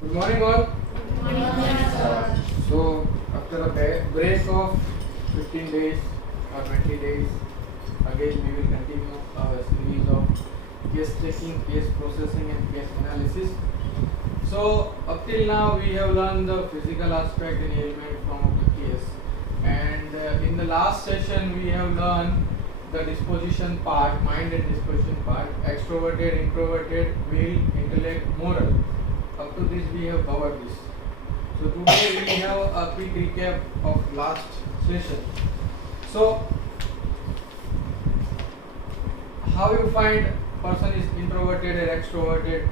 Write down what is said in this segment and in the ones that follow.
Good morning, all. So, after a break of 15 days or 20 days, again we will continue our series of case checking, case processing, and case analysis. So, up till now, we have learned the physical aspect and element from the case, and in the last session, we have learned the disposition part, mind and disposition part, extroverted, introverted, will, intellect, moral. Up to this, we have covered this. So today we have a quick recap of last session. So how you find person is introverted or extroverted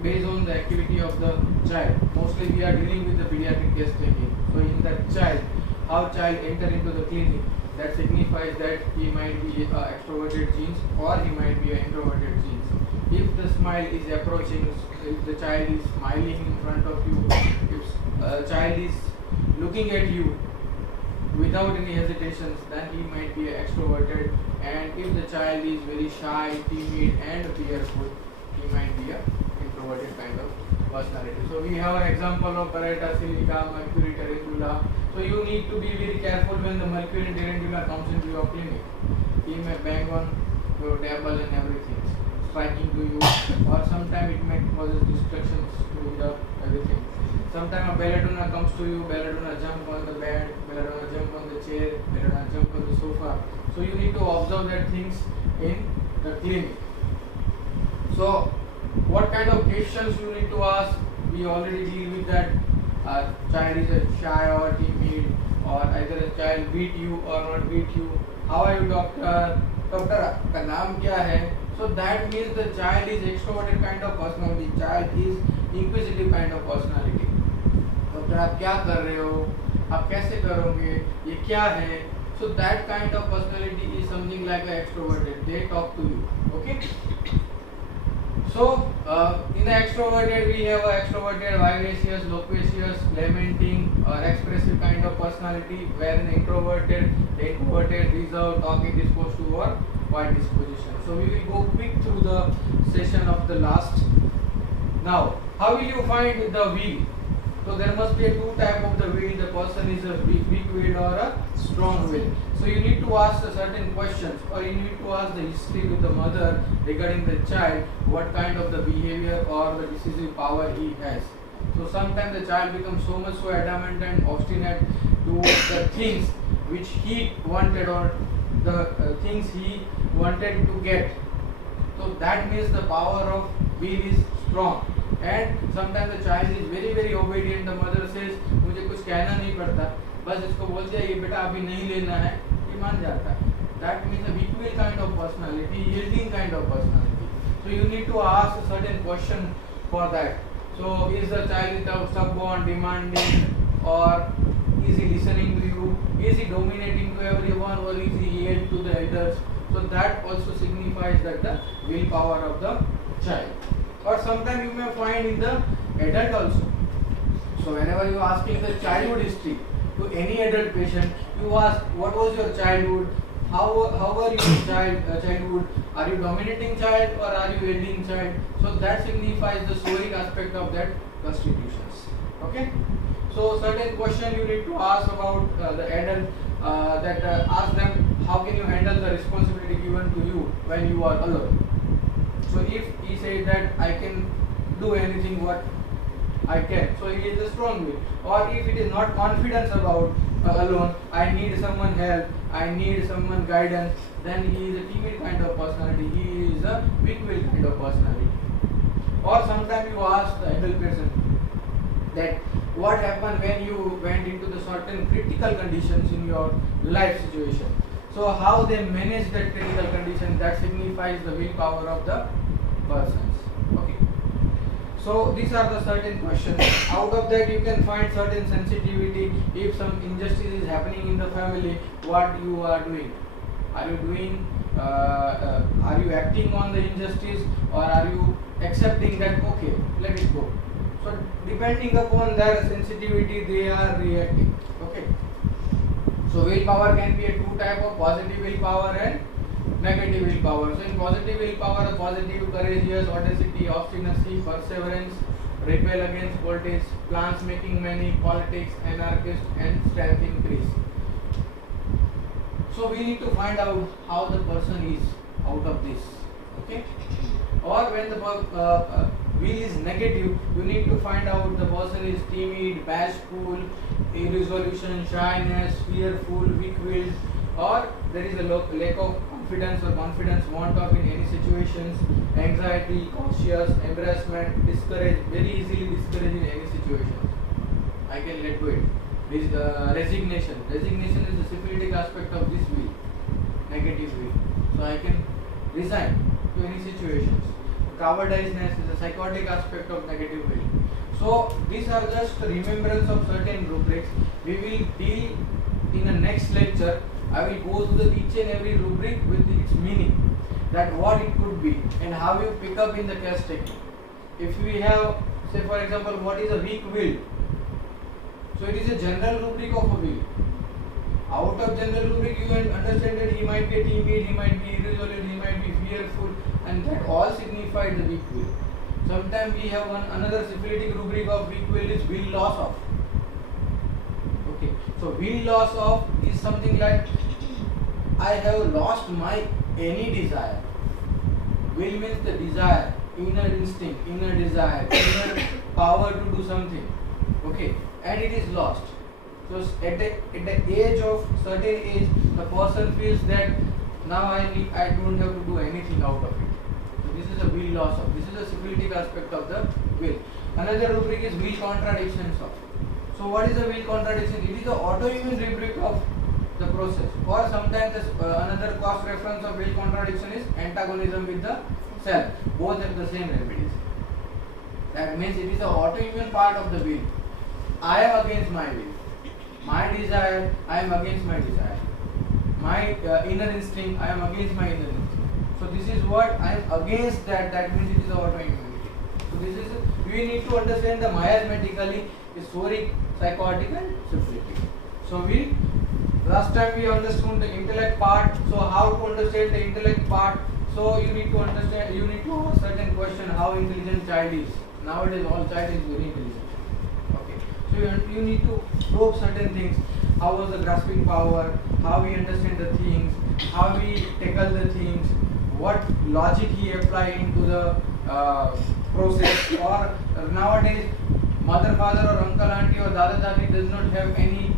based on the activity of the child. Mostly we are dealing with the pediatric case taking. So in that child, how child enter into the clinic, that signifies that he might be extroverted genes or he might be an introverted genes. If the smile is approaching, if the child is smiling in front of you, if a child is looking at you without any hesitations, then he might be extroverted. And if the child is very shy, timid and fearful, he might be a introverted kind of personality. So we have an example of Parietal silica, Mercury tarantula. So you need to be very careful when the Mercury tarantula comes into your clinic. He may bang on your table and everything, striking to you, or sometimes it may cause distractions to the everything. Sometimes a belladonna comes to you, belladonna jump on the bed, belladonna jump on the chair, belladonna jump on the sofa. So you need to observe that things in the clinic. So what kind of questions you need to ask? We already deal with that. Child is a shy or timid, or either a child beat you or not beat you. How are you, doctor? Doctor, आपका नाम क्या है? So that means the child is extroverted kind of personality. Child is inquisitive kind of personality. Doctor आप क्या कर रहे हो? आप कैसे करोगे? ये क्या है? So that kind of personality is something like an extroverted. They talk to you. Okay. So in the extroverted we have a extroverted, vivacious, loquacious, lamenting or expressive kind of personality. Where in introverted, reserved, talking, disposed to or quiet disposition. So we will go quick through the session of the last. Now, how will you find the will? So there must be a two type of the will. The person is a weak will or a strong will. So you need to ask certain questions, or you need to ask the history with the mother regarding the child, what kind of the behavior or the decisive power he has. So sometimes the child becomes so much so adamant and obstinate towards the things which he wanted, or the things he wanted to get. So that means the power of will is strong. And sometimes the child is very obedient. The mother says मुझे कुछ कहना नहीं पड़ता, बस इसको बोल दिया ये बेटा अभी नहीं लेना है, ये मान जाता है. That means a weak will kind of personality, yielding kind of personality. So you need to ask a certain question for that. So is the child stubborn, demanding, or is he listening to you? Is he dominating to everyone, or is he yield to the elders? So that also signifies that the willpower of the child. Or sometimes you may find in the adult also. So whenever you are asking the childhood history to any adult patient, you ask what was your childhood, how were your childhood, are you dominating child or are you yielding child? So that signifies the stoic aspect of that constitutions. Okay. So certain question you need to ask about the adult, ask them how can you handle the responsibility given to you when you are alone. So if he says that I can do anything what I can, so he is a strong will. Or if it is not confidence about alone, I need someone help, I need someone guidance, then he is a timid kind of personality, he is a weak will kind of personality. Or sometimes you ask the adult person that what happened when you went into the certain critical conditions in your life situation. So how they manage that critical condition, that signifies the willpower of the persons. Okay. So these are the certain questions. Out of that you can find certain sensitivity. If some injustice is happening in the family, what you are doing? Are you doing? Are you acting on the injustice, or are you accepting that okay, let it go? So depending upon their sensitivity, they are reacting. Okay. So willpower can be a two type of positive willpower and negative willpower. So in positive willpower, positive, courageous, audacity, obstinacy, perseverance, rebel against politics, plans making many, politics, anarchist, and strength increase. So we need to find out how the person is out of this. Okay? Or when the will is negative, you need to find out the person is timid, bashful, irresolution, shyness, fearful, weak-willed, or there is a lack of confidence or confidence want of in any situations, anxiety, cautious, embarrassment, discouraged, very easily discouraged in any situations. I can let go it. This resignation. Resignation is the syphilitic aspect of this will, negative will. So I can resign to any situations. Cowardiceness is a psychotic aspect of negative will. So these are just remembrance of certain rubrics. We will deal in the next lecture. I will go through each and every rubric with its meaning, that what it could be and how you pick up in the case taking. If we have, say for example, what is a weak will? So it is a general rubric of a will. Out of general rubric, you understand that he might be timid, he might be irresolute, he might be fearful, and that all signify the weak will. Sometimes we have another syphilitic rubric of weak will is will loss of. Okay, so will loss of is something like I have lost my any desire. Will means the desire, inner instinct, inner desire, inner power to do something. Okay, and it is lost. So at the age of certain age, the person feels that now I don't have to do anything out of it. So this is a will loss of. This is a syphilitic aspect of the will. Another rubric is will contradictions of. So what is a will contradiction? It is the autoimmune rubric of the process. Or sometimes another cross reference of will contradiction is antagonism with the self. Both have the same remedies. That means it is the autoimmune part of the will. I am against my will. My desire, I am against my desire. My inner instinct, I am against my inner instinct. So this is what I am against that. That means it is autoimmunity. So this is we need to understand the miasmatically, spheric, psychotic, and syphilitic. So last time we understood the intellect part. So how to understand the intellect part? So you need to understand. You need to ask certain question: how intelligent child is. Nowadays, all child is very intelligent. So you need to probe certain things. How was the grasping power? How we understand the things? How we tackle the things? What logic he apply into the process? Or nowadays, mother, father, or uncle, auntie, or dada, dadi does not have any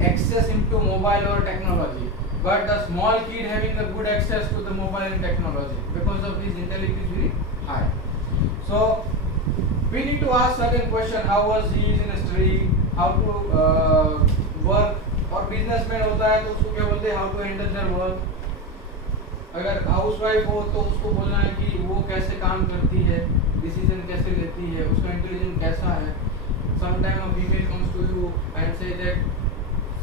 access into mobile or technology. But the small kid having a good access to the mobile and technology because of his intellect is very high. So we need to ask certain question. How was he in a study? How to work? और businessman होता है तो उसको क्या बोलते हैं? How to handle there work. अगर housewife हो तो उसको बोलना है कि वो कैसे काम करती है, डिसीजन कैसे लेती है, उसका इंटेलिजेंस कैसा है. Sometimes a female comes to you and say that,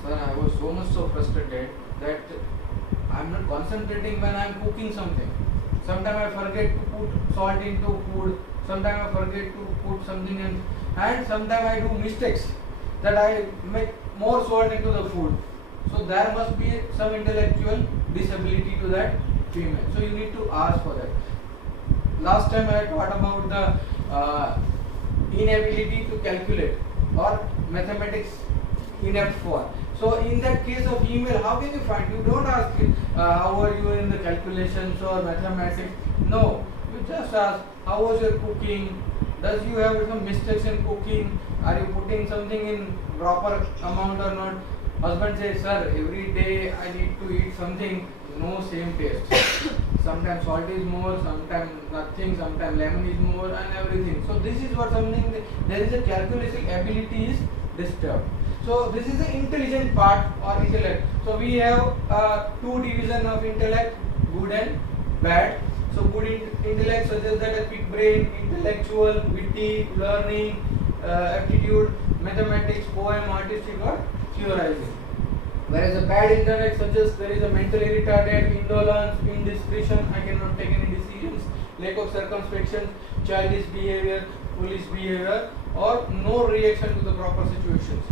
sir, I was so much so frustrated that I am not concentrating when I am cooking something. Sometimes I forget to put salt into food. Sometimes I forget to put something in, and sometimes I do mistakes that I make more salt into the food. So there must be some intellectual disability to that female. So you need to ask for that. Last time I taught about the inability to calculate or mathematics inept for. So in that case of female, how can you find? You don't ask how are you in the calculations or mathematics. No, you just ask how was your cooking. Does you have some mistakes in cooking? Are you putting something in proper amount or not? Husband says, sir, every day I need to eat something, no same taste. Sometimes salt is more, sometimes nothing, sometimes lemon is more, and everything. So this is what something, there is a calculation ability is disturbed. So this is the intelligent part or intellect. So we have two division of intellect, good and bad. So good intellect suggests that a quick brain, intellectual, witty, learning, aptitude, mathematics, poem, artistic, or theorizing. Whereas a bad intellect suggests there is a mentally retarded, indolence, indiscretion, I cannot take any decisions, lack of circumspection, childish behavior, foolish behavior, or no reaction to the proper situations.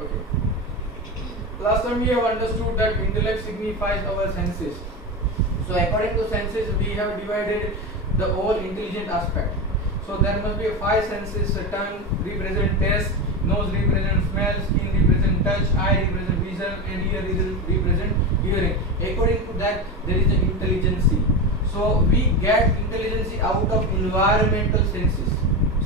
Okay. Last time we have understood that intellect signifies our senses. So according to senses, we have divided the whole intelligent aspect. So there must be 5 senses: tongue represent taste, nose represent smell, skin represent touch, eye represent vision, and ear represent hearing. According to that, there is the intelligence. So we get intelligence out of environmental senses.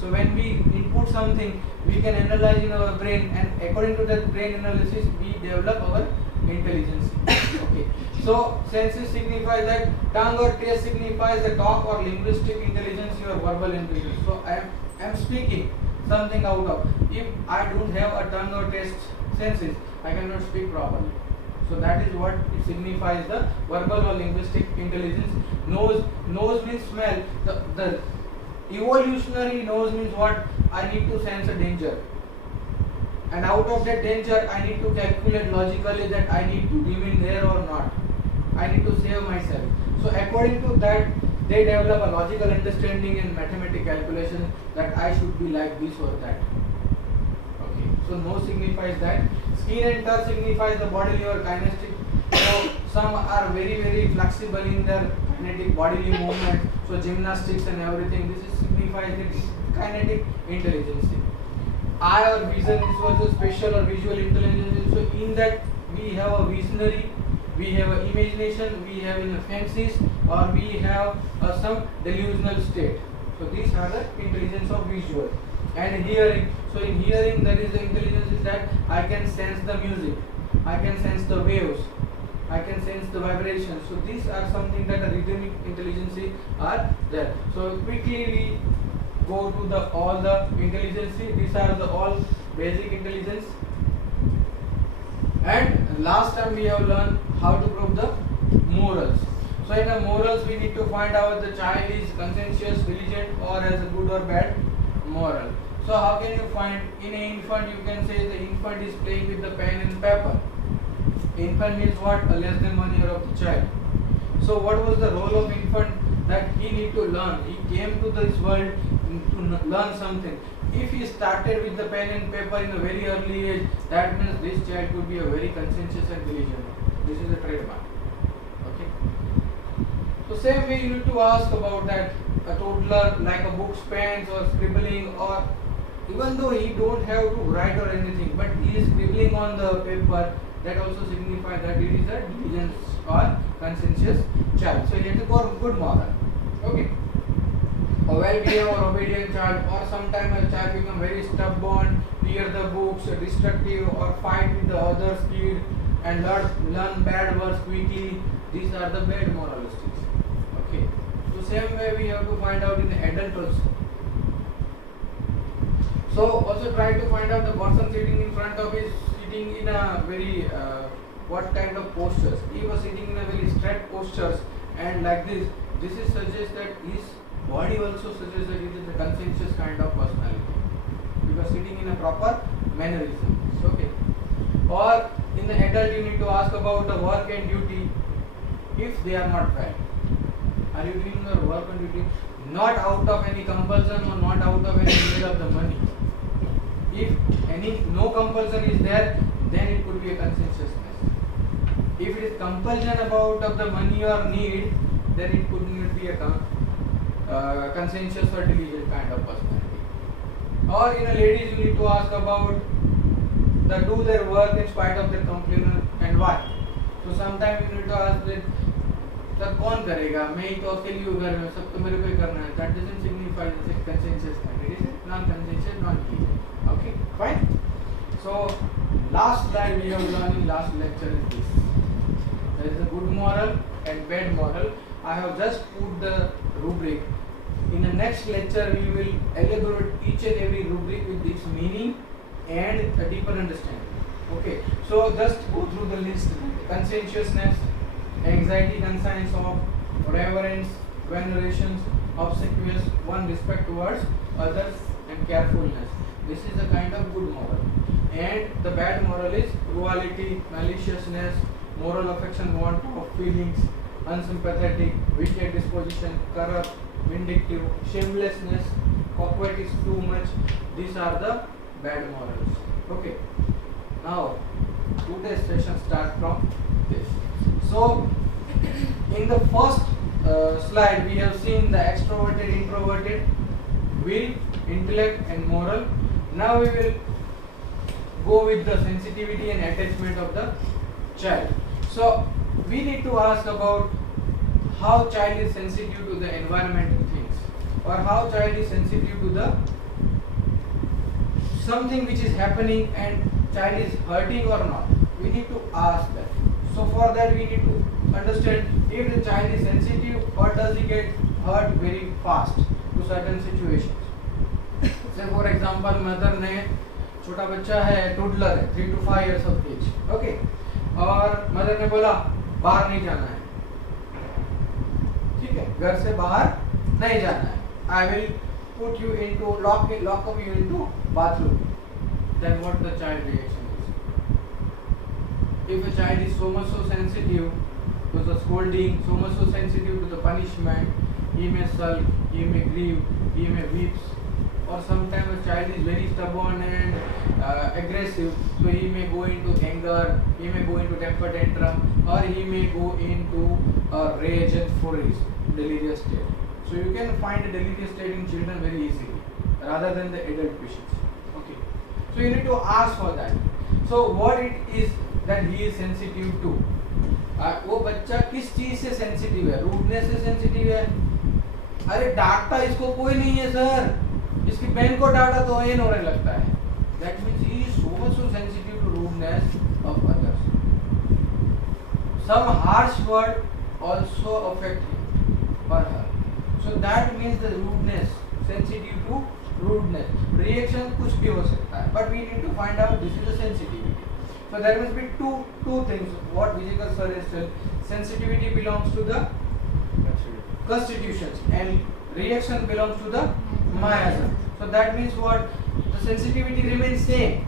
So when we input something, we can analyze in our brain, and according to that brain analysis, we develop our intelligence. Okay. So senses signify that tongue or taste signifies the talk or linguistic intelligence, your verbal intelligence. So I am speaking something out of. If I don't have a tongue or taste senses, I cannot speak properly. So that is what it signifies, the verbal or linguistic intelligence. Nose means smell. The evolutionary nose means what? I need to sense a danger. And out of that danger, I need to calculate logically that I need to remain there or not. I need to save myself. So according to that, they develop a logical understanding and mathematical calculation that I should be like this or that. Okay. So nose signifies that. Skin and touch signifies the bodily or kinetic. So some are very flexible in their kinetic bodily movement. So gymnastics and everything. This is signifies the kinetic intelligence. Eye or vision is also spatial or visual intelligence. So in that we have a visionary, we have a imagination, we have in a fancies, or we have some delusional state. So these are the intelligence of visual. And hearing. So in hearing there is the intelligence is that I can sense the music, I can sense the waves, I can sense the vibration. So these are something that the rhythmic intelligence are there. So quickly we go to the all the intelligence. These are the all basic intelligence. And last time we have learned how to prove the morals. So in the morals we need to find out the child is conscientious, diligent, or has a good or bad moral. So how can you find? In an infant you can say the infant is playing with the pen and paper. Infant means what? A less than 1 year of the child. So what was the role of infant? That he need to learn. He came to this world to learn something. If he started with the pen and paper in a very early age, that means this child could be a very conscientious and diligent. This is a trademark. Okay. So same way you need to ask about that a toddler like a books, pens, or scribbling, or even though he don't have to write or anything, but he is scribbling on the paper. That also signifies that it is a diligent or conscientious child. So he has a good moral. Okay. A well-behaved or obedient child, or sometimes a child become very stubborn, fear the books, destructive, or fight with the others kid, and learn bad words quickly. These are the bad moralistics. Okay. So same way we have to find out in the adult also. So also try to find out the person sitting in front of is sitting in a very what kind of postures. He was sitting in a very straight postures and like this. This is suggests that his body also suggests that it is a conscientious kind of personality because sitting in a proper mannerism. Okay. Or in the adult you need to ask about the work and duty if they are not bad. Are you doing your work and duty not out of any compulsion or not out of any need of the money? If no compulsion is there, then it could be a conscientiousness. If it is compulsion about of the money or need, then it could not be a conscientious or diligent kind of personality. Or in a ladies, you need to ask about the do their work in spite of their complaint and why. So sometimes you need to ask that sir कौन करेगा मैं ही तो अकेली हूँ घर में सब तो मेरे को ही करना है that doesn't signify the conscientious kind. It is non-conscientious, non-diligent. Okay, fine. So last slide we have learned in last lecture is this. There is a good moral and bad moral. I have just put the rubric. In the next lecture we will elaborate each and every rubric with its meaning and a deeper understanding. Okay, so just go through the list. Conscientiousness, anxiety, conscience of reverence, venerations, obsequious, one respect towards others, and carefulness. This is a kind of good moral. And the bad moral is cruelty, maliciousness, moral affection, want of feelings, unsympathetic, wicked disposition, corrupt, vindictive, shamelessness, coquette is too much. These are the bad morals. Okay. Now, today's session starts from this. So, in the first slide, we have seen the extroverted, introverted, will, intellect and moral. Now we will go with the sensitivity and attachment of the child. So we need to ask about how child is sensitive to the environmental things, or how child is sensitive to the something which is happening and child is hurting or not. We need to ask that. So for that we need to understand if the child is sensitive or does he get hurt very fast to certain situations. Say for example, mother ने छोटा बच्चा है, toddler है, 3 to 5 years of age, okay, और mother ने बोला बाहर नहीं जाना है, ठीक है, घर से बाहर नहीं जाना है, I will put you into lock up you into bathroom. Then what the child reaction is? If a child is so much so sensitive to the scolding, so much so sensitive to the punishment, he may sulk, he may grieve, he may weep, or sometimes a child is very stubborn and aggressive, so he may go into anger, he may go into temper tantrum, or he may go into rage and fury, delirious state. So you can find a delirious state in children very easily, rather than the adult patients. Okay. So you need to ask for that. So what it is that he is sensitive to? वो बच्चा किस चीज से sensitive है? Rudeness से sensitive है? अरे डांटता इसको कोई नहीं है सर, इसकी बहन को डांटा तो ये होने लगता है. That means he is so much so sensitive to rudeness of others. Some harsh word also affect him or her. So that means the rudeness, sensitive to rudeness. Reaction कुछ भी हो सकता है, but we need to find out this is the sensitivity. So there must be two things. What Vijay sir has said, sensitivity belongs to the constitutions and reaction belongs to the miasm. So that means what? The sensitivity remains same,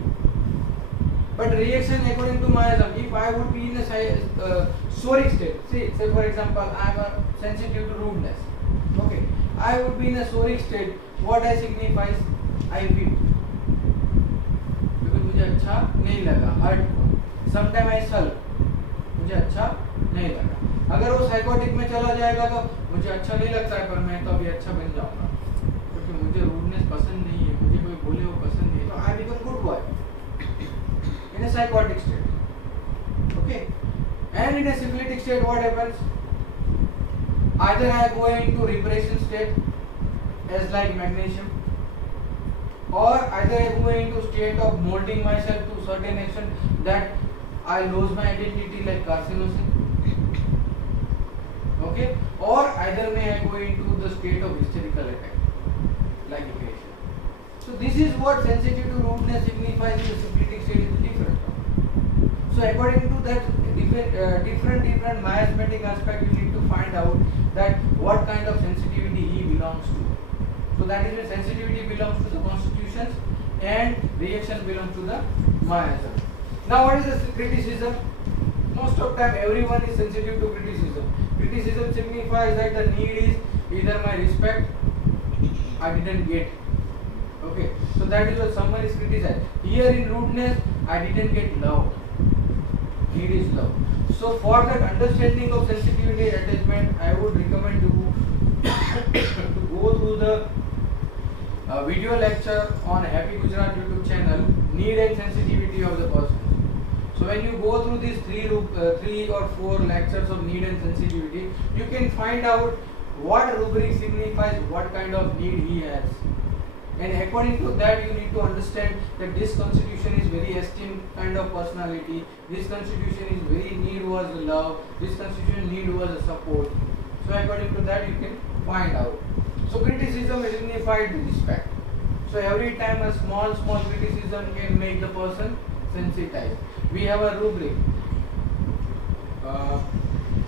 but reaction according to miasm. If I would be in a soric state, say for example, I am sensitive to rudeness. Okay, I would be in a soric state. What I signifies? I weep because मुझे अच्छा नहीं लगा, hurt हुआ. Sometimes I sulk, मुझे अच्छा नहीं लगा. अगर वो साइकोटिक में चला जाएगा तो मुझे अच्छा नहीं लगता है, पर मैं तो अभी अच्छा बन जाऊंगा क्योंकि मुझे रूडनेस पसंद नहीं है, मुझे कोई बोले वो पसंद नहीं है, तो I become good boy in a psychotic state. Okay, and in a syphilitic state what happens? Either I go into repression state as like magnesium, or either I go into state of molding myself to certain extent that I lose my identity like carcinosin. Okay, or either may I go into the state of hysterical attack like aggression. So this is what sensitive to rudeness signifies in the syphilitic state is different. So according to that different miasmatic aspect, you need to find out that what kind of sensitivity he belongs to. So that is when sensitivity belongs to the constitutions and reaction belongs to the miasm. Now what is the criticism? Most of time everyone is sensitive to criticism. Criticism signifies that the need is either my respect, I didn't get. Okay, so that is what someone is criticized. Here in rudeness, I didn't get love. Need is love. So for that understanding of sensitivity attachment, I would recommend to go through the video lecture on Happy Gujarat YouTube channel, Need and Sensitivity of the Person. So when you go through these three or four lectures of need and sensitivity, you can find out what rubric signifies what kind of need he has. And according to that, you need to understand that this constitution is very esteemed kind of personality. This constitution is very need was love. This constitution need was support. So according to that, you can find out. So criticism is signified respect. So every time a small criticism can make the person sensitized. We have a rubric.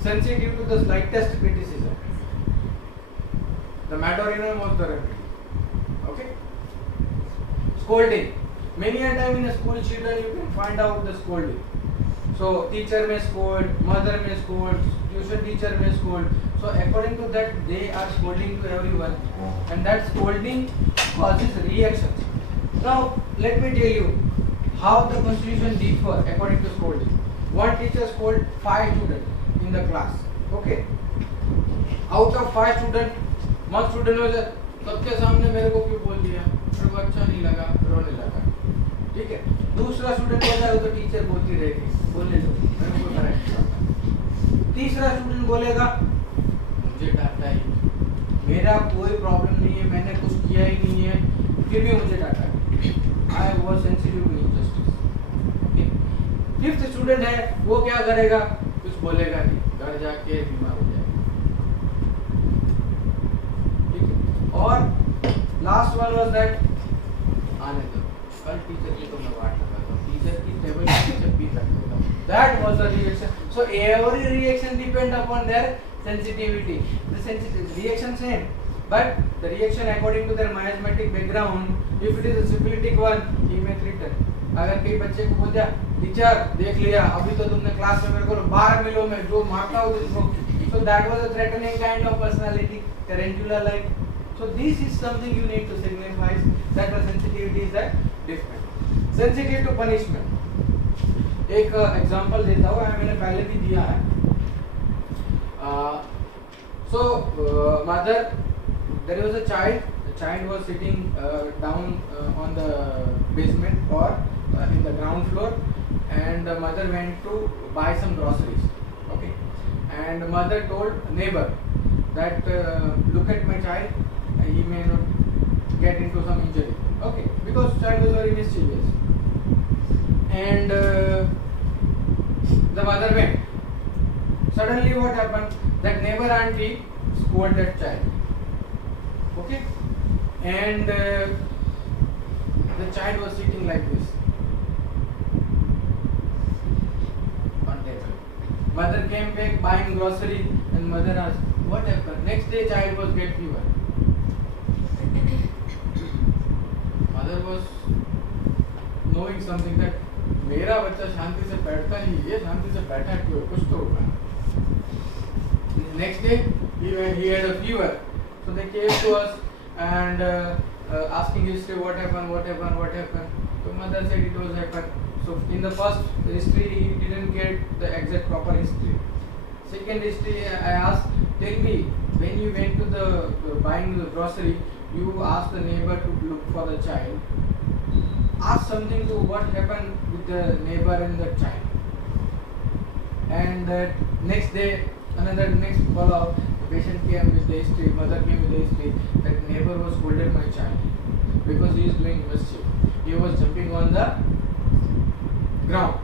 Sensitive to the slightest criticism. The Madorinum was the remedy. Okay. Scolding. Many a time in a school children you can find out the scolding. So teacher may scold, mother may scold, tuition teacher may scold. So according to that they are scolding to everyone, and that scolding causes reactions. Now let me tell you how the constitution differ according to scolding. One teacher scold 5 students in the class. Okay. Out of 5 students, one student was सबके सामने मेरे को क्यों बोल दिया, मेरे को अच्छा नहीं लगा, रोने लगा, ठीक है। दूसरा स्टूडेंट बोल रहा है तो टीचर बोलती रहेगी, बोलने दो, मेरे को कोई फर्क नहीं पड़ता। तीसरा स्टूडेंट बोलेगा मुझे डांटा ही, मेरा कोई प्रॉब्लम नहीं है, मैंने कुछ किया ही नहीं है, फिर भी मुझे डांटा। I was sensitive to injustice. Fifth student है, वो क्या करेगा, कुछ बोलेगा नहीं, घर जाके बीमार हो जाएगा, ठीक है। और लास्ट वन वाज दैट आने दो, कल टीचर की तो मैं वाट लगाता हूँ, टीचर की टेबल के पीछे पीठ रख देता हूँ। That was the reaction. So every reaction depend upon their sensitivity. The sensitivity reaction same, but the reaction according to their miasmatic background. If it is a syphilitic one, he may threaten. अगर कई बच्चे को बोल दिया teacher देख लिया, अभी तो तुमने क्लास में मेरे को बाहर मिलो, मैं जो मारता हूँ तुमको, so that was a threatening kind of personality, tarantula like. So this is something you need to signify that the sensitivity is that different. Sensitive to punishment. एक एग्जांपल देता हूँ, मैंने पहले भी दिया है। So mother, there was a child. The child was sitting down on the basement or in the ground floor, and the mother went to buy some groceries. Okay, and mother told neighbor that look at my child, he may not get into some injury. Okay, because child was very mischievous, and the mother went. Suddenly what happened, that neighbor auntie scolded that child. Okay, and the child was sitting like this on table. Mother came back buying grocery, and mother asked what happened. Next day child was get fever. Mother was knowing something that मेरा बच्चा शांति से बैठता नहीं, ये शांति से बैठा क्यों, कुछ तो होगा। Next day he had a fever, so they came to us and asking history, what happened. So mother said it was happened. So in the first history he didn't get the exact proper history. Second history I asked, tell me, when you went to the buying the grocery, you asked the neighbor to look for the child. Ask something to what happened with the neighbor and the child. And next day, next follow-up, the patient came with the history, mother came with the history, that neighbor was scolded my child because he is doing mischief. He was jumping on the ground.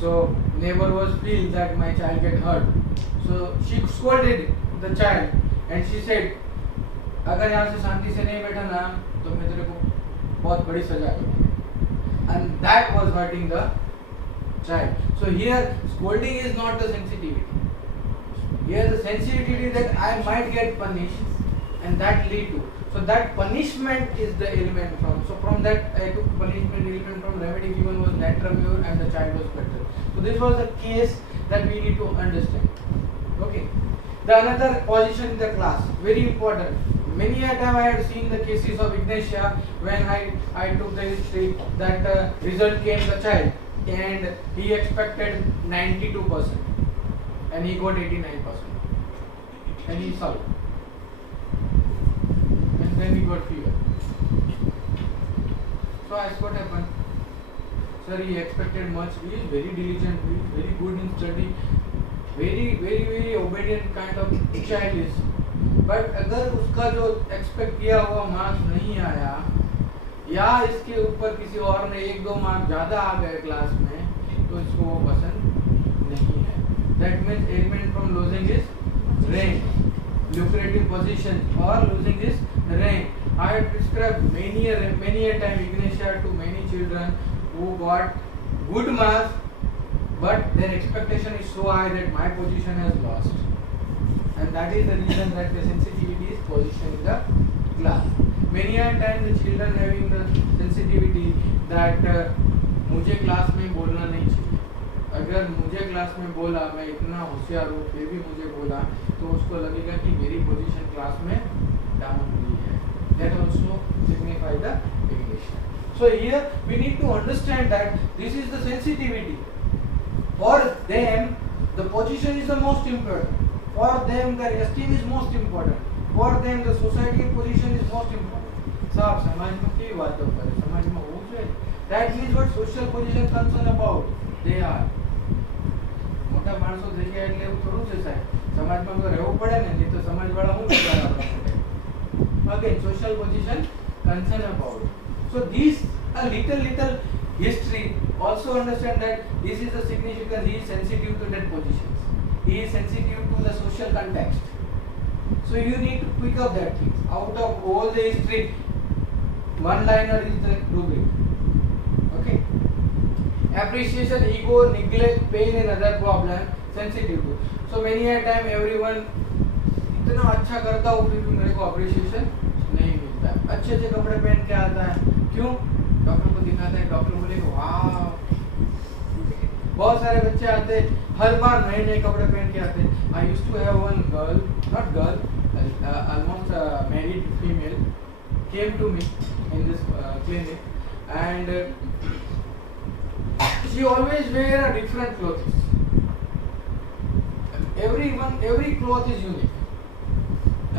So neighbor was feel that my child get hurt. So she scolded the child and she said, अगर यहाँ से शांति से नहीं बैठा ना तो मैं तेरे को बहुत बड़ी सजा दूँगी. And that was hurting the child. So here scolding is not the sensitivity. Here the sensitivity that I might get punished and that lead to. So that punishment is the element from. So from that I took punishment element from remedy given was Natramur and the child was better. So this was the case that we need to understand. Okay. The another position in the class, very important. Many a time I had seen the cases of Ignatia when I took the history that result came the child and he expected 92% and he got 89% and he solved and then he got fever. So I asked what happened. Sir, he expected much. He is very diligent, he is very good in study, very obedient kind of child is. But अगर उसका जो expect किया हुआ marks नहीं आया या इसके ऊपर किसी और ने 1-2 मार्क्स ज़्यादा आ गए क्लास में तो इसको वो पसंद नहीं है. That means element from losing his rank, lucrative position or losing his rank. I have described many a time Ignatia to many children who got good marks but their expectation is so high that my position has lost. And that is the reason that the sensitivity is positioned in the class. Many a time the children having the sensitivity that मुझे class में बोलना नहीं चाहिए. अगर मुझे class में बोला, मैं इतना होशियार हूँ फिर भी मुझे बोला तो उसको लगेगा कि मेरी पोजीशन क्लास में डाउन हुई है. That also signify the irritation. So here we need to understand that this is the sensitivity. For them, the position is the most important. For them, their esteem is most important. For them the society position is most important. સાહેબ સમાજમાં કેવી વાતો કરે, સમાજમાં હોવું જોઈએ. That is what social position concern about. They are. મોટા માણસો થઈ ગયા એટલે એવું થોડું છે સાહેબ. સમાજમાં તો રહેવું પડે ને, નહીં તો સમાજવાળા શું વિચાર આપણા માટે. Again, social position concern about. So these a little history also understand that this is the significance. He is sensitive to that positions. He is sensitive to the social context. So you need to pick up that things. Out of all the history, one liner is the rubric. Okay. Appreciation, ego, neglect, pain and other problem sensitive to. So many a time everyone इतना अच्छा करता हो फिर भी मेरे को appreciation नहीं मिलता है. अच्छे अच्छे कपड़े पहन के आता है, क्यों? डॉक्टर को दिखाता है, डॉक्टर बोलेगा वाह. बहुत सारे बच्चे आते हर बार नए नए कपड़े पहन के आते. I used to have one girl, not girl, almost married female came to me in this clinic, and she always wear a different clothes. Every cloth is unique.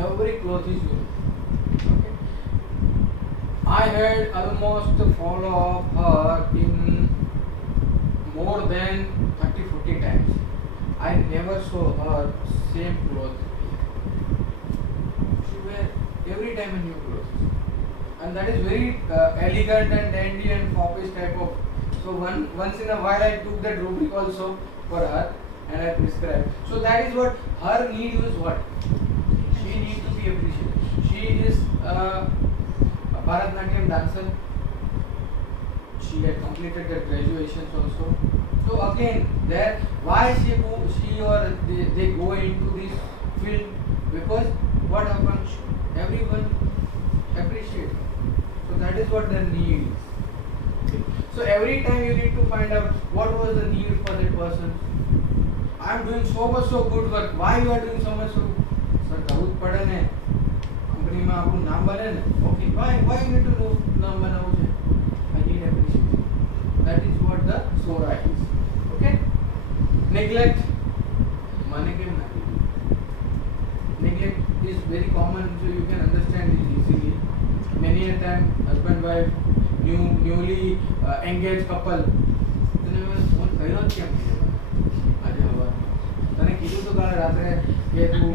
Every cloth is unique. Okay. I had almost follow up her in more than 30-40 times. I never saw her same clothes. She wear every time a new clothes, and that is very elegant and dandy and foppish type of. So once in a while I took that rubric also for her and I prescribed. So that is what her need is. What she needs to be appreciated. She is a Bharatanatyam dancer. She had completed her graduation also. So again, there why she or they go into this field, because what happens? Everyone appreciates. So that is what their need is. So every time you need to find out what was the need for that person. I am doing so much so good work. Why you are doing so much so? Sir, કરવું જ પડે ને. કંપનીમાં આપણું નામ બને ને. Okay, why you need to know નામ બનાવવું છે? I need appreciation. That is what the Sora is. Okay? Neglect. મને કેમ ના કીધું? Neglect is very common, so you can understand it easily. Many a time husband wife newly engaged couple તને phone કર્યો જ કેમ કીધું આજે હવારમાં તને કીધું તો કાલે રાત્રે કે તું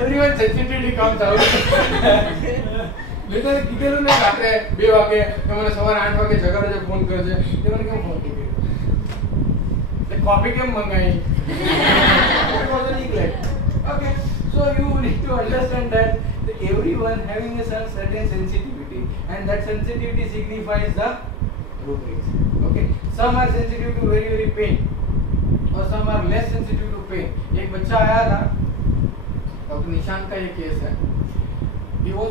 everyone sensitivity comes out. મેં તને કીધેલું ને રાત્રે 2 વાગે કે મને સવારે 8 વાગે જગાડે છે ફોન કરે છે તે મને કેમ ફોન કર્યો તે કોફી કેમ મંગાવી it was a neglect. Okay, so you need to understand that everyone having a certain sensitivity, and that sensitivity signifies the rubrics. Okay, some are sensitive to very pain, or some are less sensitive to pain. एक बच्चा आया था, doctor Nishant का ये case है. He was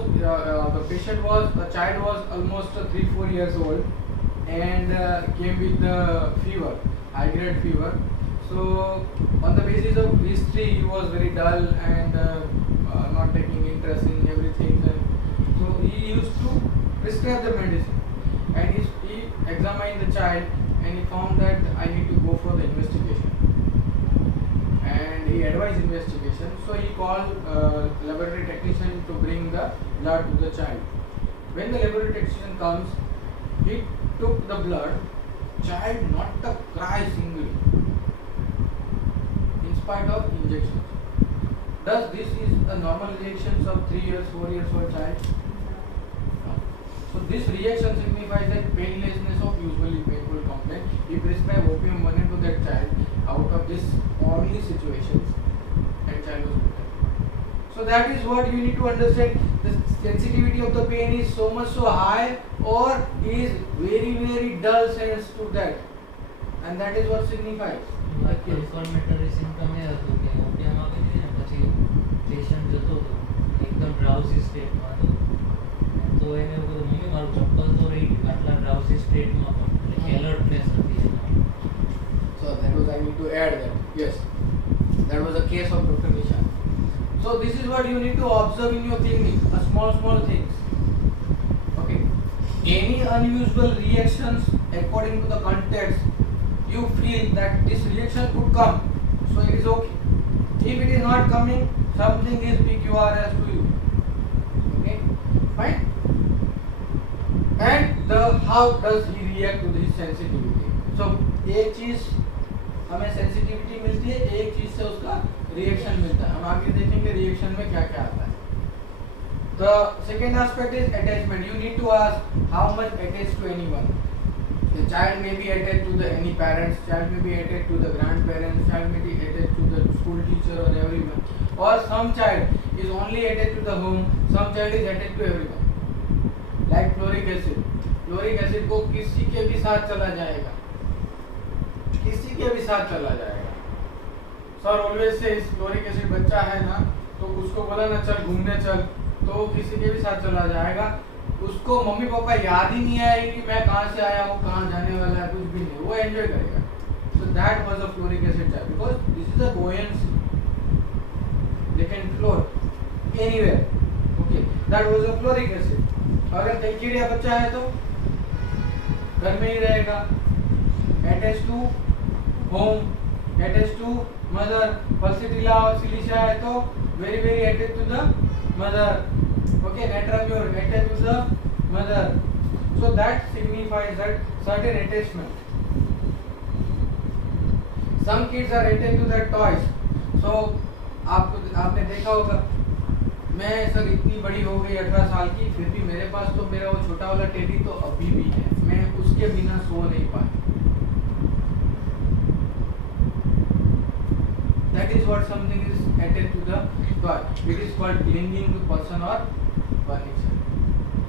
the patient was a child was almost 3-4 years old and came with the fever, high grade fever. So on the basis of history he was very dull and not taking interest in everything, and so he used to prescribe the medicine, and he examined the child and he found that I need to go for the investigation, and he advised investigation. So he called laboratory technician to bring the blood to the child. When the laboratory technician comes, he took the blood. Child not a cry singly in spite of injections. Does this is a normal reaction of 3 years, 4 years old child? No. So this reaction signifies that painlessness of usually painful complaint. He prescribed opium 1 to that child out of this only situations, and child was better. So that is what you need to understand. The sensitivity of the pain is so much so high, or is very dull sense to that, and that is what signifies. કન્ફર્મેટરી symptom એ હતું કે ઓપિયમ આપી દીધી ને પછી patient જતો હતો એકદમ ડ્રાઉઝી સ્ટેટમાં હતો તો એને એવું કીધું મમ્મી મારું ચપ્પલ તો રહી આટલા ડ્રાઉઝી સ્ટેટમાં પણ એટલે એલર્ટનેસ હતી એમાં. So that was, I need to add that. Yes, that was a case of Dr. Nishan. So this is what you need to observe in your clinic, a small things. Okay, any unusual reactions according to the context, you feel that this reaction could come, so it is okay. If it is not coming, something is PQRS to you. Okay, fine. And the how does he react to this sensitivity? So एक चीज हमें sensitivity मिलती है, एक चीज से उसका reaction मिलता है. हम आगे देखेंगे रिएक्शन में क्या क्या आता है. The second aspect is attachment. You need to ask how much attached to anyone. The child may be attached to the any parents, child may be attached to the grandparents, child may be attached to the school teacher or everyone. Or some child is only attached to the home, some child is attached to everyone. Like chloric acid. Chloric acid को किसी के भी साथ चला जाएगा, किसी के भी साथ चला जाएगा. सर ऑलवेज से इस क्लोरिक एसिड बच्चा है ना, तो उसको बोला ना चल घूमने चल, तो किसी के भी साथ चला जाएगा. उसको मम्मी पापा याद ही नहीं आएगी कि मैं कहाँ से आया हूँ, कहाँ जाने वाला है, कुछ भी नहीं, वो एंजॉय करेगा. So that was a fluoric acid type because this is a buoyancy. They can float anywhere. Okay, that was a fluoric acid. अगर कैल्केरिया बच्चा है तो घर में ही रहेगा, attached to home, attached to mother. Pulsatilla और Silicia है तो very very attached to the mother. Okay, Natramure attached to the mother. So that signifies that certain attachment. Some kids are attached to their toys. So आपने देखा होगा, मैं sir इतनी बड़ी हो गई 18 साल की, फिर भी मेरे पास तो मेरा वो छोटा वाला टेडी तो अभी भी है, मैं उसके बिना सो नहीं पाया. That is what something is attached to the toy. It is called clinging to person or furniture.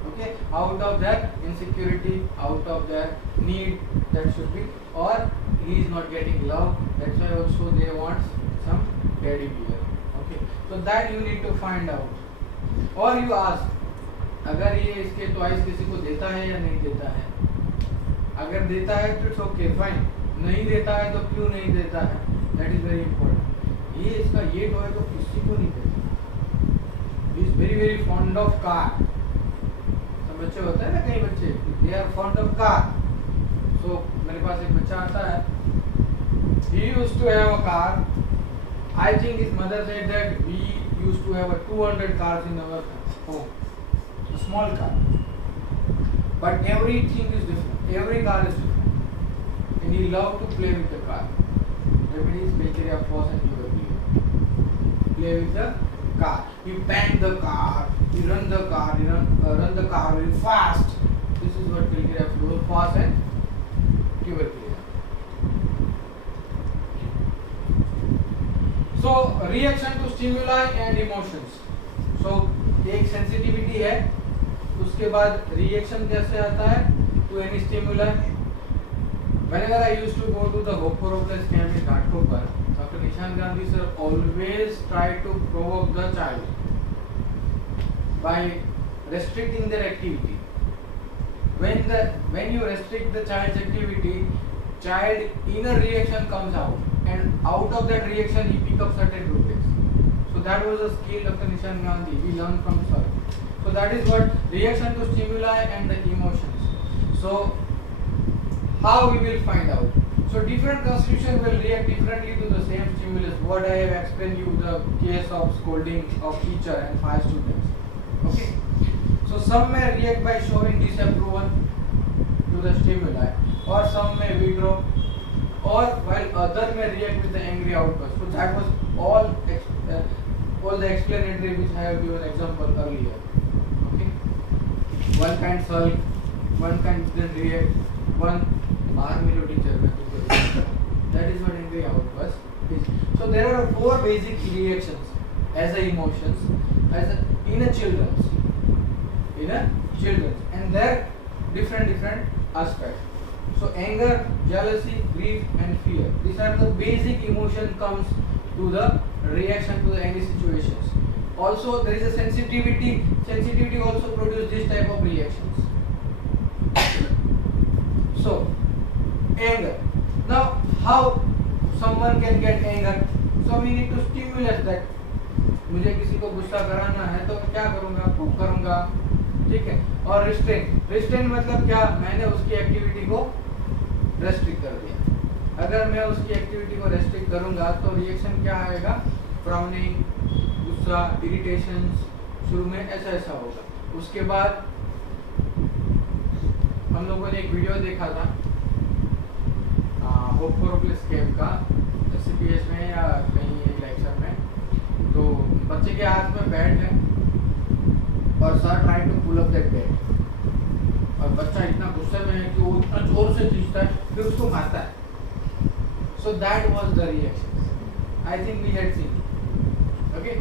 Okay, out of their insecurity, out of their need, that should be, or he is not getting love, that's why also they want some teddy bear. Okay, so that you need to find out. Or you ask, अगर ये इसके toys किसी को देता है या नहीं देता है. अगर देता है तो इट्स ओके फाइन, नहीं देता है तो क्यों नहीं देता है, दैट इज वेरी इंपॉर्टेंट. ये इसका ये टॉय तो किसी को नहीं देता. He is very very fond of car. सब बच्चे होते हैं ना, कई बच्चे they are fond of car. So मेरे पास एक बच्चा आता है, he used to have a car. I think his mother said that we used to have a 200 cars in our home, a small car, but everything is different, every car is different, and he loved to play with the car. Everybody is making a force and play with the car. He bang the car, he run the car, he run the car very fast. This is what Kilgore do, fast and tubercular. So reaction to stimuli and emotions. So एक sensitivity है, उसके बाद reaction कैसे आता है to any stimuli. Whenever I used to go to the Hope for Hopeless camp in Ghatkopar, Dr. Nishan Gandhi sir always tried to provoke the child by restricting their activity. When you restrict the child's activity, child inner reaction comes out, and out of that reaction he pick up certain routines. So that was a skill Dr. Nishan Gandhi we learned from sir. So that is what reaction to stimuli and the emotions. So how we will find out? So different constitution will react differently to the same stimulus. What I have explained you the case of scolding of teacher and 5 students. Okay. So some may react by showing disapproval to the stimuli, or some may withdraw, or while other may react with the angry outburst. So that was all the explanatory which I have given example earlier. Okay. One can sulk, one can then react, one बाहर मिलो teacher में तो that is what angry outburst is. So there are 4 basic reactions as a emotions in a children's, and their different aspects. So anger, jealousy, grief and fear, these are the basic emotion comes to the reaction to the any situations. Also there is a sensitivity also produce this type of reactions. So anger, now how someone can get anger? So we need to stimulate that. मुझे किसी को गुस्सा कराना है तो मैं क्या करूँगा, खूब करूँगा, ठीक है. और रिस्ट्रेन मतलब क्या, मैंने उसकी एक्टिविटी को रेस्ट्रिक्ट कर दिया. अगर मैं उसकी एक्टिविटी को रेस्ट्रिक्ट करूँगा तो रिएक्शन क्या आएगा, फ्राउनिंग, गुस्सा, इरिटेशन, शुरू में ऐसा होगा। उसके बाद हम लोगों ने एक वीडियो देखा था स्कैम का SCPS में या कहीं एक लेक्चर में। तो बच्चे के हाथ में बैट है और sir try to pull up that bat और बच्चा इतना गुस्से में है कि वो इतना जोर से खींचता है फिर उसको मारता है। So that was the reaction I think we had seen, okay.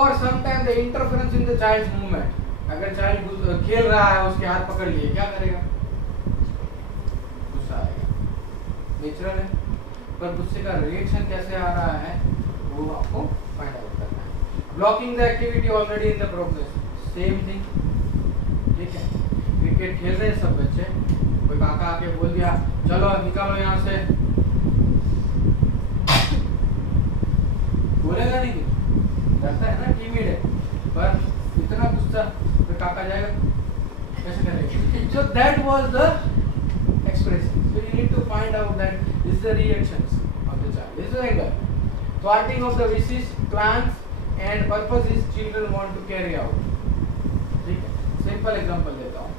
और sometime the interference in the child's movement. अगर चाइल्ड खेल रहा है, उसके हाथ पकड़ लिए, क्या करेगा? गुस्सा आएगा, नेचुरल है। पर गुस्से का रिएक्शन कैसे आ रहा है वो आपको फाइंड आउट करना है। Blocking the activity already in the progress, same thing, ठीक है। क्रिकेट खेल रहे हैं सब बच्चे, कोई काका आके बोल दिया चलो निकालो यहाँ से, बोलेगा नहीं, डरता है ना, टीममेट है, पर इतना गुस्सा फिर काका जाएगा, कैसे करेगा? सो that was the expression. So you need to find out that this is the reactions of the child. This is anger. Thwarting of the wishes, plans and purposes children want to carry out. ठीक है, simple example देता हूँ।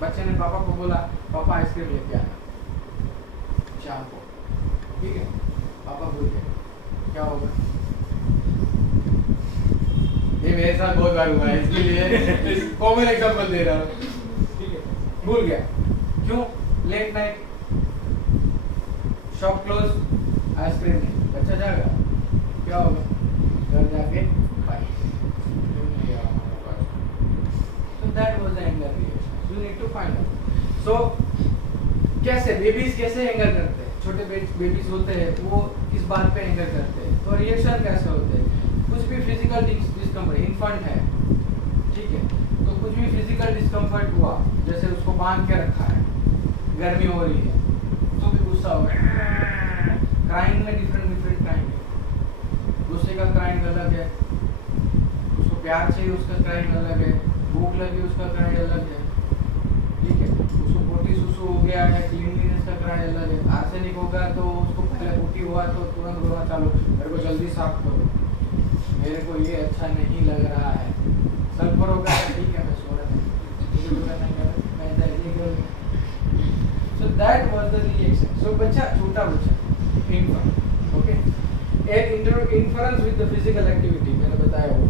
बच्चे ने पापा को बोला पापा आइसक्रीम लेके आना शाम को, ठीक है। पापा भूल गए, क्या होगा? ये मेरे साथ बहुत बार हुआ है, इसलिए कॉमन एग्जांपल दे रहा हूँ, ठीक है। भूल गया, क्यों? Late night, shop close, ice cream नहीं, बच्चा जाएगा, क्या होगा? घर जाके so that was the anger reaction. You need to find out. So कैसे बेबीज कैसे एंगर करते हैं? छोटे बेबीज होते हैं, वो किस बात पे एंगर करते हैं? तो रिएक्शन कैसे होते हैं? कुछ भी फिजिकल डिस्कम्फर्ट, इन्फेंट है, ठीक है, तो कुछ भी फिजिकल डिस्कम्फर्ट हुआ, जैसे उसको बांध के रखा है, गर्मी हो रही है, तो भी गुस्सा होगा। क्राइंग में डिफरेंट क्राइंग है। गुस्से का क्राइंग अलग है, उसको प्यार चाहिए उसका क्राइंग अलग है, भूख लगी उसका क्राइंग अलग है, ठीक है। उसको पोटी सुसु हो गया है, क्लीनलीनेस का क्राइंग अलग है। आर्सेनिक होगा तो उसको पहले पोटी हुआ तो तुरंत रोना चालू, मेरे को जल्दी साफ करो, मेरे को ये अच्छा नहीं लग रहा है। सल्फर होगा ठीक है, मैं सो रहा हूँ। So that was the reaction. So बच्चा, छोटा बच्चा, infant, okay, and inference with the physical activity मैंने बताया वो,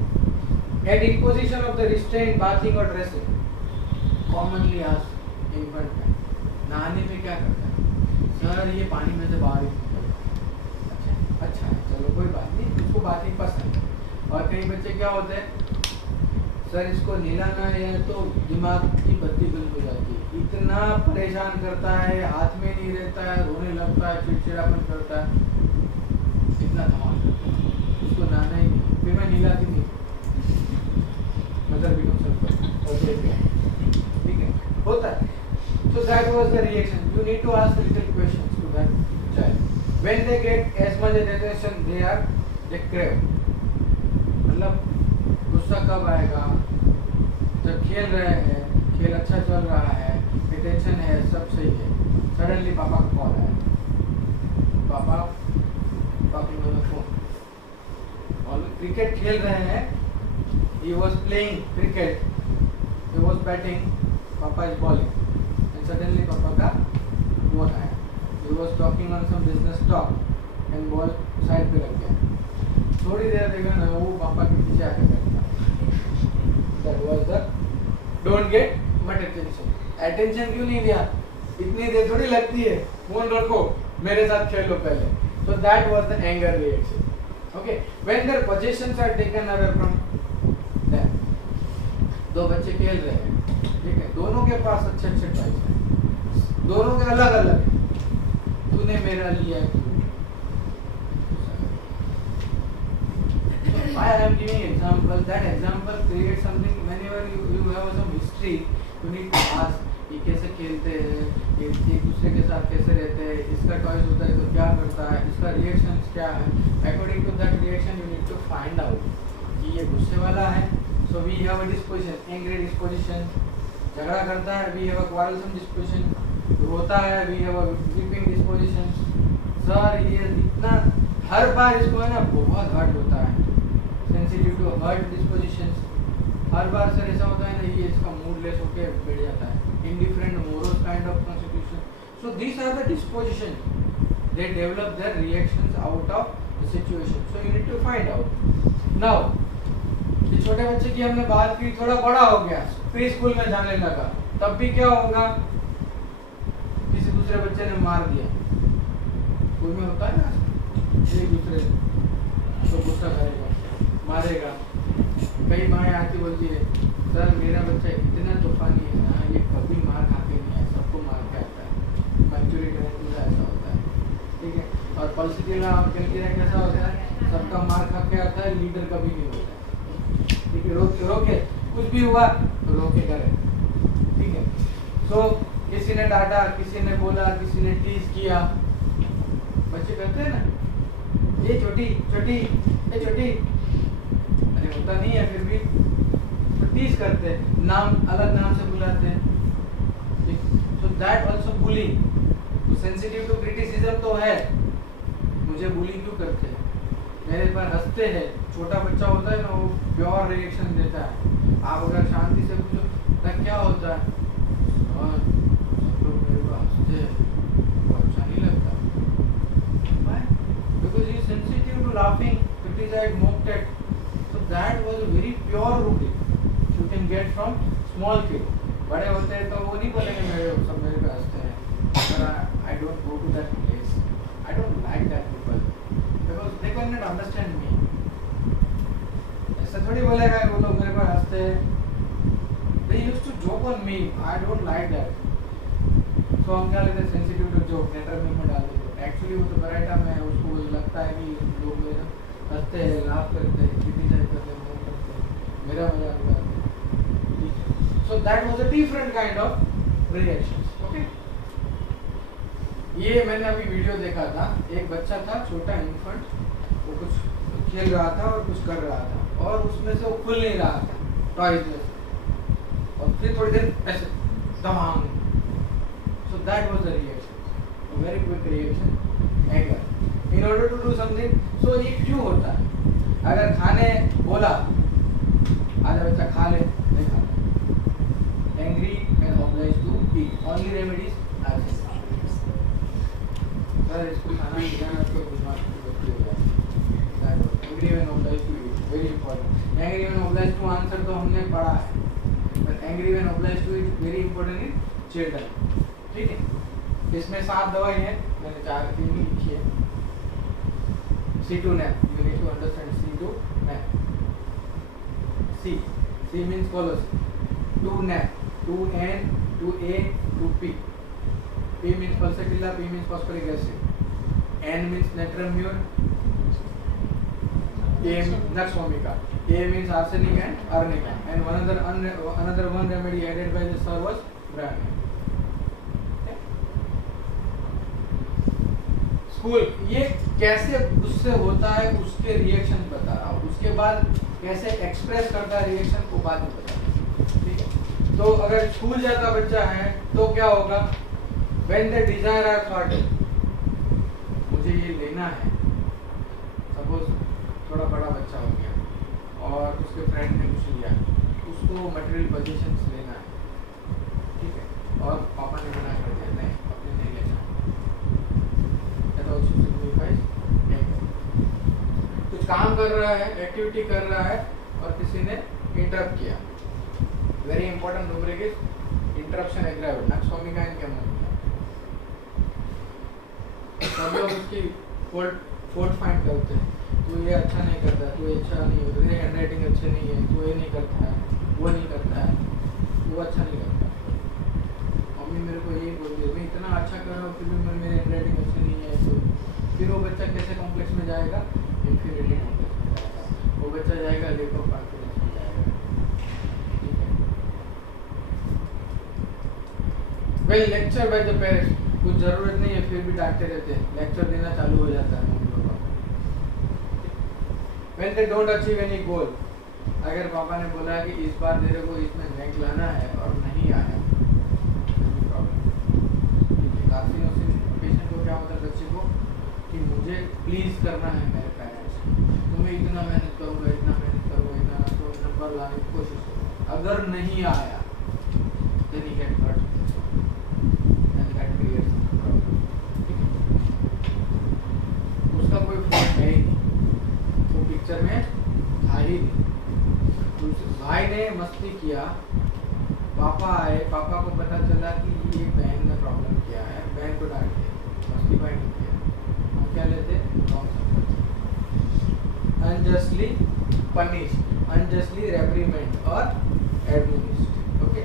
and imposition of the restraint, bathing or dressing, commonly asked infant में, नहाने में क्या करता है? सर ये पानी में से बाहर ही, अच्छा है, चलो कोई बात नहीं, उसको बाथिंग पसंद है। और कई बच्चे क्या होते हैं, सर इसको नहलाना है तो दिमाग की बत्ती बंद हो जाती है, इतना परेशान करता है, हाथ में नहीं रहता है, रोने लगता है, चिड़चिड़ापन करता है, इतना धमाल करता है, उसको नहाना ही नहीं, फिर मैं नहलाती नहीं, मदर बिकम सल्फर, ठीक है, होता है। So that was the reaction. You need to ask little questions to that child. When they get as much attention, they crave. मतलब गुस्सा कब आएगा? जब खेल रहे हैं, खेल अच्छा चल रहा है, अटेंशन है, सब सही है, सडनली पापा का कॉल आया, पापा टॉकिंग ऑन द फोन, और क्रिकेट खेल रहे हैं, he was playing cricket, he was batting, पापा is bowling, and suddenly पापा का फोन आया, he was talking on some business talk, and ball side पे लग गया, थोड़ी देर देखा ना वो पापा के पीछे आके बैठा। That was the don't get much attention. Attention क्यों नहीं दिया? इतनी देर थोड़ी लगती है, फोन रखो, मेरे साथ खेलो पहले। So that was the anger reaction. Okay, when their possessions are taken away from them. दो बच्चे खेल रहे हैं, ठीक है, दोनों के पास अच्छे टॉयज हैं, दोनों के अलग अलग हैं, तूने मेरा लिया है, I am giving example. That example creates something. Whenever you have some history, you need to ask ये कैसे खेलते हैं, एक दूसरे के साथ कैसे रहते हैं, इसका टॉयज होता है तो क्या करता है, इसका रिएक्शन क्या है। According to that reaction, you need to find out कि ये गुस्से वाला है, so we have a disposition, angry disposition, झगड़ा करता है, we have a quarrelsome disposition, रोता है, we have a weeping disposition। Sir ये इतना हर बार इसको है ना बहुत हर्ट होता है, सेंसिटिव टू हर्ट डिस्पोजिशंस। हर बार सर ऐसा होता है ना, ये इसका मूडलेस होके बैठ जाता है, indifferent morose kind of constitution. So these are the disposition, they develop their reactions out of the situation. So you need to find out. Now ये छोटे बच्चे की हमने बात की, थोड़ा बड़ा हो गया, प्री स्कूल में जाने लगा, तब भी क्या होगा, किसी दूसरे बच्चे ने मार दिया, स्कूल में होता है ना, एक दूसरे तो गुस्सा करेगा, मारेगा। कई माएँ आती बोलती है सर मेरा बच्चा इतना तूफानी है ना, ये कभी मार खा के नहीं है, सबको मार के आता है, मैच्योरिटी में पूरा ऐसा होता है, ठीक है। और पल्सिटीला कैसा होता है, सबका मार खा के आता है, लीडर कभी नहीं होता है, ठीक है। रोके कुछ भी हुआ रोके करे, ठीक है। सो किसी ने डांटा, किसी ने बोला, किसी ने टीज किया, बच्चे करते हैं ना, ये छोटी छोटी ये छोटी, अरे होता नहीं है फिर भी तो टीज करते हैं, नाम अलग नाम से बुलाते हैं, सो दैट आल्सो बुलिंग। तो सेंसिटिव टू क्रिटिसिज्म तो है, मुझे बुली क्यों करते हैं, मेरे पर हंसते हैं। छोटा बच्चा होता है ना, वो प्योर रिएक्शन देता है। आप अगर शांति से पूछो तब क्या होता है, और सब लोग मेरे को हंसते हैं, वो अच्छा नहीं लगता, because he is sensitive to laughing, criticized, mocked at. So that was a very pure rubric you can get from small kid. बड़े होते हैं तो वो नहीं बोलेंगे मेरे सब मेरे पे हंसते हैं, but I don't go to that place. I don't like that people because they cannot understand me. ऐसा थोड़ी बोलेगा वो लोग मेरे पे हंसते हैं. They used to joke on me. I don't like that. So हम क्या लेते हैं, sensitive to joke, लेटर में डाल देते हैं. एक्चुअली वो तो बराइटा में उसको लगता है कि लोग मेरे हंसते हैं, लाभ करते हैं, क्रिटिसाइज करते हैं, मेरा मजाक उड़ाते हैं, ठीक है। So that was a different kind of reactions, okay. ये मैंने अभी वीडियो देखा था, एक बच्चा था, छोटा इन्फेंट, वो कुछ खेल रहा था और कुछ कर रहा था, और उसमें से वो खुल नहीं रहा था टॉयज में से, और फिर थोड़ी देर ऐसे तमाम। सो that was the reaction, very quick reaction, anger. In order to do something, so ये क्यों होता है? अगर खाने बोला, आधा बच्चा खा ले, नहीं खाता. Angry when obliged to eat. Only remedies are this. Sir इसको खाना खिलाना तो दिमाग की बत्ती हो जाती है. Angry when obliged to eat, very important. Angry when obliged to answer तो हमने पढ़ा है, but angry when obliged to eat very important in children, ठीक है। इसमें 7 दवाई हैं, मैंने 4 3 ही लिखी है। C2 nap, you need to understand C2 nap. C means follows. 2 nap, 2N, 2A, 2P. P means pulsatilla, P means phosphoric acid. N means natramure, A nux vomica. A means arsenic and arnica. And another one remedy added by the sir was bromine. ये कैसे उससे होता है, उसके reaction बता रहा हूँ, उसके बाद कैसे एक्सप्रेस करता है रिएक्शन को बाद में बता रहा हूँ, ठीक है। तो अगर स्कूल जाता बच्चा है तो क्या होगा, when the desire are thwarted, मुझे ये लेना है, सपोज थोड़ा बड़ा बच्चा हो गया और उसके फ्रेंड ने कुछ लिया, उसको मटेरियल पोजीशंस लेना है, ठीक है, और पापा ने मना कर दिया, नहीं अपने नहीं लेना। कुछ काम कर रहा है, एक्टिविटी कर रहा है और किसी ने इंटरप्ट किया, very important rubric is interruption aggravate, nux vomica and pneumonia। सब लोग उसकी फॉल्ट फाइंड करते हैं, तू ये अच्छा नहीं करता, तू अच्छा नहीं, तेरी हैंडराइटिंग अच्छी नहीं है, तू ये नहीं करता है, वो नहीं करता है, वो अच्छा नहीं करता। मम्मी मेरे को यही बोल रही है, मैं इतना अच्छा कर रहा हूँ फिर भी मेरी हैंडराइटिंग अच्छी नहीं है, तो फिर वो बच्चा कैसे कॉम्प्लेक्स में जाएगा, इंफीरियरिटी कॉम्प्लेक्स में जाएगा, वो बच्चा जाएगा लैक ऑफ कॉन्फिडेंस में जाएगा, ठीक है। Well lecture by the parents, कुछ जरूरत नहीं है फिर भी डांटते रहते हैं, लेक्चर देना चालू हो जाता है mummy papa. When they don't achieve any गोल, अगर पापा ने बोला कि इस बार तेरे को इसमें रैंक लाना है और नहीं आया, पेशेंट को क्या होता है बच्चे को कि मुझे प्लीज करना है, पापा आए, पापा को पता चला कि ये बहन ने प्रॉब्लम किया है, बहन को डांट दिया, जस्टिफाई नहीं किया, हम क्या लेते अनजस्टली पनिश, अनजस्टली रेप्रीमेंड और एडमोनिश्ड, ओके,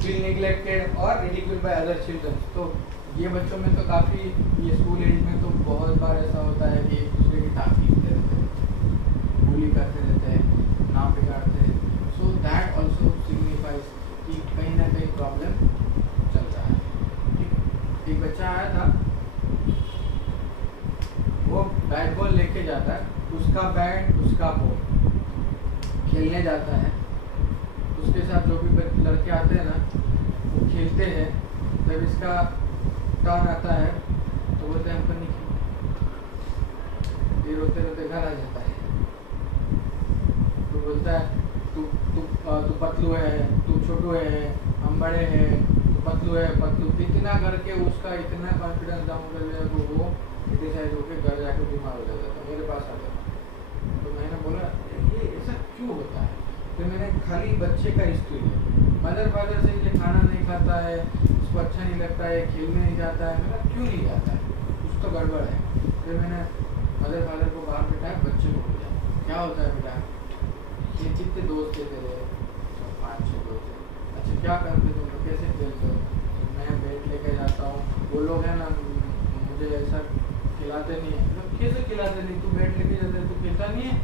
फील नेग्लेक्टेड और रिडिक्यूल्ड बाय अदर चिल्ड्रन। तो ये बच्चों में तो काफ़ी, ये स्कूल एज में तो बहुत बार ऐसा होता है कि एक दूसरे की टाँग खींचते रहते हैं, बुली करते रहते हैं, नाम बिगाड़ते हैं। सो दैट ऑल्सो सिग्निफाइज कि कहीं ना कहीं प्रॉब्लम चल रहा है। ठीक, एक बच्चा आया था, वो बैट बॉल लेके जाता है, उसका बैट उसका बॉल, खेलने जाता है, उसके साथ जो भी लड़के आते हैं ना वो खेलते हैं, जब इसका टर्न आता है तो बोलते हैं हमको नहीं खेलना, ये रोते रोते घर आ जाता है, तो बोलता है तू पतलू है, तू छोटू है, हम बड़े हैं, तू पतलू है, पतलू, इतना करके उसका इतना कॉन्फिडेंस डाउन कर दिया तो वो क्रिटिसाइज होकर घर जाकर बीमार हो जाता था, मेरे पास आता था। तो मैंने बोला ये ऐसा क्यों होता है, तो मैंने खाली बच्चे का हिस्ट्री लिया, मदर फादर से ये खाना नहीं खाता है, इसको अच्छा नहीं लगता है, खेलने नहीं जाता है, मैंने क्यों नहीं जाता है, कुछ तो गड़बड़ है। फिर मैंने मदर फादर को बाहर बिठाया, बच्चे को बोला क्या होता है बेटा, ये कितने दोस्त थे तेरे, 5-6 दोस्त थे, अच्छा क्या करते तुम लोग, कैसे खेलते हो, मैं बैट लेके जाता हूँ, वो लोग हैं ना मुझे ऐसा खिलाते नहीं है, मतलब कैसे खिलाते नहीं, तू बैट लेके जाता है, तू खेलता नहीं है,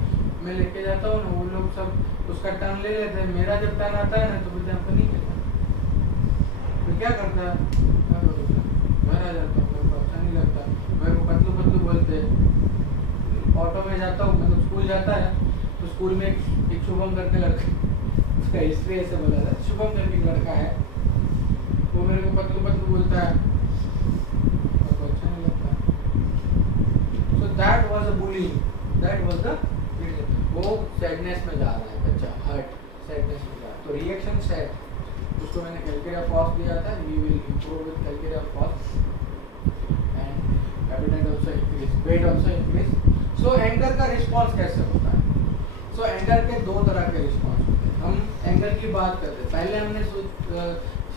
मैं लेके जाता हूँ ना, वो लोग सब उसका टर्न ले लेते हैं, मेरा जब टर्न आता है ना तो बोलते हैं हमको नहीं खेलना, तो क्या करता है घर आ जाता हूँ, मेरे को अच्छा नहीं लगता, मेरे को पतलू पतलू बोलते, ऑटो में जाता हूँ, मतलब स्कूल जाता है तो स्कूल में एक शुभम करके लड़का, उसका हिस्ट्री ऐसे बोला था, शुभम करके एक लड़का है, वो मेरे को पतलू पतलू बोलता है, मेरे को अच्छा नहीं लगता। सो that was a bullying, that was the, वो सैडनेस में जा रहा है बच्चा, हर्ट सैडनेस में जा रहा है, तो रिएक्शन सैड, उसको मैंने कैलकेरिया फॉस दिया था, we will improve with calcarea phos and appetite also increase, weight also increase. So anger का रिस्पांस कैसे होता है, सो एंगर के दो तरह के रिस्पांस होते हैं। हम एंगर की बात करते हैं, पहले हमने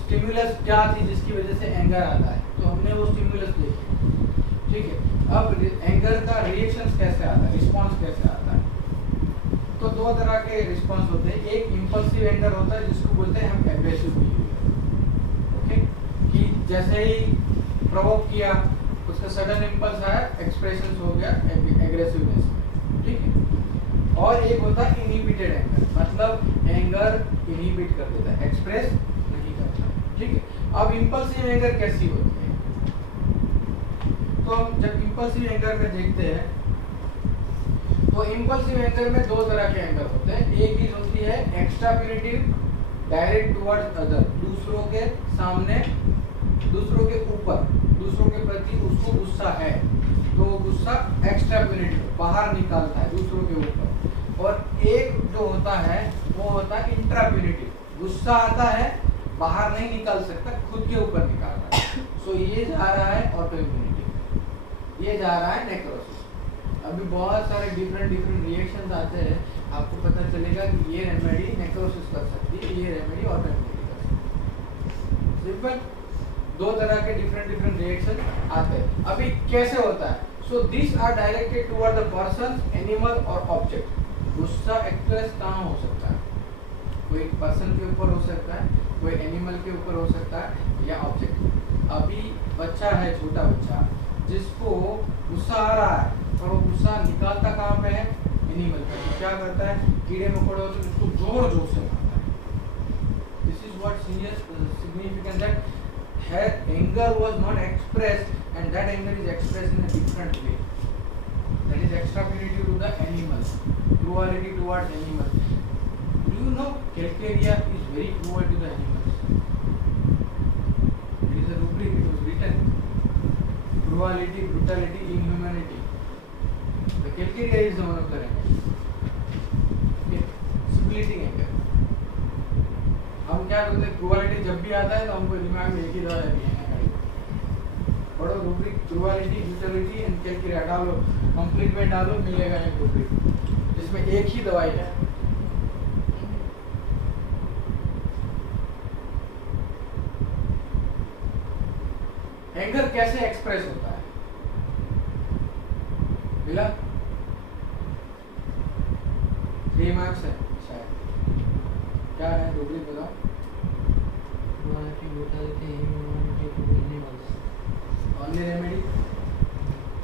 स्टिमुलस क्या थी जिसकी वजह से एंगर आता है, तो हमने वो स्टिमुलस देखी, ठीक है। अब एंगर का रिएक्शन कैसे आता है, रिस्पांस कैसे आता है, तो दो तरह के रिस्पांस होते हैं, एक इम्पल्सिव एंगर होता है जिसको बोलते हैं हम एग्रेसिव बिहेवियर, ओके, कि जैसे ही प्रोवोक किया उसका सडन इम्पल्स आया, एक्सप्रेशन हो गया एग्रेसिवनेस, ठीक है। और एक होता है इनहिबिटेड एंगर, मतलब एंगर इनहिबिट कर देता है, एक्सप्रेस नहीं करता, ठीक है। अब इम्पल्सिव एंगर कैसी होती है, तो हम जब इम्पल्सिव एंगर में देखते हैं तो इम्पल्सिव एंगर में दो तरह के एंगर होते हैं, एक चीज होती है extra punitive, direct towards other, दूसरों के सामने, दूसरों के ऊपर, दूसरों के प्रति उसको गुस्सा है तो गुस्सा एक्स्ट्रा प्यूनिटिव, बाहर निकालता है दूसरों के ऊपर। और एक जो होता है वो होता है इंट्रा प्यूनिटिव, गुस्सा आता है बाहर नहीं निकाल सकता, खुद के ऊपर निकालता है। सो ये जा रहा है ऑटो इम्यूनिटी, ये जा रहा है नेक्रोसिस। अभी बहुत सारे डिफरेंट रिएक्शंस आते हैं, आपको पता चलेगा कि ये रेमेडी नेक्रोसिस कर सकती है, ये रेमेडी ऑटो इम्यूनिटी कर सकती है। सिंपल, दो तरह के डिफरेंट रिएक्शन आते हैं। अभी कैसे होता है, so this are directed toward the person, animal और ऑब्जेक्ट। गुस्सा एक्सप्रेस कहाँ हो सकता है, कोई पर्सन के ऊपर हो सकता है, कोई एनिमल के ऊपर हो सकता है या ऑब्जेक्ट। अभी बच्चा है, छोटा बच्चा, जिसको गुस्सा आ रहा है और वो गुस्सा निकालता कहाँ पे है, एनिमल पे। तो क्या करता है, कीड़े मकोड़े होते हैं उसको जोर जोर से मारता है। This is what significant that her anger was not expressed, and that anger is expressed in a different way. That is extra punitive to the animals, cruelty towards animals. Do you know Calcaria is very cruel to the animals? It is a rubric, it was written. Cruelty, brutality, inhumanity. The Calcaria is one of the remedies. Okay, splitting anger. हम क्या करते हैं, cruelty जब भी आता है तो हमको दिमाग में एक ही दवा है, पढ़ो rubric, cruelty, brutality and Calcarea डालो, कंप्लीट में डालो, मिलेगा एक रूब्रिक जिसमें एक ही दवाई है। एंगर कैसे एक्सप्रेस होता है? मिला? 3 मार्क्स है शायद। क्या है रूब्रिक बताओ? Cruelty, brutality, inhumanity to animals. Only remedy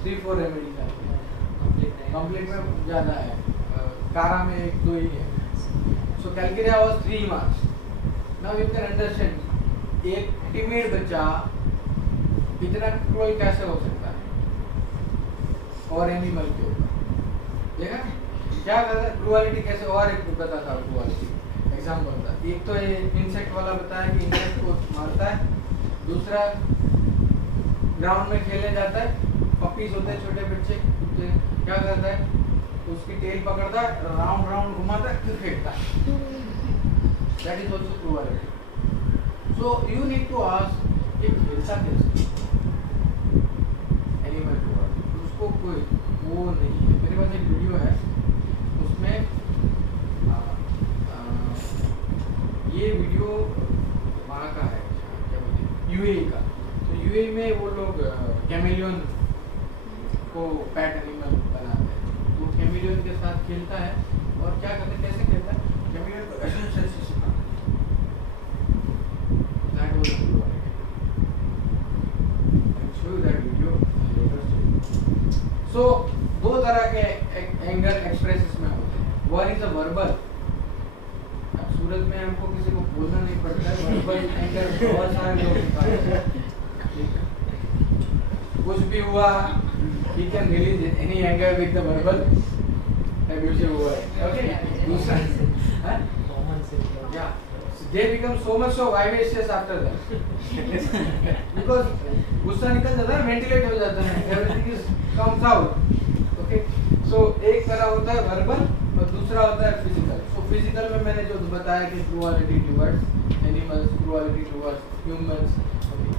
3-4 remedy है। कंप्लीट में ज्यादा है, कारा में 1-2 ही है। So calcarea was 3 marks. Now you can understand एक टिमिड बच्चा इतना क्रूअल कैसे हो सकता है और एनिमल के ऊपर। देखा क्या कहता है क्रूअलिटी कैसे? और एक बताता था क्रूअलिटी एग्जांपल था। एक तो ये इंसेक्ट वाला बताया कि इंसेक्ट को मारता है, दूसरा ग्राउंड में खेलने जाता है, पपीज होते हैं छोटे बच्चे, क्या करता है उसकी टेल पकड़ता है, राउंड राउंड घुमाता है, फिर फेंकता है। That is also cruelty. So you need to ask एक खेलता कैसे एनिमल क्रूअलिटी, उसको कोई वो नहीं है। मेरे पास एक वीडियो है उसमें ये वीडियो वहाँ का है, क्या बोलते हैं यूएई का। तो यूएई में वो लोग कैमेलियन को पैट एनिमल बनाते हैं। तो कैमेलियन के साथ खेलता है और क्या करते हैं, कैसे खेलता है, कैमेलियन को ऐसे सिखाता है। That was cruelty. I will show you that video later. So 2 तरह के एंगर एक्सप्रेसेस में होते हैं। One is a verbal. अब सूरत में हमको किसी को बोलना नहीं पड़ता है, वर्बल एंगर बहुत सारे लोग दिखाते हैं। कुछ भी हुआ, he can release any anger with the verbal abusive word. Okay? दूसरा, हाँ? Common sense. Yeah. So they become so much so vivacious after that. Because गुस्सा निकल जाता है, ventilate हो जाता है, everything is comes out. Okay? So एक तरह होता है verbal और दूसरा होता है physical. So physical में मैंने जो बताया कि cruelty towards animals, cruelty towards humans. Okay?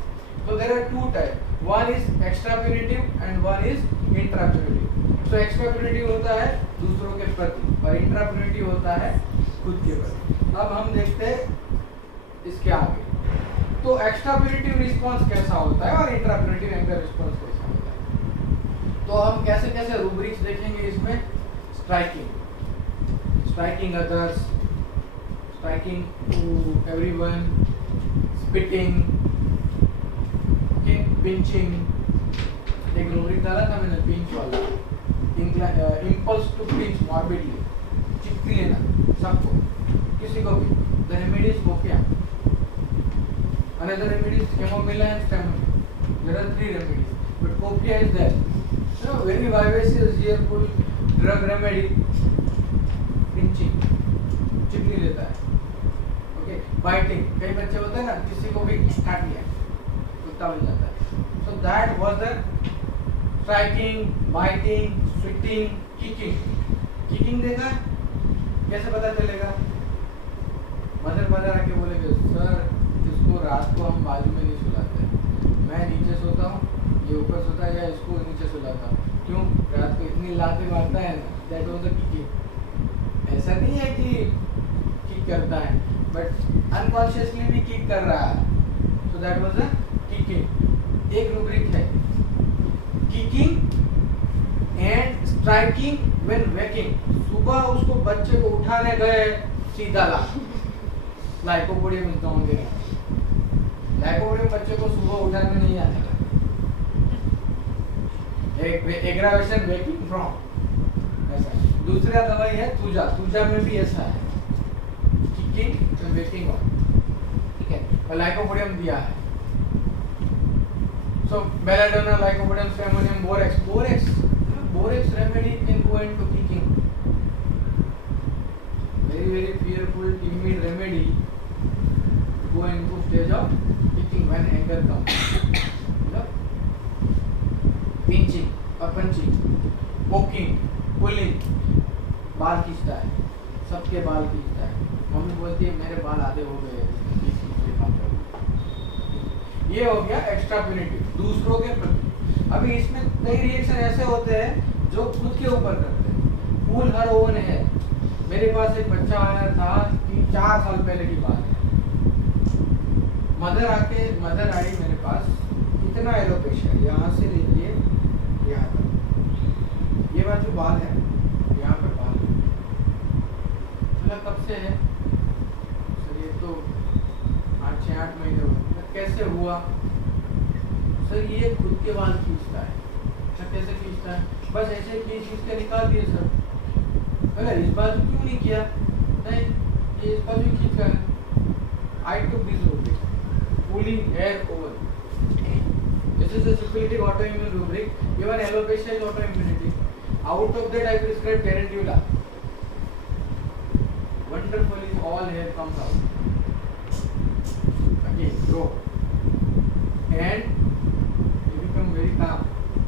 So there are 2 types. One is extra punitive and one is intra punitive. So extra punitive होता है दूसरों के प्रति और intra punitive होता है खुद के प्रति। अब हम देखते हैं इसके आगे। तो extra punitive रिस्पॉन्स कैसा होता है और intra punitive एंगर रिस्पॉन्स कैसा होता है। तो हम कैसे कैसे रूब्रिक्स देखेंगे इसमें। Striking others, striking to everyone, spitting, pinching. एक रूब्रिक डाला था मैंने पिंच वाला, इम्पल्स टू पिंच मॉर्बिडली, चिपकी लेना सबको, किसी को भी। The remedies coffea, another remedies chamomilla and stramonium. There are 3 remedies but coffea is there. You know very vivacious cheerful drug remedy, pinching, चिपकी लेता है। ओके, बाइटिंग, कई बच्चे होते हैं ना किसी को भी काट लिया कुत्ता बन जाता है। So that was the striking, biting, spitting, kicking. Kicking देखा? कैसे पता चलेगा? मदर आके बोलेगे सर इसको रात को हम बाजू में नहीं सुलाते, मैं नीचे सोता हूँ, ये ऊपर सोता है, या इसको नीचे सुलाता हूँ। क्यों? रात को इतनी लातें मारता है ना। That was the kicking. ऐसा नहीं है कि किक करता है, बट अनकॉन्शियसली भी किक कर रहा है। So that was the kicking. एक रूब्रिक है kicking and striking when waking. सुबह उसको बच्चे को उठाने गए, सीधा लाइकोपोडियम इंस्टॉल दे रहा। लाइकोपोडियम बच्चे को सुबह उठाने नहीं आने का। एक एग्रावेशन वेकिंग फ्रॉम ऐसा। दूसरा दवाई है तुजा, तुजा में भी ऐसा है किकिंग एंड वेकिंग ऑन, ठीक है, और लाइकोपोडियम दिया है। So belladonna, lycopodium, stramonium, borax remedy can go into kicking. Very fearful, timid remedy go into stage of kicking when anger comes. You know? Pinching or punching, poking, pulling, बाल खींचता है, सबके बाल खींचता है। मम्मी बोलती है मेरे बाल आधे हो गए, ये हो गया एक्स्ट्रा प्यूनिटिव दूसरों के प्रति। अभी इसमें कई रिएक्शन ऐसे होते हैं जो खुद के ऊपर करते हैं। फूल हर ओवन है। मेरे पास एक बच्चा आया था कि 4 साल पहले की बात है। मदर आई मेरे पास कि इतना एलोपेशिया, यहाँ से लेके यहाँ तक, ये बाजू बाल है, यहाँ पर बाल है। मतलब कब से है सर? ये तो 6-8 महीने हुए। मतलब कैसे हुआ सर? ये खुद के बाल खींचता है। सर कैसे खींचता है? बस ऐसे खींच के निकाल दिए सर। अगर इस बाजू क्यों नहीं किया? नहीं, ये इस बाजू खींच कर है। I took this rubric, pulling hair over. This is a syphilitic autoimmune rubric. Even alopecia is autoimmunity. Out of that, I prescribed Tarantula. Wonderfully, all hair comes out. Again, grow. And you become very calm.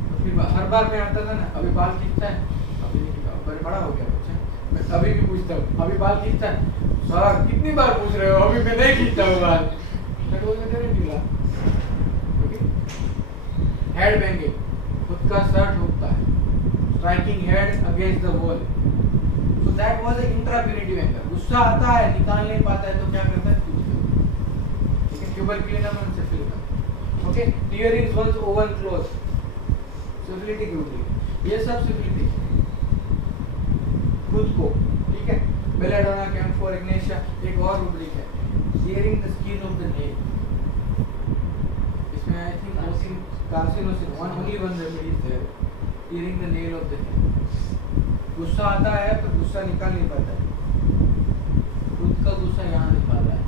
तो फिर हर बार मैं आता था ना, अभी बाल खींचता है, अभी नहीं खींचा, बड़ा हो गया बच्चा। मैं अभी भी पूछता हूँ, अभी बाल खींचता है? सर कितनी बार पूछ रहे हो, अभी मैं नहीं खींचता हूँ बाल। हेड बैंगिंग, खुद का सर ठोकता है, striking head against the wall. So that was a intrapunitive anger. गुस्सा आता है, निकाल नहीं पाता है, तो क्या करता है? ठीक है, tuberculinum and syphilis. Okay, tearing one's own clothes, syphilitic rubric. ये सब सिफिलिटिक खुद को, ठीक है। बेलाडोना, कैम्फोर, इग्नेशिया, एक और रूब्रिक है, tearing the skin of the nail. इसमें I think carcinosin, only one remedy is there, tearing the nail of the nail। गुस्सा आता है पर गुस्सा निकाल नहीं पाता है, खुद का गुस्सा यहाँ निकाल रहा है।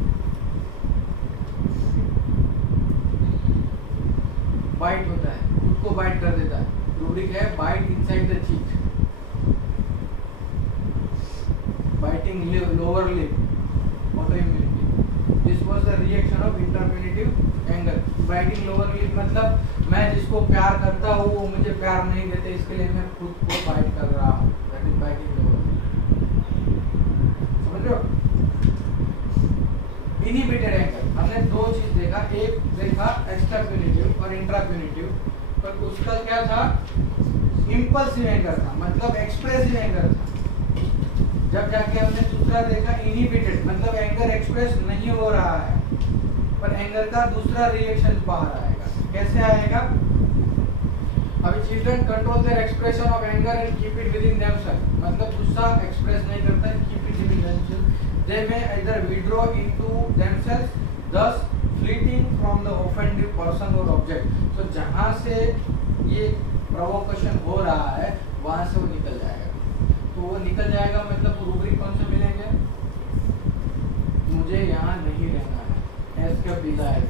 बाइट होता है, खुद को बाइट कर देता है, रूब्रिक है bite inside the cheek, biting lower lip, autoimmunity। This was the reaction of intrapunitive anger। biting lower lip मतलब मैं जिसको प्यार करता हूँ वो मुझे प्यार नहीं देते, इसके लिए मैं खुद को बाइट कर रहा हूँ। That is biting lower lip। समझ रहे हो? Inhibited anger, हमने दो चीज देखा, एक देखा extrapunitive और intrapunitive, पर उसका क्या था? impulsive anger था, मतलब expressive anger था। जब जाके हमने दूसरा देखा इनहिबिटेड, मतलब एंगर एक्सप्रेस नहीं हो रहा है पर एंगर का दूसरा रिएक्शन बाहर आएगा। कैसे आएगा? अभी children control there expression of anger and keep it within themselves, मतलब गुस्सा एक्सप्रेस नहीं करता है, keep it within themselves. They may either withdraw into themselves, thus fleeting from the offended person or object। तो जहां से ये provocation हो रहा है वहां से वो निकल जाएगा। तो वो निकल जाएगा मतलब रूब्रिक कौन से मिलेंगे? मुझे यहाँ नहीं रहना है, एस का पिज़्ज़ा है।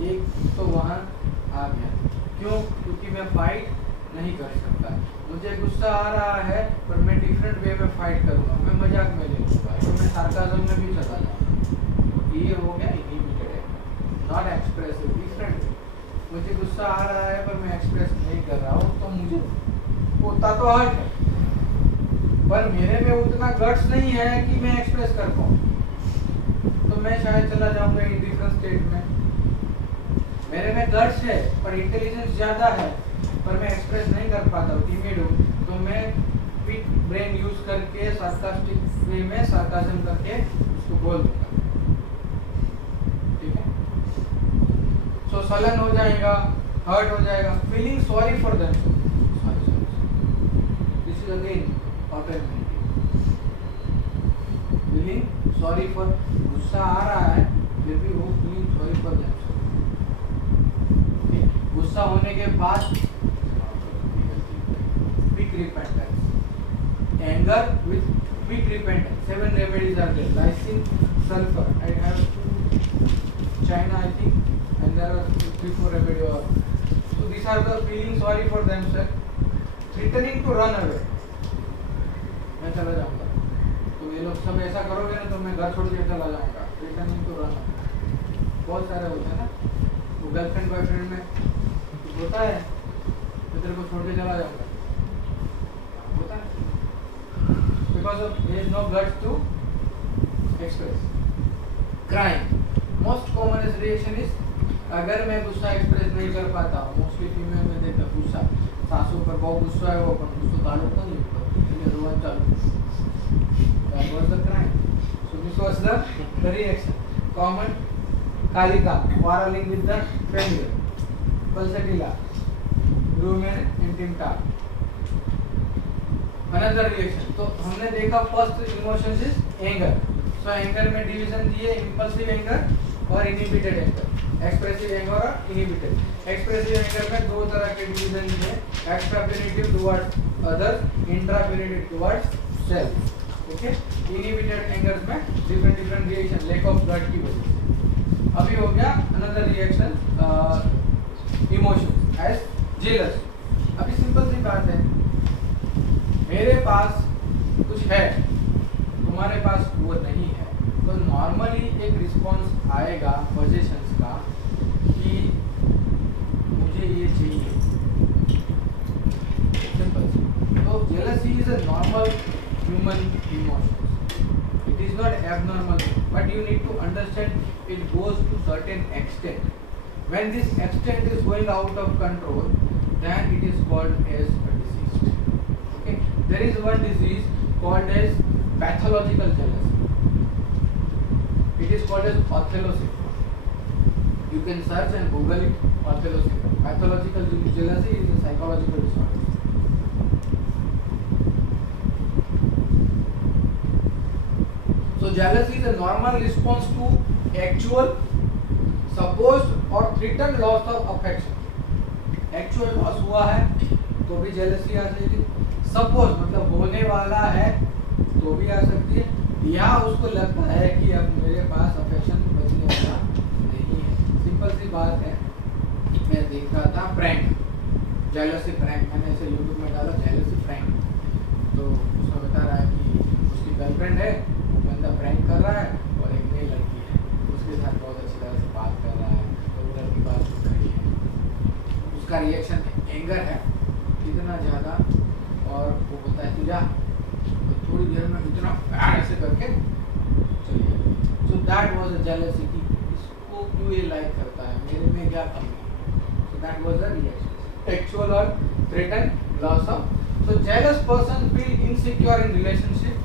एक तो वहाँ आ गया, क्यों? क्योंकि मैं फाइट नहीं कर सकता, मुझे गुस्सा आ रहा है पर मैं डिफरेंट वे में फाइट करूँगा, मैं मजाक में ले लूँगा, तो मैं सार्काज़म में भी चला जाऊँगा। ये हो गया इनहिबिटेड है, नॉट एक्सप्रेसिव, डिफरेंट। मुझे गुस्सा आ रहा है पर मैं एक्सप्रेस नहीं कर रहा हूँ, तो मुझे होता तो है पर मेरे में उतना गट्स नहीं है कि मैं एक्सप्रेस कर पाऊँ, तो मैं शायद चला जाऊंगा इंडिफरेंट स्टेट में। मेरे में गट्स है पर इंटेलिजेंस ज़्यादा है पर मैं एक्सप्रेस नहीं कर पाता हूँ, टीमेड हूँ, तो मैं पिक ब्रेन यूज करके सार्कास्टिक वे में सार्काज्म करके उसको बोल दूंगा। ठीक है, सो सलन हो जाएगा, हर्ट हो जाएगा, feeling sorry for them. This is again autoimmunity। Feeling sorry for, गुस्सा आ रहा है फिर भी वो फीलिंग सॉरी फॉर देम। गुस्सा होने के बाद quick repentance, anger with quick repentance. 7 remedies are there, lysine, sulfur, I have China I think, and there are 3-4 remedies। so these are the feeling sorry for themselves, returning to run away, मैं चला जाऊंगा। तो ये लोग सब ऐसा करोगे ना तो मैं घर छोड़ के चला जाऊंगा, रिटर्निंग टू रन। बहुत सारे होते हैं ना, वो गर्लफ्रेंड बॉयफ्रेंड में होता है, तो तेरे को छोड़ के चला जाऊंगा, होता है, because of there is no guts to express. Crime, most common reaction is, अगर मैं गुस्सा एक्सप्रेस नहीं कर पाता हूँ, मोस्टली फीमेल में देखा गुस्सा, सासू पर बहुत गुस्सा है वो पर गुस्सा काढ़ो तो नहीं, रोज चालू। That was the crime. So this was the reaction. Common, Kalika, quarreling with the family। pulsatilla, rumen intimta. Another reaction. तो हमने देखा first emotion is anger. So anger में डिवीजन दिए इम्पल्सिव एंगर और इनहिबिटेड एंगर. एक्सप्रेसिव एंगर और inhibited. Expressive anger में दो तरह के डिवीजन दिए, extrapunitive towards others, intrapunitive towards self. Okay. Inhibited anger में different reaction lack of blood की वजह से. अभी हो गया another reaction emotion as jealous. अभी सिंपल सी बात है, मेरे पास कुछ है, तुम्हारे पास वो नहीं है, तो नॉर्मली एक रिस्पॉन्स आएगा पोजीशंस का कि मुझे ये चाहिए. सिंपल. तो jealousy is a normal human emotion. It is not abnormal, but you need to understand it goes to certain extent. When this extent is going out of control, then it is called as a disease. Okay, there is one disease called as pathological jealousy. It is called as Othello syndrome. You can search and Google it. Othello syndrome. Pathological jealousy is a psychological disorder. So jealousy is a normal response to actual, supposed or threatened loss of affection. Actual loss हुआ है तो भी jealousy आ जाएगी. Suppose मतलब होने वाला है तो भी आ सकती है, या उसको लगता है कि अब मेरे पास अफेक्शन बचने वाला नहीं है. सिंपल सी बात है. मैं देख रहा था प्रैंक, जेलसी प्रैंक. मैंने ऐसे यूट्यूब में डाला जेलसी प्रैंक, तो उसमें बता रहा है कि उसकी गर्लफ्रेंड है, वो बंदा प्रैंक कर रहा है और एक नई लड़की है, उसके साथ बहुत अच्छी तरह से बात कर रहा है, तो वो लड़की बात खड़ी है. उसका रिएक्शन एंगर है इतना ज़्यादा, और वो बोलता है तुझा, तो थोड़ी देर में इतना प्यार ऐसे करके चलिए. सो दैट वाज अ जेलसी कि इसको क्यों ये लाइक करता है, मेरे में क्या कमी है. So that was the reaction, actual और threaten loss of. So jealous person feel insecure in relationship.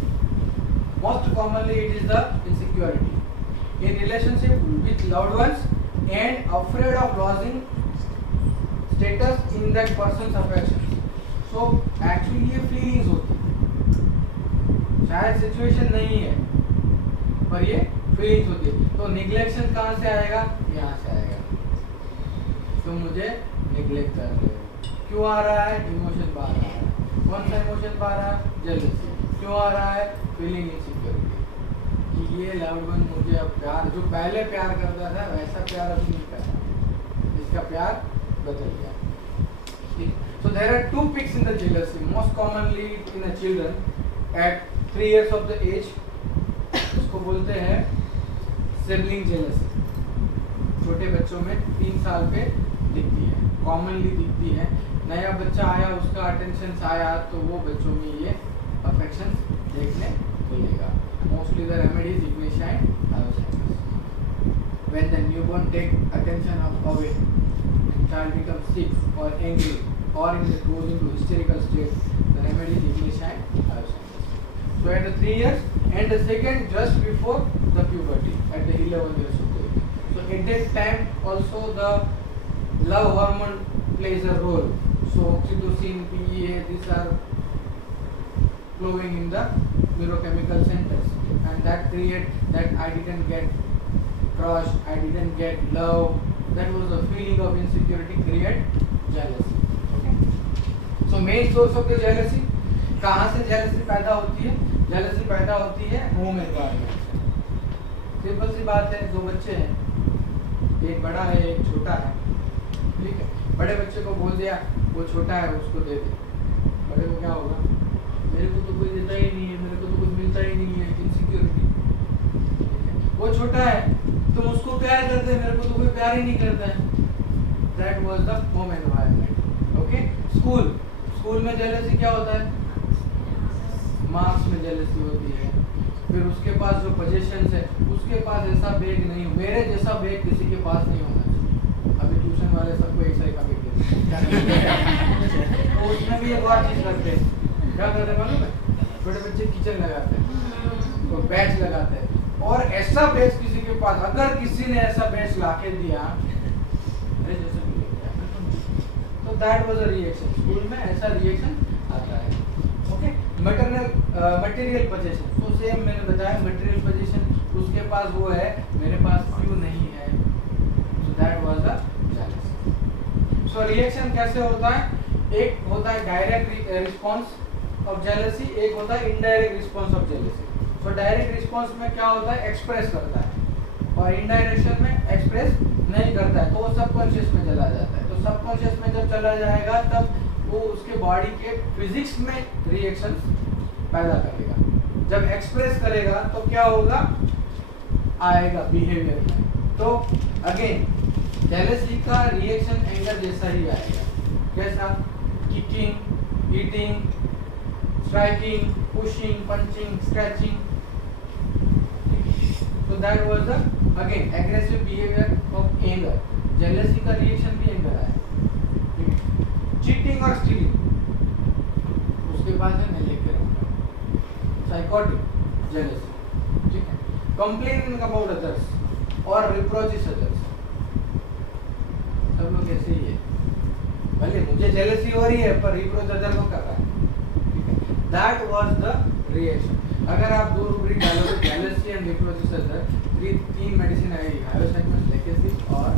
Most commonly it is the insecurity in relationship with loved ones and afraid of losing status in that person's affection. So actually ये feelings होती है, शायद situation नहीं है पर ये feelings होती है. तो neglection कहाँ से आएगा, यहाँ से आएगा. तो मुझे neglect कर रहे हो, क्यों आ रहा है, emotion बाहर आ रहा है. कौन सा emotion बाहर आ रहा है, jealousy. क्यों आ रहा है, feeling insecurity कि ये loved one मुझे अब प्यार, जो पहले प्यार करता था वैसा प्यार अभी नहीं कर रहा, इसका प्यार बदल गया. So there are two peaks in the jealousy, most commonly in the children at 3 years of the age. उसको बोलते हैं sibling jealousy. छोटे बच्चों में 3 साल पे दिखती है, commonly दिखती है. नया बच्चा आया, उसका attention आया, तो वो बच्चों में ये affection देखने मिलेगा. Mostly the remedy is ignition and Alzheimer's. When the newborn take attention away, child becomes sick or angry or goes into hysterical state, the remedy is ignition and Alzheimer's. So at the 3 years, and the second just before the puberty at the 11 years of age. So at that time also the love hormone plays a role. So oxytocin, PEA, these are flowing in the neurochemical centers, and that create that I didn't get crush, I didn't get love. That was the feeling of insecurity create jealousy. Okay. So main source of the jealousy, कहाँ से jealousy पैदा होती है? Jealousy पैदा होती है home environment से. Simple सी बात है, दो बच्चे हैं, एक बड़ा है एक छोटा है, ठीक है. बड़े बच्चे को बोल दिया वो छोटा है उसको दे दे, बड़े को क्या होगा, मेरे को तो कोई देता ही नहीं है, मेरे को तो कुछ मिलता ही नहीं है, इनसिक्योरिटी. वो छोटा है, तुम उसको प्यार करते हैं, मेरे को तो कोई प्यार ही नहीं करता है. That was the home environment. Okay. School में जेलसी क्या होता है, मार्क्स में जेलसी होती है. फिर उसके पास जो पोजीशंस है, उसके पास ऐसा बैग नहीं, मेरे जैसा बैग किसी के पास नहीं होना चाहिए. अभी ट्यूशन वाले सबको एक साइड का बैग देते हैं, तो उसमें भी एक और चीज करते हैं. क्या करते हैं मालूम है, छोटे बच्चे किचन लगाते हैं, तो बैच लगाते हैं, और ऐसा बैच किसी के पास, अगर किसी ने ऐसा बैच लाके दिया, अरे जैसे तो that was a reaction. School में ऐसा रिएक्शन आता है। ओके, मटेरियल पोजीशन, तो सेम मैंने बताया मटेरियल पोजीशन, उसके पास वो है, मेरे पास क्यों नहीं है, so that was a jealousy. So reaction कैसे होता है, एक होता है डायरेक्ट रिस्पांस ऑफ जेलसी, एक होता है indirect response of jealousy. So direct response में क्या होता है, एक्सप्रेस करता है, और इनडायरेक्शन में एक्सप्रेस नहीं करता है, तो वो सबकॉन्शियस में चला जाता है। तो सबकॉन्शियस में जब चला जाएगा तब वो उसके बॉडी के फिजिक्स में रिएक्शंस पैदा करेगा। जब एक्सप्रेस करेगा तो क्या होगा, आएगा बिहेवियर में। तो अगेन जेलसी का रिएक्शन एंगर जैसा ही आएगा, कैसा, kicking, eating, striking, pushing, punching, scratching. So that was the again aggressive behavior of anger. Jealousy का reaction भी anger आया। Cheating और stealing, उसके बाद है मैं लेके रहूँगा। Psychotic, jealousy, ठीक है। Complaining about others और reproaches others, सब लोग ऐसे ही है, भले मुझे jealousy हो रही है पर reproach other को कर रहा है, ठीक है। That was the reaction। अगर आप 2 रूब्रिक डालोगे, जेलसी एंड रिप्रोचेस अदर, तीन मेडिसिन आएगी, हाइपोसाइकोसिस, लेकेसिस और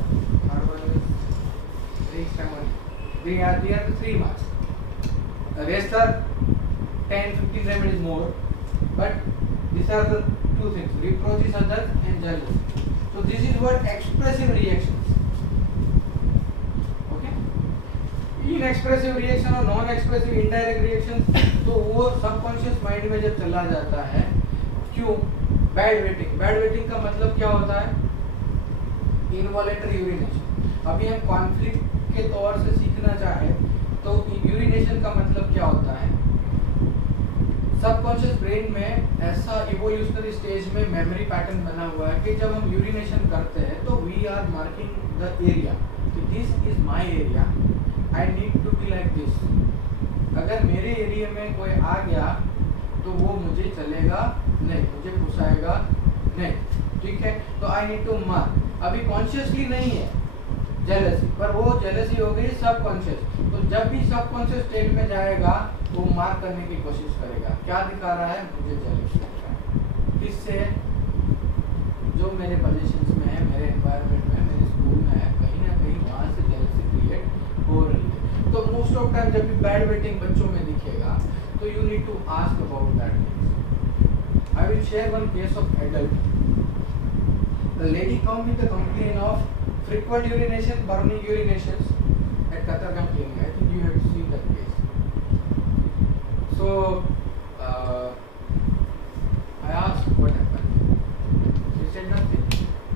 थर्ड वन इज 3 आती है, तो 3 marks. Rest are 10-15 remedies more, but these are the 2 things, reproaches others and jealousy. So this is what expressive reactions, okay। Inexpressive reaction और non expressive indirect reaction, तो वो subconscious mind में जब चला जाता है, क्यों, बैड वेटिंग। बैड वेटिंग का मतलब क्या होता है, इनवॉलेंटरी यूरिनेशन। अभी हम कॉन्फ्लिक्ट के तौर से सीखना चाहे तो यूरिनेशन का मतलब क्या होता है, सबकॉन्शियस ब्रेन में ऐसा इवोल्यूशनरी स्टेज में मेमोरी पैटर्न बना हुआ है कि जब हम यूरिनेशन करते हैं तो we are marking the area, this is my area, I need to be like this. अगर मेरे एरिया में कोई आ गया तो वो मुझे चलेगा नहीं, मुझे घुसाएगा नहीं, ठीक है। तो आई नीड टू मार्क। अभी कॉन्शियसली नहीं है जेलसी, पर वो जेलसी हो गई सबकॉन्शियस। तो जब भी सबकॉन्शियस स्टेट में जाएगा वो मार्क करने की कोशिश करेगा, क्या दिखा रहा है, मुझे जेलसी दिख रहा है, किससे, जो मेरे पोजीशंस में है, मेरे एनवायरनमेंट में, मेरे स्कूल में है, कहीं ना कहीं वहाँ से जेलसी क्रिएट हो रही है। तो मोस्ट ऑफ टाइम जब भी बैड वेटिंग बच्चों में दिखेगा तो you need to ask about that. I will share one case of adult. The lady come with the complain of frequent urination, burning urinations at Katargam clinic. I think you have seen that case. So I asked what happened. She said nothing.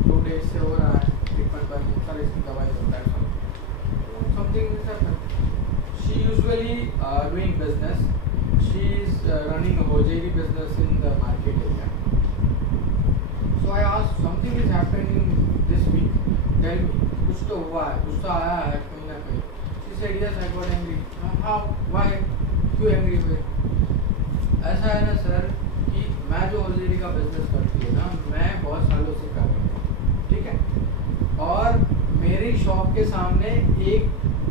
2 days से हो रहा है, frequent burning, sir इसकी दवाई होता है, something has happened. She usually doing business. She is running a hosiery business in the market area. So I asked, something is happening this week. Tell me, कुछ तो हुआ है, कुछ तो आया है कहीं ना कहीं। She said yes, I got angry. How? Why? क्यों angry हुए? ऐसा है ना सर कि मैं जो हॉस्पिटल का बिजनेस करती है ना, मैं बहुत सालों से कर रही हूँ, ठीक है। और मेरी शॉप के सामने एक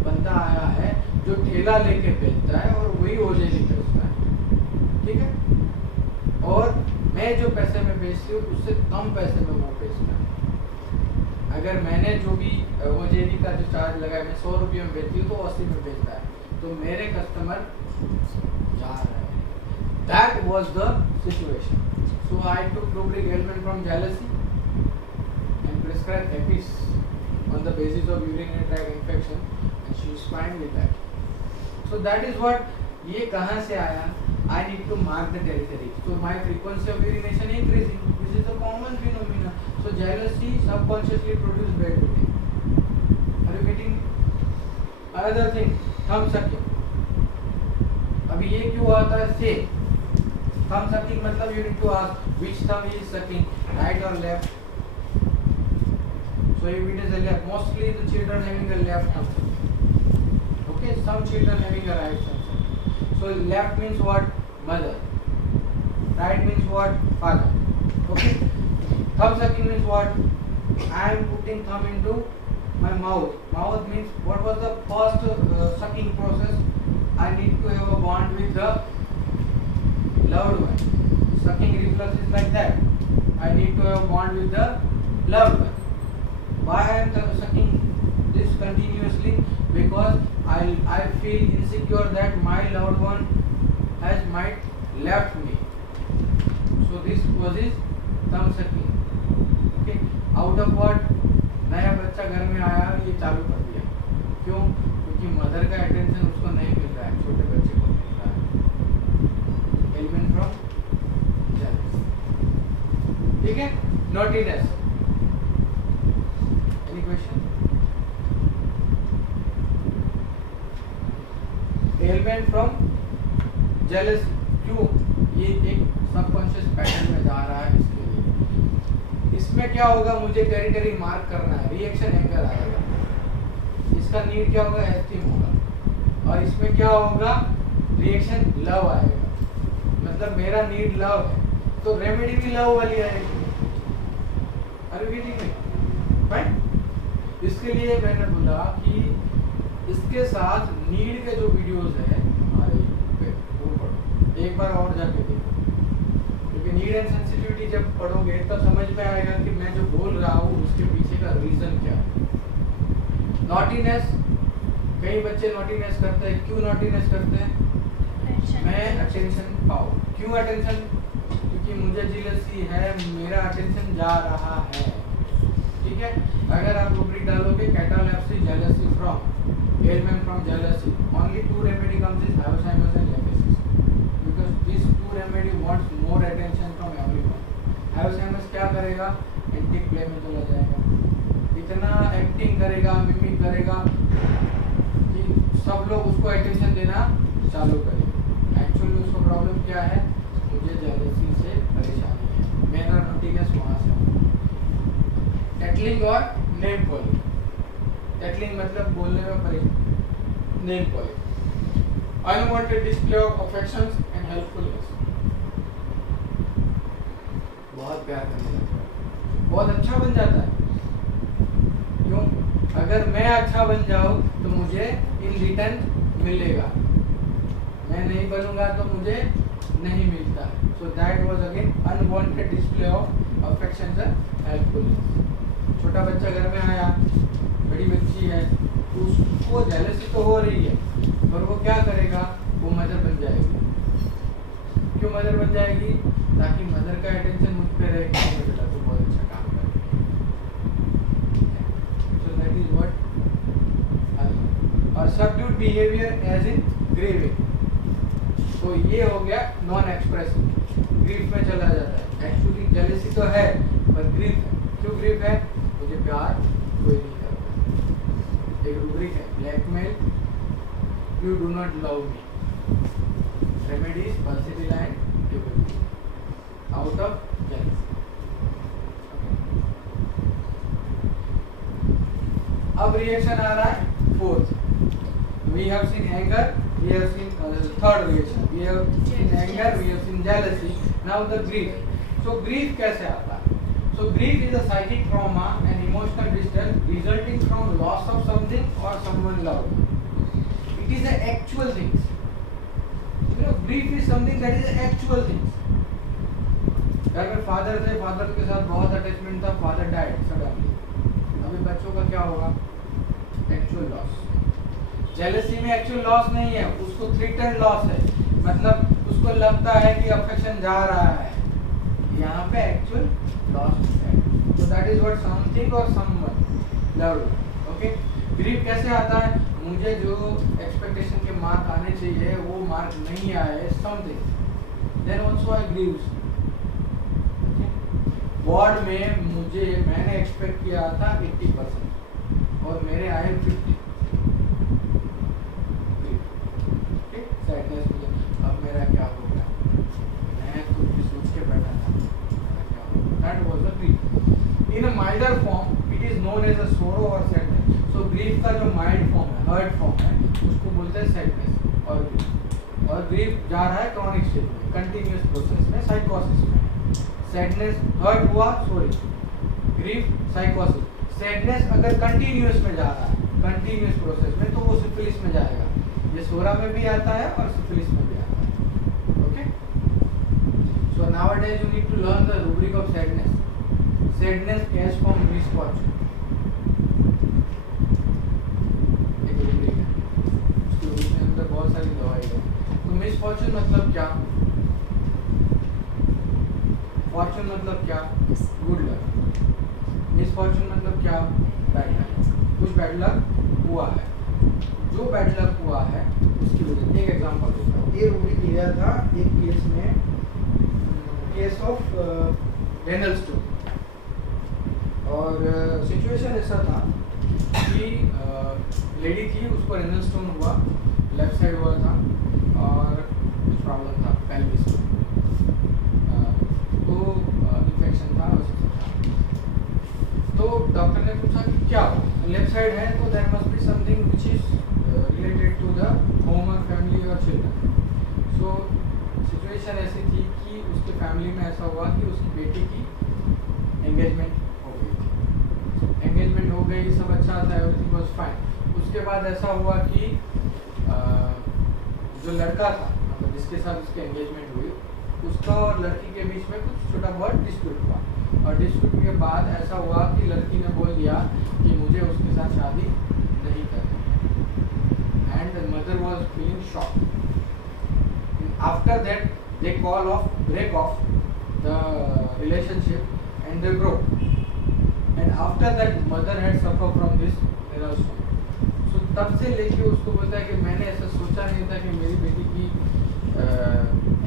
बंदा आया है जो ठेला लेके बेचता है और वही हॉस्पिटल बेचता है, ठीक है। और मैं जो पैसे में बेचती हूँ उससे कम पैसे में वो बेचता है। अगर मैंने जो भी वो जेडी का जो चार्ज लगाया, मैं 100 रुपये में बेचती हूँ तो 80 में बेचता है, तो मेरे कस्टमर जा रहे हैं। That was the situation. So I took rubric ailment from jealousy and prescribed Epis on the basis of urinary tract infection, and she is fine with that. So that is what, ये कहाँ से आया? I need to mark the territory. So my frequency of urination increasing. This is a common phenomenon. So jealousy subconsciously produces bad feeling. Are you getting? Another thing, thumb sucking. अभी ये क्यों आता है? Say, thumb sucking मतलब you need to ask which thumb he is sucking, right or left. So if it is a left, mostly the children having a left thumb sucking. Okay, some children having a right thumb sucking. So left means what? Mother. Right means what? Father. Okay. Thumb sucking means what? I am putting thumb into my mouth. Mouth means what was the first sucking process? I need to have a bond with the loved one. Sucking reflex is like that. I need to have a bond with the loved one. Why I am sucking this continuously? Because I feel insecure that my loved one might left me. So this causes thumb sucking. Okay. Out of what? नया बच्चा घर में आया, ये चालू कर दिया. क्यों? क्योंकि मदर का अटेंशन उसको नहीं मिल रहा है, छोटे बच्चे को मिल रहा है. Element from jealousy. ठीक है? Naughtiness. Any question? Element from jealousy. क्यों? ये एक सबकॉन्शियस पैटर्न में जा रहा है. इसके लिए इसमें क्या होगा, मुझे टेरिटरी मार्क करना है, रिएक्शन एंगर आएगा. इसका नीड क्या होगा, एस्टीम होगा. और इसमें क्या होगा, रिएक्शन लव आएगा. मतलब मेरा नीड लव है तो रेमेडी भी लव वाली आएगी. अरे भी ठीक है राइट. इसके लिए मैंने बोला कि इसके साथ नीड के जो वीडियोस है हमारे पे वो पढ़ो एक बार और जाके देखो. क्योंकि नीड एंड सेंसिटिविटी जब पढ़ोगे तब समझ में आएगा कि मैं जो बोल रहा हूँ उसके पीछे का रीजन क्या है. नॉटीनेस. कई बच्चे नॉटीनेस करते हैं. क्यों नॉटीनेस करते हैं? मैं अटेंशन पाऊँ. क्यों अटेंशन? क्योंकि मुझे जेलसी है, मेरा अटेंशन जा रहा है. ठीक है. अगर आप रूब्रिक डालोगे catalepsy jealousy from ailment from jealousy, only two remedy comes is Alzheimer's and Leprechauns, because these two remedy wants more attention from everyone. Alzheimer's क्या करेगा, एंटिक प्ले में चला जाएगा, इतना एक्टिंग करेगा, मिमिक करेगा कि सब लोग उसको अटेंशन देना चालू करेंगे. एक्चुअली उसको प्रॉब्लम क्या है, मुझे जेलसी से परेशानी है, मेरा नॉटीनेस वहाँ से. टैटलिंग और नेम कॉलिंग. टैटलिंग मतलब बोलने में परेशान. Name calling. Unwanted display of affections and helpfulness. बहुत प्यार करने लगता है, बहुत अच्छा बन जाता है. क्यों? अगर मैं अच्छा बन जाऊं तो मुझे इन रिटर्न मिलेगा, मैं नहीं बनूंगा तो मुझे नहीं मिलता. सो that was again unwanted display of affections and helpfulness. छोटा बच्चा घर में आया, बड़ी बच्ची है, उसको जेलसी तो हो रही है पर वो क्या करेगा, वो मदर बन जाएगी. क्यों मदर बन जाएगी? ताकि मदर का अटेंशन मुझ पे रहे कि बेटा तू बहुत अच्छा काम कर रही है. So that is what. और subdued behaviour as in grieving. तो ये हो गया नॉन एक्सप्रेसिव. ग्रीफ में चला जाता है. एक्चुअली जेलसी तो है पर ग्रीफ है. क्यों ग्रीफ है? मुझे प्यार कोई नहीं. एक रूब्रिक है, blackmail, you do not love me, remedies pulsatilla and debility, out of jealousy. अब रिएक्शन आ रहा है fourth. We have seen anger, we have seen third reaction, we have seen anger, we have seen jealousy. Now the grief. So grief कैसे आता है? So grief is a psychic trauma and emotional distress resulting from loss of something or someone loved. It is an actual thing. You know, grief is something that is an actual thing. घर में father थे, father के साथ बहुत attachment था, father died suddenly. अभी बच्चों का क्या होगा? Actual loss. जेलसी में एक्चुअल लॉस नहीं है, उसको थ्रेटन्ड लॉस है. मतलब उसको लगता है कि अफेक्शन जा रहा है. यहाँ पे एक्चुअल लॉस है. So that is what something or someone loved. Okay. Grief कैसे आता है? मुझे जो एक्सपेक्टेशन के मार्क आने चाहिए वो मार्क नहीं आए, something, then also I grieves. Board में मैंने एक्सपेक्ट किया था 80% और मेरे आए 50. सैडनेस. अब मेरा क्या होगा? मैं कुछ भी सोच के बैठा था. That was the grief. In a milder form, it is known as a sorrow or sadness. So grief का जो mild form है, hurt form है, उसको बोलते हैं sadness और grief. और grief जा रहा है chronic state में, continuous process में, psychosis में. Sadness, hurt हुआ, sorry. Grief, psychosis. सैडनेस अगर कंटिन्यूअस में जा रहा है, कंटिन्यूअस प्रोसेस में, तो वो सिफिलिस में जाएगा। ये सोरा में भी आता है और सिफिलिस में भी आता है। Okay, so nowadays you need to learn the rubric of sadness. Sadness as from misfortune, एक रूब्रिक है, उसके रूब्रिक के अंदर बहुत सारी दवाई है। तो मिसफॉर्चून मतलब क्या? फॉर्चून मतलब क्या? Good luck. मिसफॉर्चून मतलब क्या? Bad luck. कुछ बैड लक हुआ है, जो बैड लक हुआ है उसकी वजह। एक एग्जांपल दूंगा, ये रूब्रिक लिया था एक केस में, केस ऑफ रेनल स्टोन। और सिचुएशन ऐसा था कि लेडी थी, उसको रेनल स्टोन हुआ, लेफ्ट साइड हुआ था और कुछ प्रॉब्लम था पेल्विस में, तो इन्फेक्शन था और सब था। तो डॉक्टर ने पूछा कि क्या हो, लेफ्ट साइड है तो there must be something which is related to the home और फैमिली और चिल्ड्रन। सो सिचुएशन ऐसी थी कि उसके फैमिली में ऐसा हुआ कि उसकी बेटी की एंगेजमेंट हो गई थी। एंगेजमेंट हो गई, सब अच्छा था, एवरीथिंग वाज फाइन। उसके बाद ऐसा हुआ कि जो लड़का था, मतलब जिसके साथ उसकी एंगेजमेंट हुई, उसका और लड़की के बीच में कुछ छोटा बहुत डिस्प्यूट हुआ। और डिस्प्यूट के बाद ऐसा हुआ कि लड़की ने बोल दिया कि मुझे उसके साथ शादी नहीं करनी है। And the mother was feeling shocked. After that they call off break off the relationship and they broke. And after that mother had suffer from this renal stone. So तब से लेके उसको बोलता है कि मैंने ऐसा सोचा नहीं था कि मेरी बेटी की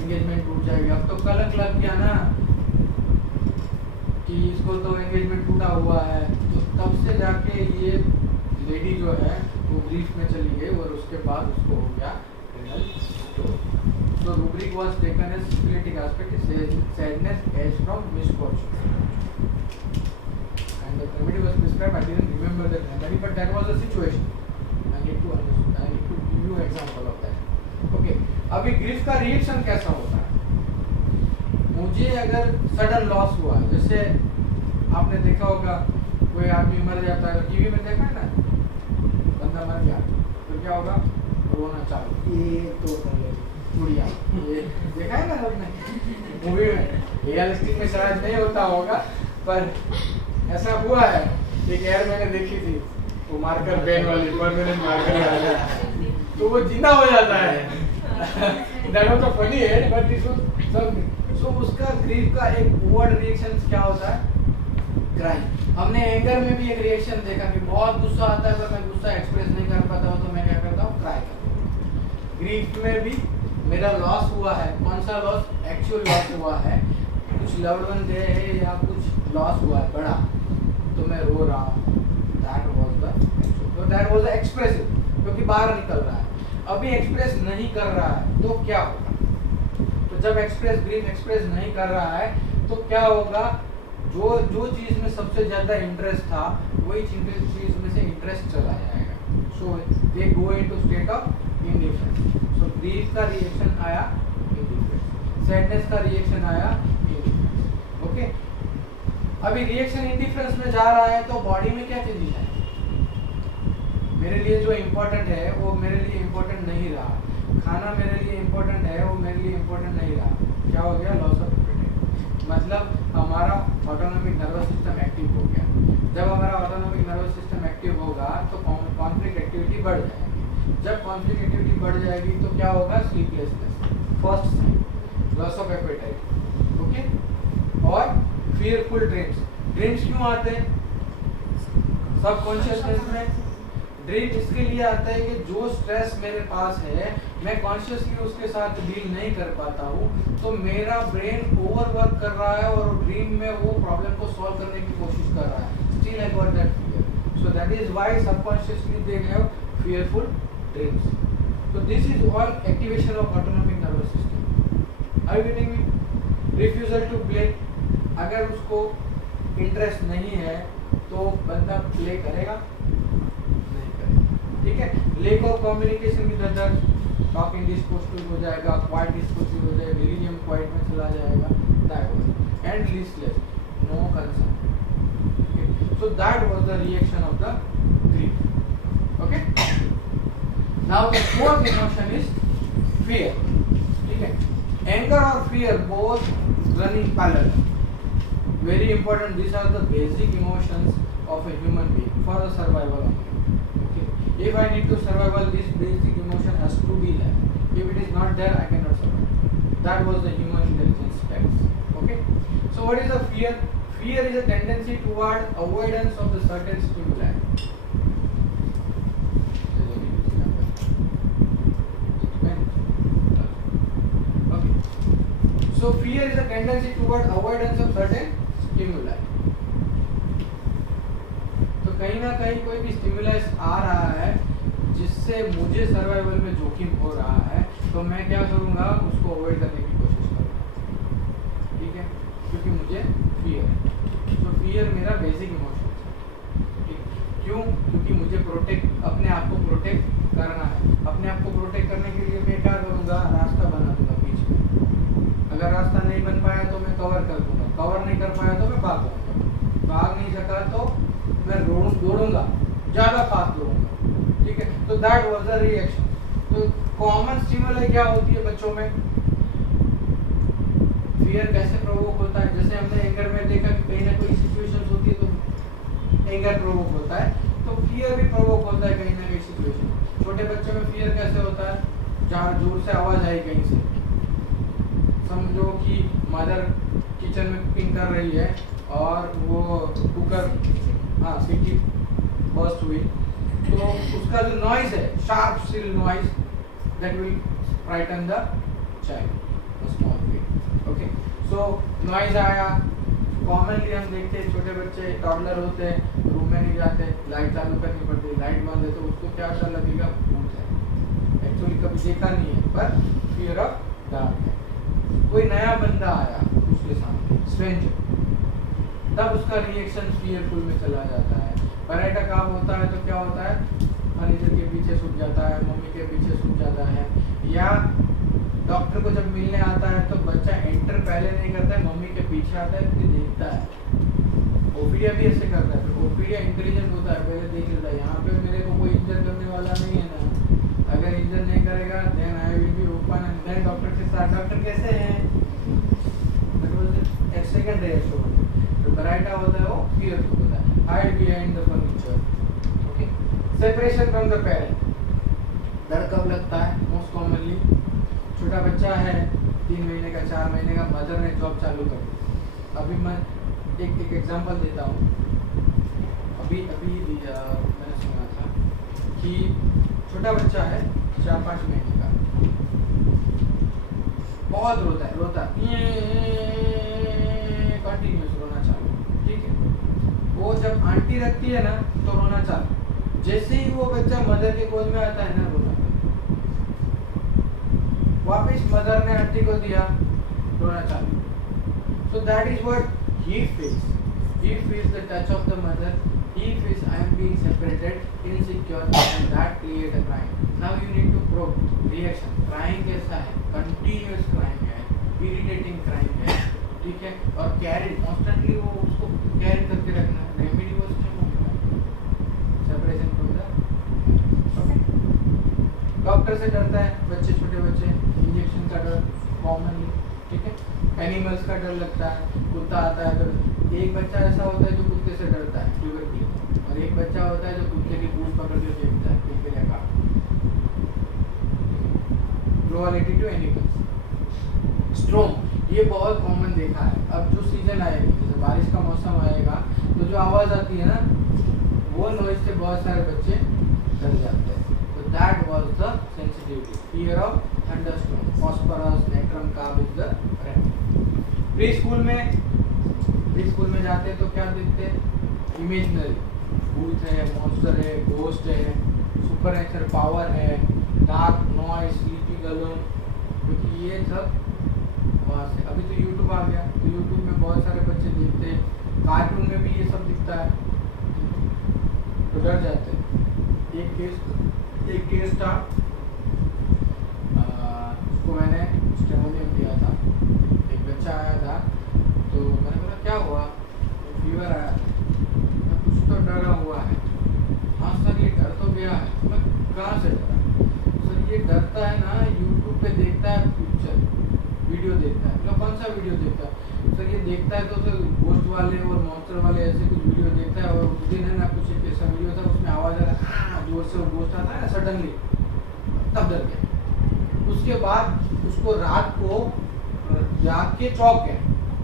एंगेजमेंट टूट जाएगी। अब तो कलंक लग गया ना कि इसको तो एंगेजमेंट टूटा हुआ है। तो तब से जाके ये लेडी जो है वो ग्रीफ में चली गई और उसके बाद उसको हो गया renal stone. So rubric was taken as syphilitic aspect, sadness as from misfortune, and the remedy was prescribed. I didn't remember that remedy, but that was the situation. I need to give you example of that. Okay. अभी grief का reaction कैसा होता है? मुझे अगर sudden loss हुआ, जैसे आपने देखा होगा कोई आदमी मर जाता है, टीवी में देखा है ना, बंदा मर गया तो क्या होगा? रोना चालू, ये तो गुड़िया, ये देखा है ना सबने मूवी में। रियलिस्टिक में शायद नहीं होता होगा, पर ऐसा हुआ है। एक एयर मैंने देखी थी, वो मार्कर पेन वाली परमानेंट मार्कर वाला, तो वो जिंदा हो जाता है। That was a funny head, but this was something. So उसका ग्रीफ का एक वर्ड रिएक्शन क्या होता है? क्राइम। हमने एंगर में भी एक रिएक्शन देखा कि बहुत गुस्सा आता है, पर मैं गुस्सा एक्सप्रेस नहीं कर पाता हूँ, तो मैं क्या करता हूँ? क्राई करता हूँ। ग्रीफ में भी मेरा लॉस हुआ है, कौन सा लॉस? एक्चुअल लॉस हुआ है, कुछ लव्ड वन गए हैं या कुछ लॉस हुआ है बड़ा, तो मैं रो रहा हूँ। दैट वाज द एक्सप्रेसिव, क्योंकि बाहर निकल रहा है। अभी एक्सप्रेस नहीं कर रहा है तो क्या होगा? तो जब ग्रीफ एक्सप्रेस नहीं कर रहा है तो क्या होगा? जो चीज में सबसे ज्यादा इंटरेस्ट था वही चीज में से इंटरेस्ट चला जाएगा। So they go into state of indifference. So grief का रिएक्शन आया इंडिफरेंस, सैडनेस का रिएक्शन आया इंडिफरेंस। ओके, अभी रिएक्शन इंडिफरेंस में जा रहा है तो बॉडी में क्या चेंजेस आए? मेरे लिए जो इम्पोर्टेंट है वो मेरे लिए इम्पोर्टेंट नहीं रहा। खाना मेरे लिए इम्पोर्टेंट है, वो मेरे लिए इम्पोर्टेंट नहीं रहा। क्या हो गया? Loss of apatite. मतलब हमारा ऑटोनॉमिक नर्वस सिस्टम एक्टिव हो गया। जब हमारा ऑटोनॉमिक नर्वस सिस्टम एक्टिव होगा तो कॉन्फ्लिक्ट एक्टिविटी बढ़ जाएगी। जब कॉन्फ्लिक्ट एक्टिविटी बढ़ जाएगी तो क्या होगा? Sleeplessness, first sign, loss of appetite. Okay, और फियरफुल ड्रीम्स। ड्रीम्स क्यों आते हैं? सबकॉन्शियसनेस में ड्रीम इसके लिए आता है कि जो स्ट्रेस मेरे पास है, मैं कॉन्शियसली उसके साथ डील नहीं कर पाता हूँ, तो मेरा ब्रेन ओवरवर्क कर रहा है और ड्रीम में वो प्रॉब्लम को सॉल्व करने की कोशिश कर रहा है। Still I got that fear, so that is why subconsciously they have fearful dreams. तो this is all activation of autonomic nervous system. Are you getting me? Refusal to play, अगर उसको इंटरेस्ट नहीं है तो बंदा प्ले करेगा? ठीक है। Lack of communication with other, talking dispositive हो जाएगा, क्वाइट डिस्पोजिटिव हो जाएगा, डिलीरियम क्वाइट में चला जाएगा, that was and listless, no concern. So that was the reaction of the grief. Okay. Now the fourth emotion is fear. ठीक है. Anger or fear both running parallel. Very important. These are the basic emotions of a human being for the survival only. Okay. If I need to survive, this basic emotion has to be there. If it is not there, I cannot survive. That was the human intelligence test. Okay. So what is the fear? Fear is a tendency toward avoidance of the certain stimuli. Okay. So fear is a tendency toward avoidance of certain stimuli. तो कहीं ना कहीं कोई भी stimulus आ रहा है जिससे मुझे सर्वाइवल में जोखिम हो रहा है, तो मैं क्या करूँगा, उसको अवॉइड करने की कोशिश करूँगा. ठीक है, क्योंकि मुझे फियर है. तो फियर मेरा बेसिक इमोशन है. क्यों? क्योंकि मुझे प्रोटेक्ट, अपने आप को प्रोटेक्ट करना है. अपने आप को प्रोटेक्ट करने के लिए मैं क्या करूँगा, रास्ता बना दूंगा बीच में. अगर रास्ता नहीं बन पाया तो मैं कवर कर दूंगा. कवर नहीं कर पाया तो मैं भाग जाऊँगा. भाग नहीं सका तो मैं दौड़ूंगा, ज़्यादा फास्ट दौड़ूंगा. ठीक है. तो दैट वाज द रिएक्शन. तो कॉमन स्टिमुलस क्या होती है बच्चों में? फियर कैसे प्रोवोक होता है? जैसे हमने एंगर में देखा कि कहीं ना कोई सिचुएशंस होती है तो एंगर प्रोवोक होता है, तो फियर भी प्रोवोक होता है कहीं ना कहीं सिचुएशन. छोटे बच्चों में फियर कैसे होता है? जहाँ जोर से आवाज आई कहीं से, समझो कि मदर किचन में कुकिंग कर रही है और वो कुकर, हाँ, सीटी बर्स्ट हुई, तो उसका जो नॉइज है, sharp still noise, that will frighten the child, small kid. Okay. So noise आया. कॉमनली हम देखते हैं छोटे बच्चे टॉडलर होते हैं, रूम में नहीं जाते, लाइट चालू करनी पड़ती है. लाइट बंद है तो उसको क्या डर लगेगा? भूत है. एक्चुअली कभी देखा नहीं है, पर फियर ऑफ डार्क है. कोई नया बंदा आया उसके सामने, स्ट्रेंजर, तब उसका रिएक्शन फियरफुल में चला जाता है. पर अटैक आप होता है तो क्या होता है? फर्नीचर के पीछे छुप जाता है, मम्मी के पीछे छुप जाता है. या डॉक्टर को जब मिलने आता है तो बच्चा एंटर पहले नहीं करता है, मम्मी के पीछे आता है, फिर देखता है. ओपीडिया भी ऐसे करता है. फिर ओपीडिया इंटेलिजेंट होता है, पहले देख लेता है यहाँ पे मेरे को कोई इंजर करने वाला नहीं है ना. अगर इंजर नहीं करेगा then I will be open and then doctor के साथ, डॉक्टर कैसे हैं, दैट वाज एक सेकंड रिएक्शन. तो बराइटा होता है वो फियरफुल होता है, hide behind the furniture. Okay. Separation from the parent. डर कब लगता है? मोस्ट कॉमनली छोटा बच्चा है, 3 महीने का, 4 महीने का, मदर ने जॉब चालू कर दी. अभी मैं एक एग्जांपल देता हूँ. अभी मैंने सुना था कि छोटा बच्चा है 4-5 महीने का, बहुत रोता है, कंटिन्यूस रोना चालू. ठीक है. वो जब आंटी रखती है ना तो रोना चालू. जैसे ही वो बच्चा मदर के गोद में आता है ना, रोना. वापिस मदर ने आंटी को दिया, रोना चालू. So that is what he feels. He feels the touch of the mother. He feels I am being separated, insecure, and that create a crying. Now you need to probe reaction. Crying कैसा है? Continuous crying है, irritating crying है. ठीक है. और carry constantly, वो उसको carry करके रखना. Remedy was separation from the. Okay. Doctor से डरता है बच्चे, छोटे बच्चे. इंजेक्शन का डर कॉमनली. ठीक है. एनिमल्स का डर लगता है. कुत्ता आता है तो एक बच्चा ऐसा होता है जो कुत्ते से डरता है, फीवर के लिए, और एक बच्चा होता है जो कुत्ते की पूंछ पकड़ के फेंकता है, फेंकने का. लोअलिटी टू एनिमल्स. स्ट्रोम, ये बहुत कॉमन देखा है. अब जो सीजन आएगी, जैसे बारिश का मौसम आएगा, तो जो आवाज आती है ना, वो नॉइज से बहुत सारे बच्चे डर जाते हैं. तो that was the sensitivity, fear of thunderstorm. Phosphorus, natrum carb is the remedy. Pre school में जाते हैं तो क्या देखते हैं? इमेजिनरी भूत है, मॉन्स्टर है, घोस्ट है, सुपरनेचुरल पावर है, डार्क नॉइज, स्लीपी गलोन, क्योंकि ये सब वहाँ से. अभी तो यूट्यूब आ गया, तो यूट्यूब में बहुत सारे बच्चे देखते हैं, कार्टून में भी ये सब दिखता है, तो डर जाते हैं. एक केस था, उसको मैंने टेस्टिमोनियल दिया था. एक बच्चा आया था, तो मैंने बोला क्या हुआ? फीवर आया था. मैं कुछ डरा हुआ है। हाँ सर ये डर तो गया है। मैं कहाँ से डरा? सर ये डरता है ना, यूट्यूब पे देखता है पिक्चर वीडियो देखता है। मतलब कौन सा वीडियो देखता है? सर ये देखता है तो सर गोश्त वाले और मॉन्स्टर वाले ऐसे कुछ वीडियो देखता है। और उस दिन है ना कुछ एक ऐसा वीडियो था उसमें आवाज़ आ रहा है जोर से, वो गोश्त आता है ना सडनली, तब डर गया। उसके बाद उसको रात को जाग के चौंक गया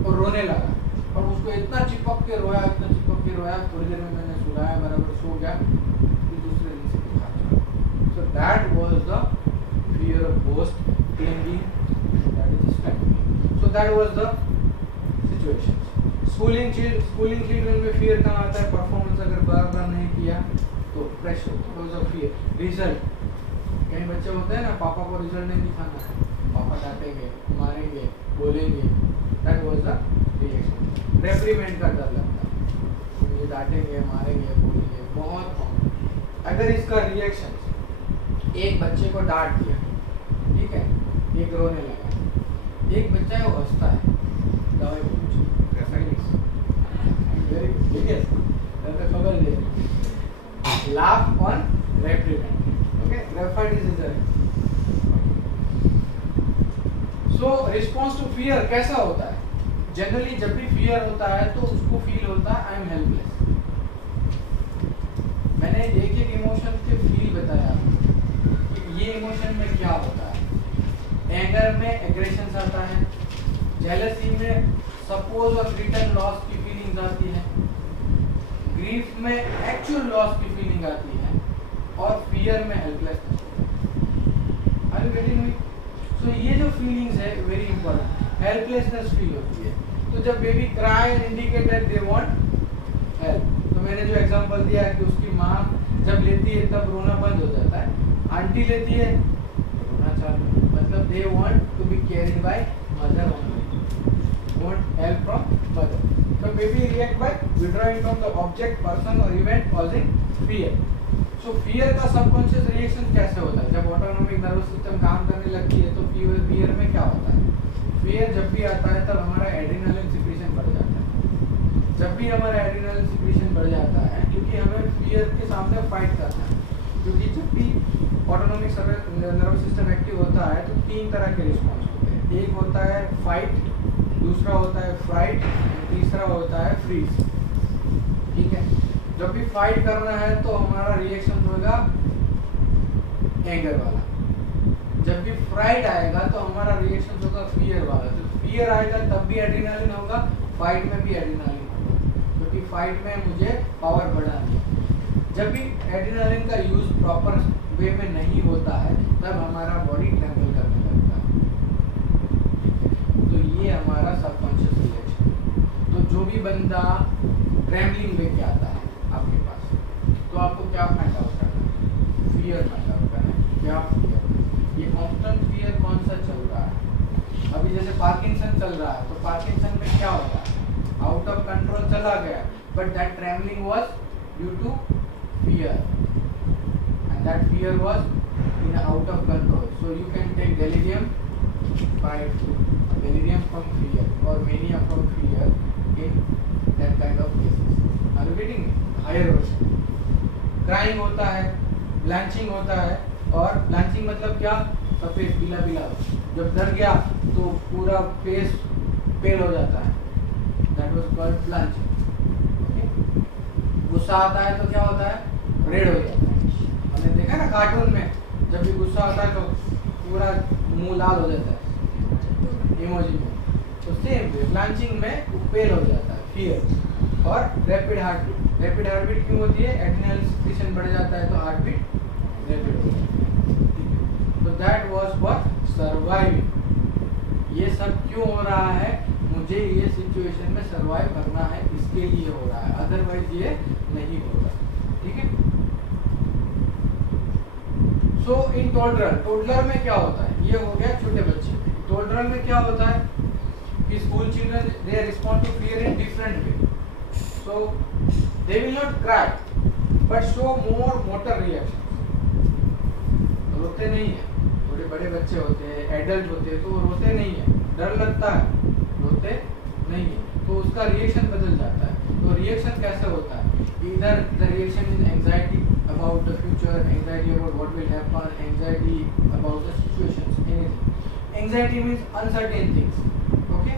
और रोने लगा। और उसको इतना चिपक के रोया, इतना चिपक के रोया, थोड़ी देर में मैंने सुलाया, बराबर सो गया, फिर दूसरे दिन से बुखार चढ़ा। सो that was the fear of ghost clinging, that is stabbing. So that was the situation. Schooling children में fear कहाँ आता है? परफॉर्मेंस अगर बराबर नहीं किया तो pressure, because of fear. Result, कई बच्चे होते हैं ना पापा को रिजल्ट नहीं दिखाना है, पापा डांटेंगे, मारेंगे, बोलेंगे, that was the reaction. Reprimand का डर लगता है, ये डांटेंगे, मारेंगे, बोलेंगे, बहुत कॉमन। अगर इसका रिएक्शन, एक बच्चे को डांट दिया, ठीक है, एक रोने लगा, एक बच्चा है वो हंसता है, दवाई बोलो, वेरी गुड, ठीक है, तो खबर दे, laugh on reprimand, okay, referred is the so response to fear कैसा होता है? जनरली जब भी फियर होता है तो उसको फील होता है आई एम हेल्पलेस। मैंने एक एक इमोशन के फील बताया कि ये इमोशन में क्या होता है। एंगर में एग्रेशन आता है, जेलसी में सपोज और रिटर्न लॉस की फीलिंग्स आती है, ग्रीफ में एक्चुअल लॉस की फीलिंग आती है, और फियर में helplessness. Are you getting me? So ये जो फीलिंग्स है वेरी इंपॉर्टेंट। हेल्पलेसनेस फील होती है, तो जब baby cry and indicate that they want help, तो मैंने जो एग्जांपल दिया है कि उसकी माँ जब लेती है तब रोना बंद हो जाता है, आंटी लेती है रोना चालू, मतलब they want to be cared by mother only, want help from mother. So baby react by withdrawing from the object, person or event causing fear. So fear का subconscious reaction कैसे होता है? जब ऑटोनोमिक नर्वस सिस्टम काम करने लगती है तो fear में क्या होता है? fear जब भी आता है तब हमारा एड्रेनालिन सिक्रीशन बढ़ जाता है। जब भी हमारा एड्रेनालिन सिक्रीशन बढ़ जाता है क्योंकि हमें fear के सामने फाइट करना है, क्योंकि जब भी ऑटोनोमिक नर्वस सिस्टम एक्टिव होता है तो तीन तरह के रिस्पॉन्स होते हैं। एक होता है फाइट, दूसरा होता है फ्राइट, तीसरा होता है फ्रीज। ठीक है, जब भी फाइट करना है तो हमारा रिएक्शन होगा एंगर वाला, जब भी फ्राइट आएगा तो हमारा रिएक्शन होगा फियर वाला। तो फियर आएगा तब भी एड्रेनालिन होगा, फाइट में भी एड्रेनालिन होगा, क्योंकि फाइट में मुझे पावर बढ़ानी है। जब भी एड्रेनालिन का यूज प्रॉपर वे में नहीं होता है तब हमारा बॉडी ट्रेम्बल करने लगता है। तो ये हमारा सबकॉन्शियस रिएक्शन। तो जो भी बंदा ट्रेम्बलिंग लेके आता है आपके पास, तो आपको क्या फाइंड आउट करना है? फियर फाइंड आउट करना है। क्या फियर? ये कांस्टेंट फियर कौन सा चल रहा है? अभी जैसे पार्किंसन चल रहा है, तो पार्किंसन में क्या होता है? आउट ऑफ कंट्रोल चला गया, but that trembling was due to fear, and that fear was in out of control. So you can take delirium from fear or mania from fear in that kind of cases. Are you getting it? Higher version. Crying होता है, blanching होता है, और blanching मतलब क्या? सफेद पीला पीला। जब डर गया तो पूरा फेस पेल हो जाता है, that was called blanching. Okay? गुस्सा आता है तो क्या होता है? रेड हो जाता है। हमने देखा ना कार्टून में, जब भी गुस्सा आता है तो पूरा मुंह लाल हो जाता है इमोजी में। तो सेम वे ब्लांचिंग में पेल हो जाता है फियर। और rapid heart beat, rapid heart beat क्यों होती है? एड्रेनल सिक्रीशन बढ़ जाता है तो हार्ट बीट रैपिड हो जाती है। तो दैट वाज फॉर सर्वाइविंग। ये सब क्यों हो रहा है? मुझे ये सिचुएशन में सर्वाइव करना है, इसके लिए हो रहा है, अदरवाइज ये नहीं होगा। ठीक है। सो इन टोडलर में क्या होता है? ये हो गया छोटे बच्चे। टोडलर में क्या होता है कि school children they respond to fear in different way. So they will not cry but show more motor reaction. रोते नहीं है, थोड़े बड़े बच्चे होते हैं, एडल्ट होते हैं, तो वो रोते नहीं है, डर लगता है, रोते नहीं है, तो उसका रिएक्शन बदल जाता है। तो रिएक्शन कैसे होता है? Either the reaction is anxiety about the future, anxiety about what will happen, anxiety about the situations, anything. Anxiety means uncertain things. Okay.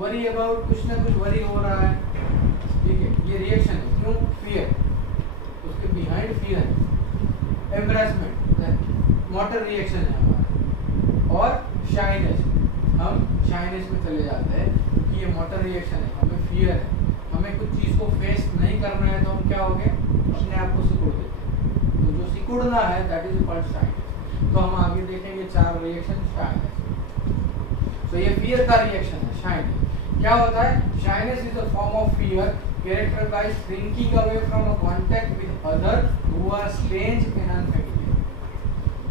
worry about कुछ ना कुछ worry हो रहा है, ठीक है, ये रिएक्शन है. क्यों? fear, उसके behind fear है. embarrassment मोटर रिएक्शन है हमारा. और shyness, हम shyness में चले जाते हैं क्योंकि ये मोटर रिएक्शन है. हमें fear है, हमें कुछ चीज़ को फेस नहीं करना है तो हम क्या हो गए, अपने आप को सिकुड़ देते हैं. तो जो सिकुड़ना है दैट इज कॉल्ड शाइनेस. तो हम आगे देखेंगे 4 रिएक्शन शाइनेस. तो ये फियर का रिएक्शन है शाइनेस. क्या होता है? Shyness is a form of fear characterized by shrinking away from a contact with other who are strange and unfamiliar.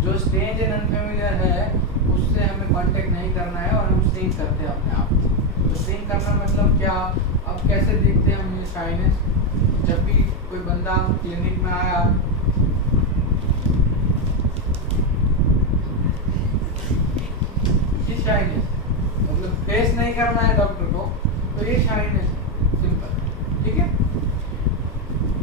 जो स्ट्रेंज एंड अनफेमिलियर है उससे हमें कांटेक्ट नहीं करना है और हम श्रिंक करते हैं अपने आप को. तो श्रिंक करना मतलब क्या? अब कैसे देखते हैं हम ये शाइनेस? जब भी कोई बंदा क्लिनिक में आया, ये शाइनेस मतलब फेस नहीं करना है डॉक्टर को, तो ये शाइनेस सिंपल. ठीक है.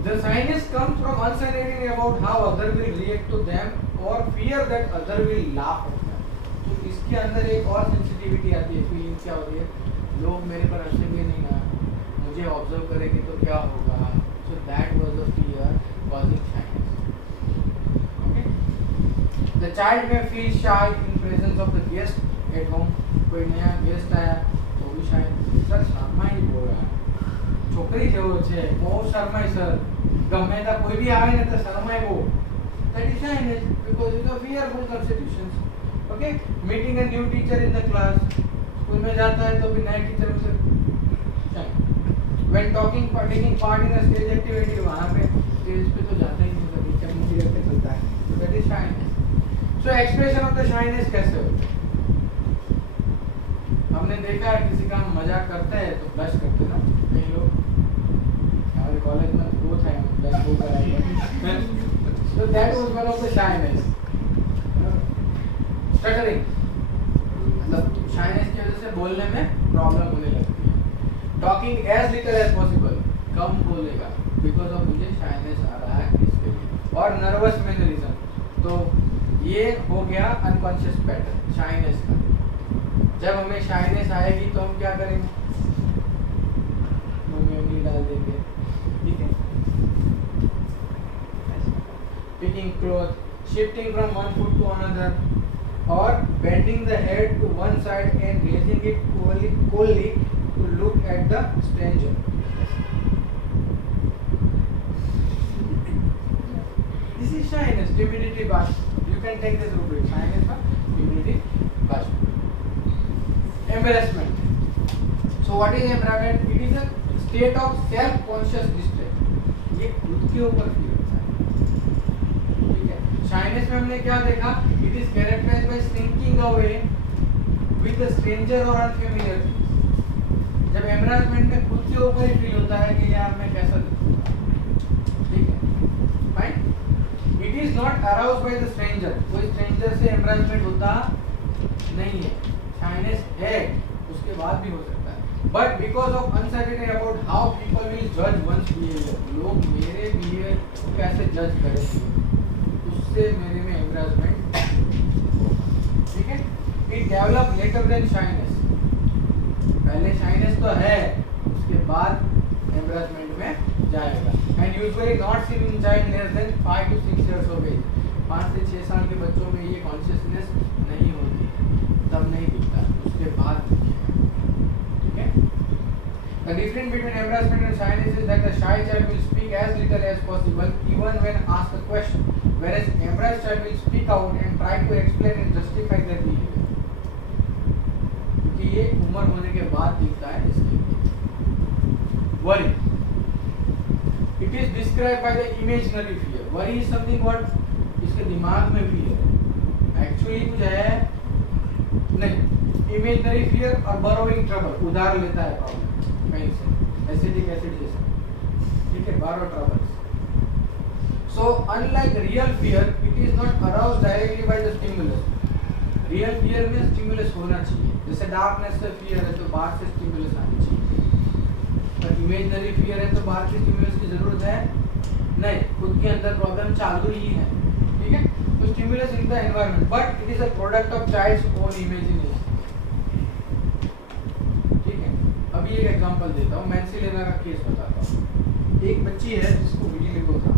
The shyness comes from uncertainty about how other will react to them or fear that other will laugh at them. तो इसके अंदर एक और सेंसिटिविटी आती है. फीलिंग क्या होती है? लोग मेरे पर हंसेंगे नहीं ना, मुझे ऑब्जर्व करेंगे तो क्या होगा. So that was the fear causing shyness. Okay. The child में feel shy in presence of the guest at home. कोई नया गेस्ट आया तो भी शायद सर शर्मा ही बोल रहा है, छोकरी જેવો છે બહુ શરમાય સર, ગમે તા કોઈ બી આવે ને તો શરમાય બહુ. That is shyness because it's a fearful constitutions. Okay. Meeting a new teacher in the class. School में जाता है तो भी नए टीचर से शाय. When taking part in a stage activity, वहाँ पे स्टेज पे तो जाता ही नहीं, तो टीचर मुझे करके चलता है. So that is shyness. So expression of the shyness कैसे होता है? हमने देखा है किसी का हम मजाक करते हैं तो ब्लश करते ना कई लोग. हमारे कॉलेज में वो था ब्लश वो कराएंगे. So that was one of the shyness. Stuttering मतलब शाइनेस की वजह से बोलने में प्रॉब्लम होने लगती है. Talking as little as possible, कम बोलेगा बिकॉज ऑफ मुझे शाइनेस आ रहा है इसके लिए. और नर्वस मैनरिज्म, तो ये हो गया अनकॉन्शियस पैटर्न शाइनेस का. जब हमें शाइनेस आएगी तो हम क्या करेंगे? मम्मी डाल देंगे. ठीक है. Picking cloth, shifting from one foot to another, or bending the head to one side and raising it coldly to look at the stranger. This is shyness, timidity, bashful. You can take this rubric: shyness or timidity, bashful. Embarrassment. So what is embarrassment? It is a state of self-conscious distress. ये खुद के ऊपर feel होता है. ठीक है. Shyness में हमने क्या देखा? It is characterized by shrinking away with a stranger और अनफेमिलियर थिंग्स. जब एम्बैरेसमेंट में खुद के ऊपर ही फील होता है कि यार मैं कैसा दिखूंगा. ठीक है. Fine. It is not aroused by the stranger. कोई स्ट्रेंजर से एम्बैरेसमेंट होता नहीं है. शाइनेस है उसके बाद भी हो सकता है, but because of uncertainty about how people will जज वंस बिहेवियर. लोग मेरे बिहेवियर को कैसे जज करेंगे, उससे मेरे में एम्बैरेसमेंट. ठीक है. It develop later than shyness. पहले शाइनेस तो है, उसके बाद एम्बैरेसमेंट में जाएगा. And usually not seen in child less than 5 to 6 years of age. 5 से 6 साल के बच्चों में ये कॉन्शियसनेस नहीं होती है, तब नहीं दिखता, उसके बाद दिखेगा. ठीक है. The difference between embarrassment and shyness is that the shy child will speak as little as possible even when asked a question, whereas embarrassed child will speak out and try to explain and justify their behavior. क्योंकि ये उम्र होने के बाद दिखता है इसलिए. Worry. It is described by the imaginary fear. Worry is something what इसके दिमाग में भी है, एक्चुअली कुछ है नहीं. इमेजिनरी फियर और borrowing trouble, उधार लेता है प्रॉब्लम कहीं से, एसिडिक एसिड जैसा. ठीक है. borrow troubles. So unlike real fear, it is not aroused directly by the stimulus. Real fear में stimulus होना चाहिए. जैसे डार्कनेस से fear है तो बाहर से stimulus आनी चाहिए. इमेजिनरी फियर है तो बाहर के स्टिमुलस की जरूरत है नहीं, खुद के अंदर प्रॉब्लम चालू ही है, ठीक है। तो stimulus in the environment but it is a product of child's own imagination, ठीक है। अभी एक एग्जांपल देता हूँ, मैंसिलेना का केस बताता हूँ। एक बच्ची है जिसको विटिलिगो था,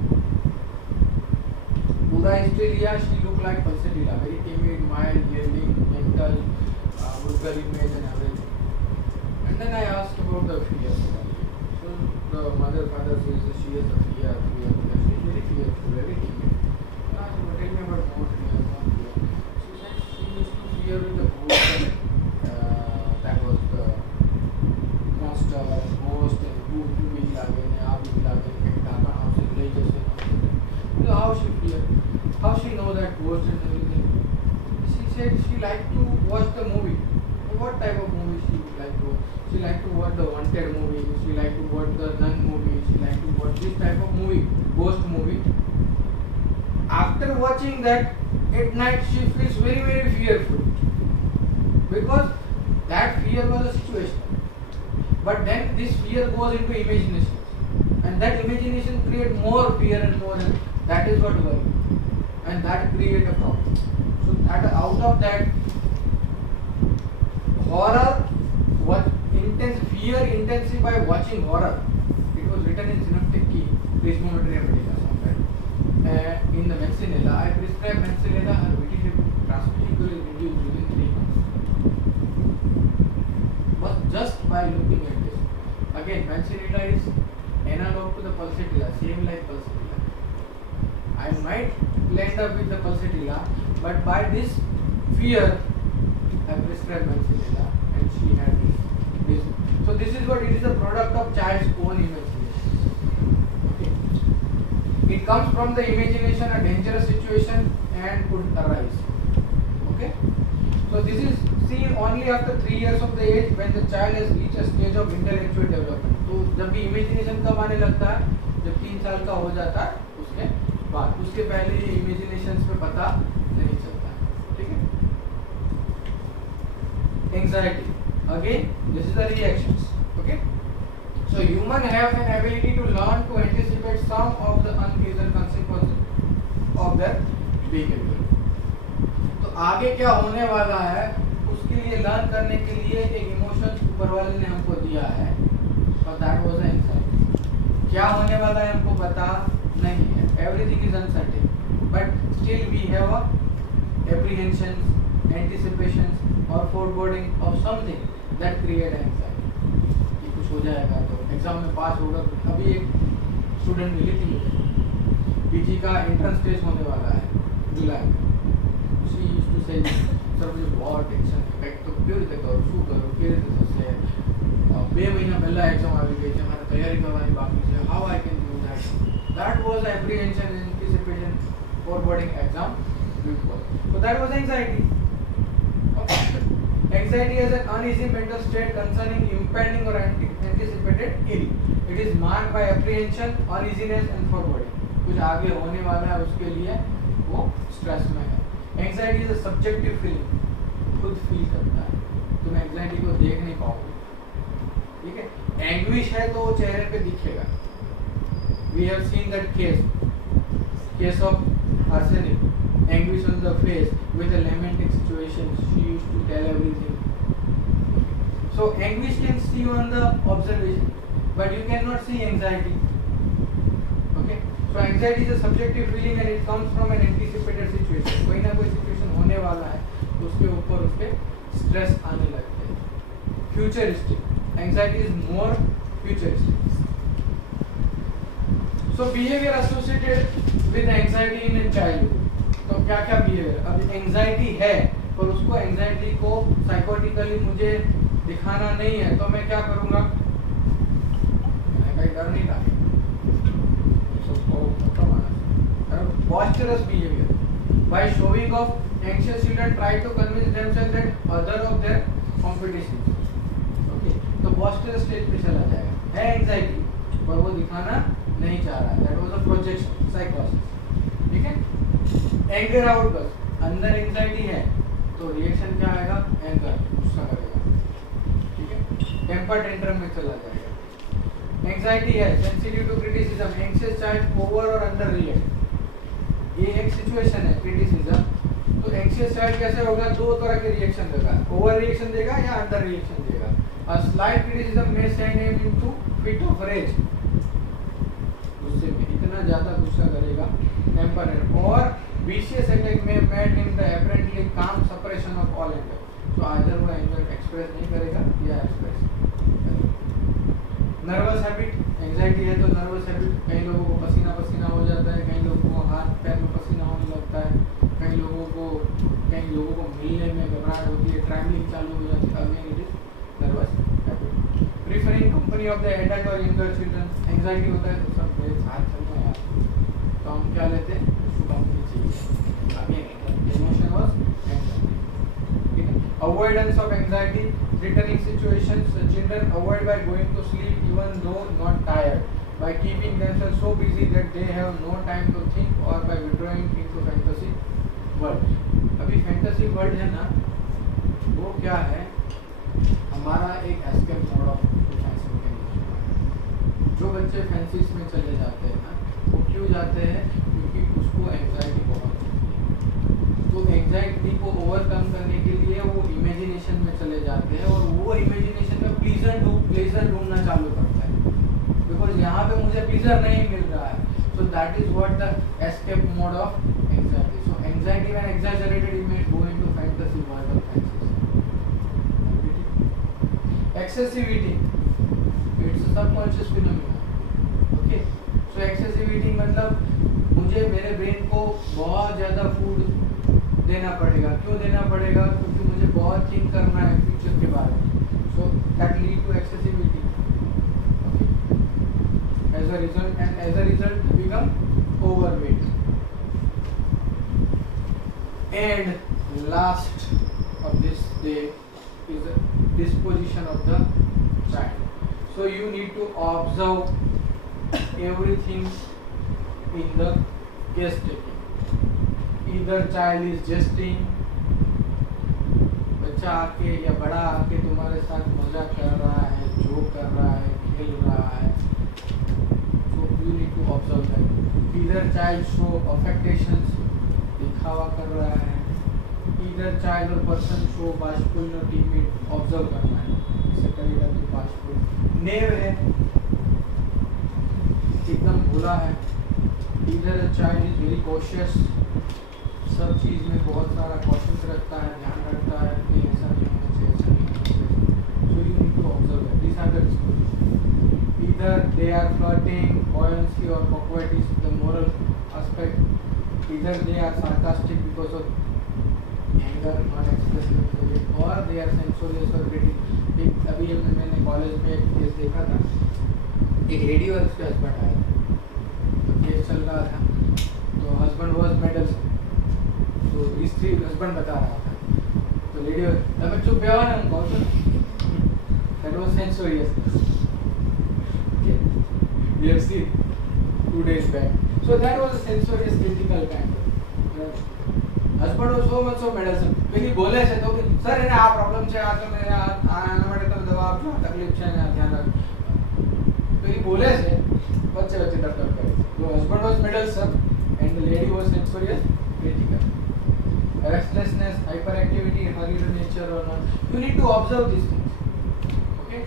पूरा हिस्ट्री लिया, she look like pulsatilla, very timid, mild, yielding, gentle, vulgar image and everything. And then I asked about the fear. So the father says that she has a fear. She is very fearful, very timid. I asked her, tell me about more fear, more fear. She said she used to fear with the ghost, that was the monster, ghost, and who भी लागे ने, आप भी लागे ने, काका how से ले जैसे. So how she fear? How she know that ghost and everything? She said she liked to watch the movie. What type of movie she like to watch? She liked to watch the Wanted movie. She liked to watch the Nun movie. She liked to watch this type of movie, ghost movie. After watching that, at night she feels very very fearful because that fear was a situation. But then this fear goes into imagination, and that imagination create more fear and more, and that is what worry, and that create a problem. So that out of that horror, what intense fear intensify watching horror. It was written in Synoptic Key, Prismometria Medica somewhere. In the Mancinella, I prescribed Mancinella, her vitiligo drastically reduced within 3 months. But just by looking at this. Again, Mancinella is analog to the Pulsatilla, same like Pulsatilla. I might end up with the Pulsatilla, but by this fear, I prescribed Mancinella and she had this. So this is what it is, a product of child's own imagination. Okay. It comes from the imagination a dangerous situation and could arise. Okay. So this is seen only after 3 years of the age when the child has reached a stage of intellectual development. तो जब भी imagination कब आने लगता है, जब 3 साल का हो जाता है उसके बाद, उसके पहले ये imaginations में पता नहीं चलता, ठीक है। Anxiety. Again, this is the reactions. Okay. So human have an ability to learn to anticipate some of the unpleasant consequences of their behavior. तो आगे क्या होने वाला है उसके लिए लर्न करने के लिए एक इमोशन ऊपर वाले ने हमको दिया है, और दैट वाज एंजाइटी. क्या होने वाला है हमको पता नहीं है. Everything is uncertain, but still we have a apprehensions, anticipations or foreboding of something that create anxiety. कि कुछ हो जाएगा तो एग्जाम में पास होगा. अभी एक स्टूडेंट मिली थी मुझे, पीजी का एंट्रेंस टेस्ट होने वाला है जुलाई में. शी यूज्ड टू से सर मुझे बहुत टेंशन है, एक तो કેવી રીતે કરું, શું કરું, કેવી રીતે થશે, 2 મહિના પહેલા એક્ઝામ આવી ગઈ છે, મારે તૈયારી કરવાની બાકી છે, how I can do that. That was apprehension, anticipation, foreboding exam before. So that was anxiety. Okay. Anxiety is an uneasy mental state concerning impending or anticipated ill. It is marked by apprehension, uneasiness and foreboding. कुछ आगे होने वाला है उसके लिए वो stress में है. Anxiety is a subjective feeling. खुद फील करता है. तुम anxiety को देख नहीं पाओगे. ठीक है. Anguish है तो वो चेहरे पे दिखेगा. We have seen that case of arsenic, anguish on the face with a lamenting situation. She used to tell everything. So anguish can see on the observation, but you cannot see anxiety. Okay. So anxiety is a subjective feeling and it comes from an anticipated situation. कोई ना कोई situation होने वाला है तो उसके ऊपर उसके stress आने लगते हैं. Futuristic. Anxiety is more futuristic. So behavior associated with anxiety in a childhood. तो क्या क्या behavior? अब anxiety है पर उसको anxiety को psychotically मुझे दिखाना नहीं है तो मैं क्या करूँगा? कहीं डर नहीं रहा. Boisterous behavior. By showing off, anxious children try to convince themselves that other of their competition. Okay. तो boisterous stage पे चला जाएगा. है anxiety पर वो दिखाना नहीं चाह रहा है. That was a projection, psychosis. ठीक है. Anger outburst. अंदर anxiety है तो reaction क्या आएगा? Anger, गुस्सा करेगा. ठीक है. Temper tantrum में चला जाएगा. एंजाइटी है sensitive to criticism, anxious child over और अंडर रिएक्ट, ये एक सिचुएशन है क्रिटिसिज्म। तो एंग्शियस चाइल्ड कैसे होगा, दो तरह के रिएक्शन देगा, ओवर रिएक्शन देगा या अंडर रिएक्शन देगा। अ स्लाइट क्रिटिसिज्म में send him into fit of rage, गुस्से में इतना ज्यादा गुस्सा करेगा, टेम्पर है। और विशियस अटैक में made in the apparently calm suppression of all anger, तो आइदर वो एंगर एक्सप्रेस नहीं करेगा या एक्सप्रेस करेगा। नर्वस हैबिट, एंजाइटी है तो नर्वस हैबिट, कई लोगों को पसीना पसीना हो जाता है, कई लोगों को हाथ पैर में पसीना होने लगता है, कई लोगों को मिलने में घबराहट होती है, ट्रैवलिंग चालू हो जाती है, again it is nervous habit. Preferring company of the adult और यंगर चिल्ड्रन, एंजाइटी होता है तो सब मेरे साथ चलना यार, तो हम क्या लेते हैं, कंपनी चाहिए, अगेन इमोशन वाज एंजाइटी, ठीक है। Avoidance of anxiety, threatening situations, children avoid by going to sleep even though not tired, by keeping themselves so busy that they have no time to think, or by withdrawing into fantasy world। अभी fantasy world है ना, वो क्या है, हमारा एक escape mode of fantasy mechanism। जो बच्चे फैंसीज में चले जाते हैं ना, वो क्यों जाते हैं, क्योंकि उसको एंजाइटी बहुत होती है, तो एंजाइटी को ओवरकम करने के लिए वो इमेजिनेशन में चले जाते हैं, और वो इमेजिनेशन में प्लेजर ढूंढना चालू करता है, बिकॉज यहाँ पे मुझे प्लेजर नहीं मिल रहा है। So that is what the escape mode of anxiety. So anxiety when exaggerated it may go into fantasy world of fantasy. Excessivity, it's a subconscious phenomena, okay. So excessivity मतलब मुझे मेरे ब्रेन को बहुत ज़्यादा फूड देना पड़ेगा, क्यों देना पड़ेगा, क्योंकि मुझे बहुत थिंक करना है फ्यूचर के बारे में, so that lead to excessivity, as a result, and as a result become overweight. And last of this day is the disposition of the child. So you need to observe everything in the case taking. Either child is jesting, बच्चा आके या बड़ा आके तुम्हारे साथ मजाक कर रहा है, जोक कर रहा है, खेल रहा है, so you need to observe that। Either child show affectations, दिखावा कर रहा है, either child or person show bashful or timid, observe करना है, इसे करेगा तो bashful। नेव है, एकदम भोला है। Either a child is very cautious, सब चीज़ में बहुत सारा कॉशंस रखता है, ध्यान रखता है कि ऐसा नहीं होना चाहिए, ऐसा नहीं होना चाहिए। So you need to observe that, this are the disposition. Either they are flirting, buoyancy or awkward is the moral aspect, either they are sarcastic because of anger not expressed in the way, or they are censorious or critical। एक अभी मैंने college में एक case देखा था, एक lady और उसके हस्बैंड आए थे, तो केस चल रहा था, तो हस्बैंड वाज मेडल, तो स्त्री हस्बैंड बता रहा था, तो लेडी अब चुप गया ना उनको, that was censoriousness, we have seen 2 days back, so that was a sensorious critical kind। husband was so much so meddlesome, પેલી બોલે છે તો સર એને આ પ્રોબ્લેમ છે, આ તમે આના માટે તમે દવા આપજો, આ તકલીફ છે ને ધ્યાન રાખજો, પેલી બોલે છે વચ્ચે વચ્ચે ટક કરે છે। તો husband was meddlesome and the lady was sensorious critical। restlessness, hyperactivity, hurried nature or not, you need to observe these things, okay।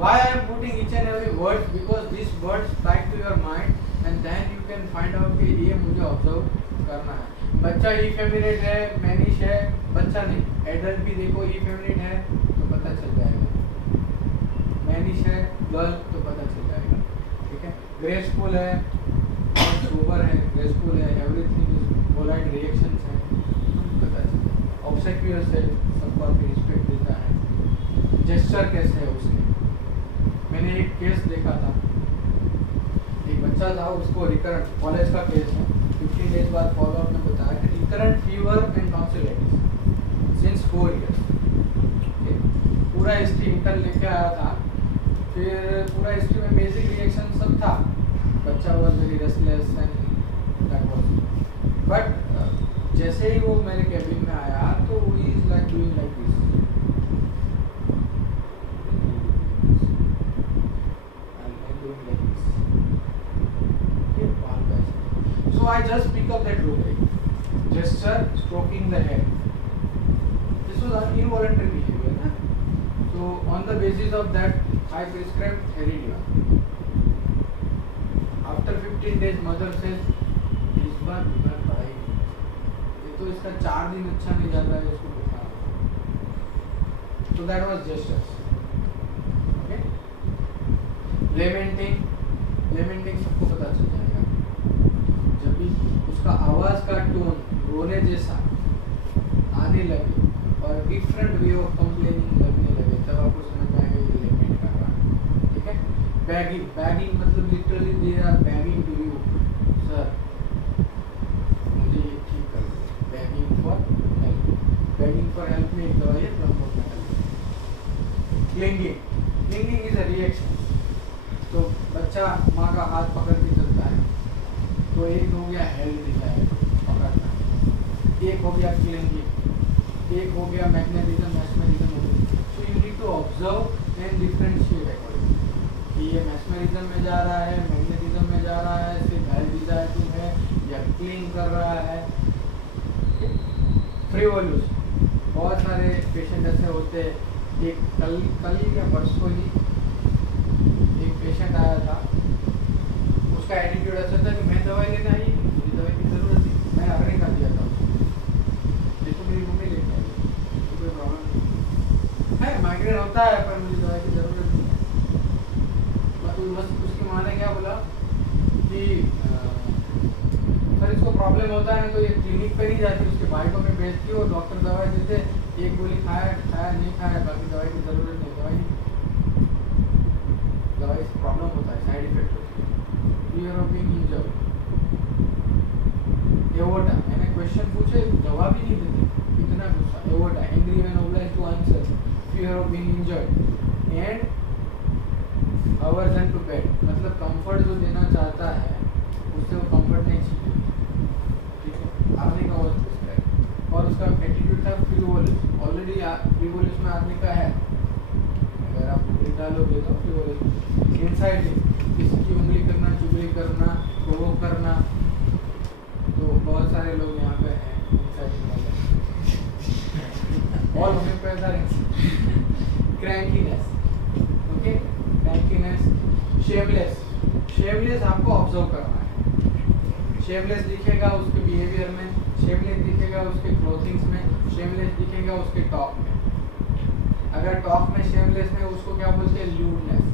why I am putting each and every word, because these words strike to your mind and then you can find out कि ये मुझे observe करना है। बच्चा इफेमिनेट है, मैनिश है, बच्चा नहीं, एडल्ट भी देखो इफेमिनेट है तो पता चल जाएगा, मैनिश है गर्ल तो पता चल जाएगा, ठीक है। ग्रेसफुल है, सोबर है, ग्रेसफुल है, एवरीथिंग इज पोलाइट रिएक्शंस है, पता चल जाएगा। ऑब्सेक्यूअस है, सबको आपकी रिस्पेक्ट देता है। जेस्चर कैसे है उसके, मैंने एक केस देखा था, एक बच्चा था, उसको रिकरेंट, कॉलेज का केस है, 15 days बाद फॉलोअप में बताया कि recurrent fever and tonsillitis since 4 years, पूरा हिस्ट्री इंटर लेके आया था, फिर पूरा हिस्ट्री में बेसिक रिएक्शन सब था, बच्चा was very restless and that was, but जैसे ही वो मेरे कैबिन में आया तो he is like doing like this, I just pick up that rubric. Gesture, stroking the head. This was an involuntary behavior. Na? So on the basis of that, I prescribed Heridion. After 15 days, mother says, इस बार बीमार पड़ा ही नहीं. ये तो इसका 4 दिन अच्छा नहीं जा रहा है, इसको बुखार. So that was gestures. Okay? Lamenting सबको पता चल जाएगा. जब भी उसका आवाज का टोन रोने जैसा आने लगे और डिफरेंट वे ऑफ कंप्लेनिंग लगने लगे, तब आपको समझ में आएगा ये लेमेंट कर रहा है. ठीक है? बैगिंग मतलब literally they are begging to you, sir मुझे ये ठीक कर दो. बैगिंग फॉर हेल्प में एक दवाई है प्लम्बोमेटल. Clinging is a reaction. तो बच्चा माँ का हाथ पकड़ के चलता है, तो एक हो गया हेल्ड डिजायर, पकड़ना. एक हो गया क्लिंगिंग, एक हो गया मैग्नेटिज्म, मैस्मरिज्म हो गया. So you need to observe and differentiate according कि ये मैस्मरिज्म में जा रहा है, मैग्नेटिज्म में जा रहा है, सिर्फ हेल्ड डिजायर है या क्लिंग कर रहा है. फ्रीवोलूस, बहुत सारे पेशेंट ऐसे होते हैं. एक कल या परसों ही एक पेशेंट आया था, उसका एटीट्यूड ऐसा था कि मैं दवाई लेने आई, मुझे दवाई की जरूरत थी, मैं अग्नि का दिया था उसको. देखो मेरी मम्मी लेके आई, कोई प्रॉब्लम नहीं है, माइग्रेन होता है पर मुझे दवाई की जरूरत नहीं है. बस उसकी माँ ने क्या बोला कि सर इसको प्रॉब्लम होता है तो ये क्लिनिक पे नहीं जाती, उसके भाई को मैं भेजती हूँ, डॉक्टर दवाई देते, एक गोली खाया नहीं खाया, बाकी दवाई की जरूरत नहीं. दवाई से प्रॉब्लम होता है, साइड इफेक्ट होती है. फियर ऑफ बीइंग इंजर्ड, एवोटा. मैंने क्वेश्चन पूछे, जवाब ही नहीं देते, इतना गुस्सा. एवोटा, angry when obliged to answer. Fear of being injured and aversion to bed, मतलब कंफर्ट जो देना चाहता है उससे वो कंफर्ट नहीं चाहिए. ठीक है? Arnica was prescribed. और उसका एटीट्यूड था फ्रीवोलस. ऑलरेडी फ्रीवोलस में आर्निका है, अगर आप उंगली डालोगे तो फ्रीवोलस. इनसाइडिंग, किसी की उंगली करना, चुगली करना, प्रोवोक करना. तो बहुत सारे लोग यहाँ पे हैं इनसाइडिंग वाले, all homeopath are crankiness. Okay, crankiness. Shameless आपको ऑब्जर्व करना है. शेमलेस दिखेगा उसके बिहेवियर में, शेमलेस दिखेगा उसके क्लोथिंग्स में, शेमलेस दिखेगा उसके टॉक में. अगर टॉक में शेमलेस है उसको क्या बोलते हैं, ल्यूडनेस.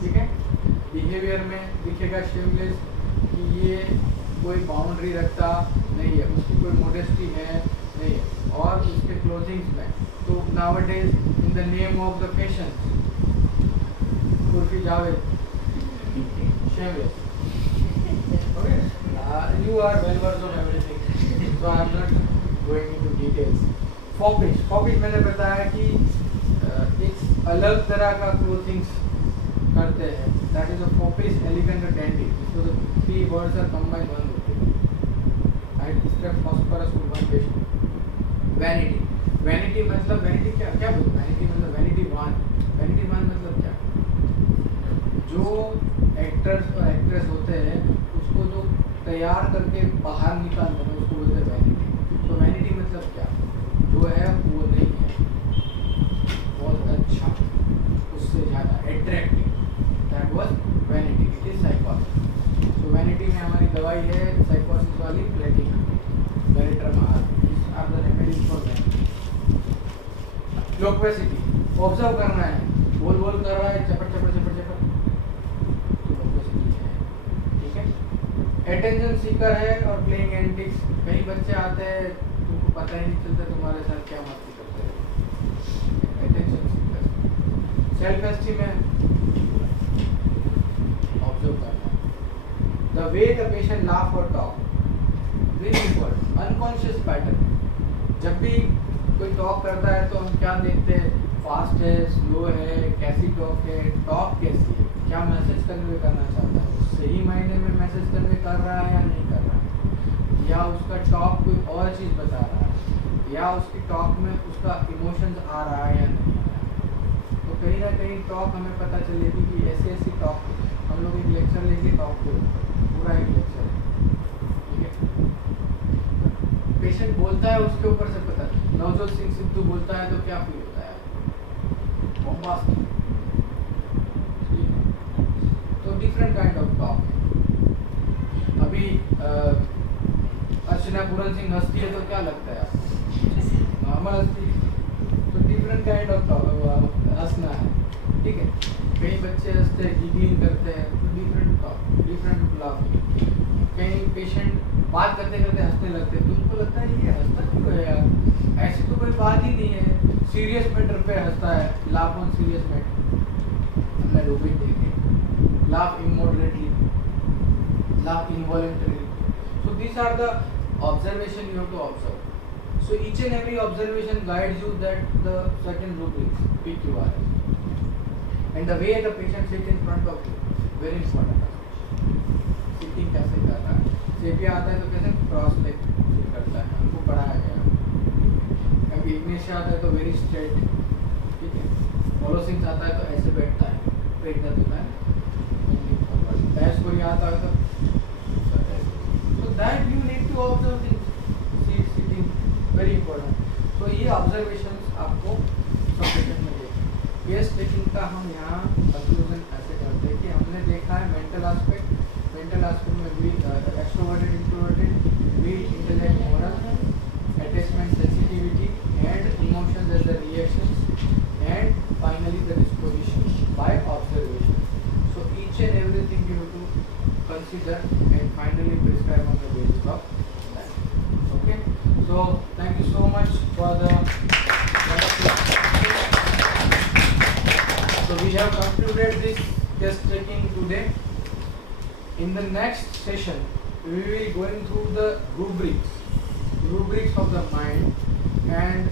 ठीक है? बिहेवियर में दिखेगा शेमलेस कि ये कोई बाउंड्री रखता नहीं है, उसकी कोई मोडेस्टी है नहीं है. और उसके क्लोथिंग्स में तो nowadays in the name of the patient, कुर्फी Javed, shameless. Okay? You are well versed on everything, so I am not going into details. Foppish मैंने बताया कि एक अलग तरह का क्लोथिंग्स करते हैं. That is a foppish, elegant, and dandy. So the three words are combined one word. I described phosphorus with one patient. Vanity मतलब vanity क्या बोलते हैं? Vanity मतलब vanity one मतलब क्या? जो एक्टर्स और एक्ट्रेस होते हैं उसको जो तैयार करके बाहर निकालते हैं उसको बोलते हैं वैनिटी. तो वैनिटी मतलब क्या? जो है वो नहीं है, बहुत अच्छा, उससे ज़्यादा attractive. That was vanity. It is साइकोसिस. सो वैनिटी में हमारी दवाई है साइकोसिस वाली platinum, veratrum. Are the remedies for vanity. Loquacity, observe करना है, बोल कर रहा है, चपट. अटेंशन सीकर है और प्लेइंग एंटिक्स. कई बच्चे आते हैं तुमको पता ही नहीं चलता तुम्हारे साथ क्या मस्ती करते हैं. Attention seeker. सेल्फ एस्टीम है, ऑब्जर्व करना. The way the patient laugh और talk, breathing word, unconscious pattern. जब भी कोई टॉक करता है तो हम क्या देखते हैं, फास्ट है, स्लो है, कैसी टॉक है, टॉक कैसी है, क्या मैसेज कन्वे करना चाहता है, सही मायने में मैसेज कन्वे कर रहा है या नहीं कर रहा है, या उसका टॉक कोई और चीज़ बता रहा है, या उसकी टॉक में उसका इमोशंस आ रहा है या नहीं आ रहा है. तो कहीं ना कहीं टॉक हमें पता चलेगी कि ऐसी टॉक. हम लोग एक लेक्चर लेंगे टॉक के ऊपर, पूरा एक पेशेंट बोलता है उसके ऊपर से पता है। नवजोत सिंह सिद्धू बोलता है तो क्या फील होता है, बॉम्बास्टिक, ठीक है। तो डिफरेंट काइंड ऑफ टॉक है। अभी अर्चना पूरन सिंह हंसती है तो क्या लगता है आपको, नॉर्मल हंसती है। तो डिफरेंट काइंड ऑफ हंसना है, ठीक है। कई बच्चे हंसते हैं, गिगलिंग करते हैं, तो डिफरेंट टॉक, डिफरेंट लाफ। कई पेशेंट बात करते करते हंसने लगते हैं, तुमको लगता है ये हंसता क्यों है यार, ऐसी तो कोई बात ही नहीं है, सीरियस मैटर पे हंसता है, लाफ ऑन सीरियस मैटर। हमने रूबिन देखे, laugh immoderately, laugh involuntarily. So these are the observation you have to observe. So each and every observation guides you that the certain rubrics PQRS. And the way the patient sits in front of you, very important. Sitting कैसे कर रहा है, sepia आता है तो कैसे cross leg seat करता है, हमको पढ़ाया गया। कभी इग्नेशिया आता है तो वेरी स्ट्रेट, ठीक है। मोलोसिंग्स आता है तो ऐसे बैठता है, पेट दर्द होता है। डायस्कोरिया आता है तो so that you need to observe things, sitting, very important. So ये observations आपको सब पेशेंट में देखें। केस टेकिंग का हम यहाँ कंक्लूजन ऐसे करते हैं कि हमने देखा है मेंटल एस्पेक्ट में भी एक्सट्रोवर्टेड, इंट्रोवर्टेड, भी intellect, moral, attachment, sensitivity and emotions as the reactions and finally the disposition by observation. So each and everything you have to consider and finally prescribe on the basis of that. Okay, so thank you so much for the so we have concluded this test taking today. In the next session we will be going through the rubrics of the mind and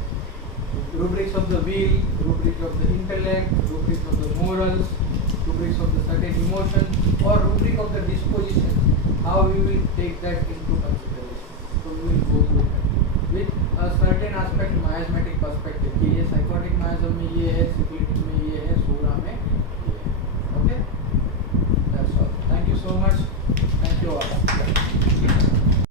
rubrics of the will, rubrics of the intellect, rubrics of the morals, rubrics of the certain emotion or rubric of the disposition, how we will take that into consideration. So we will go through that with a certain aspect miasmatic perspective कि ये psychotic miasm में ये है, syphilitic में ये है, sura में ये है. Okay, that's all. Thank you so much. Thank you all.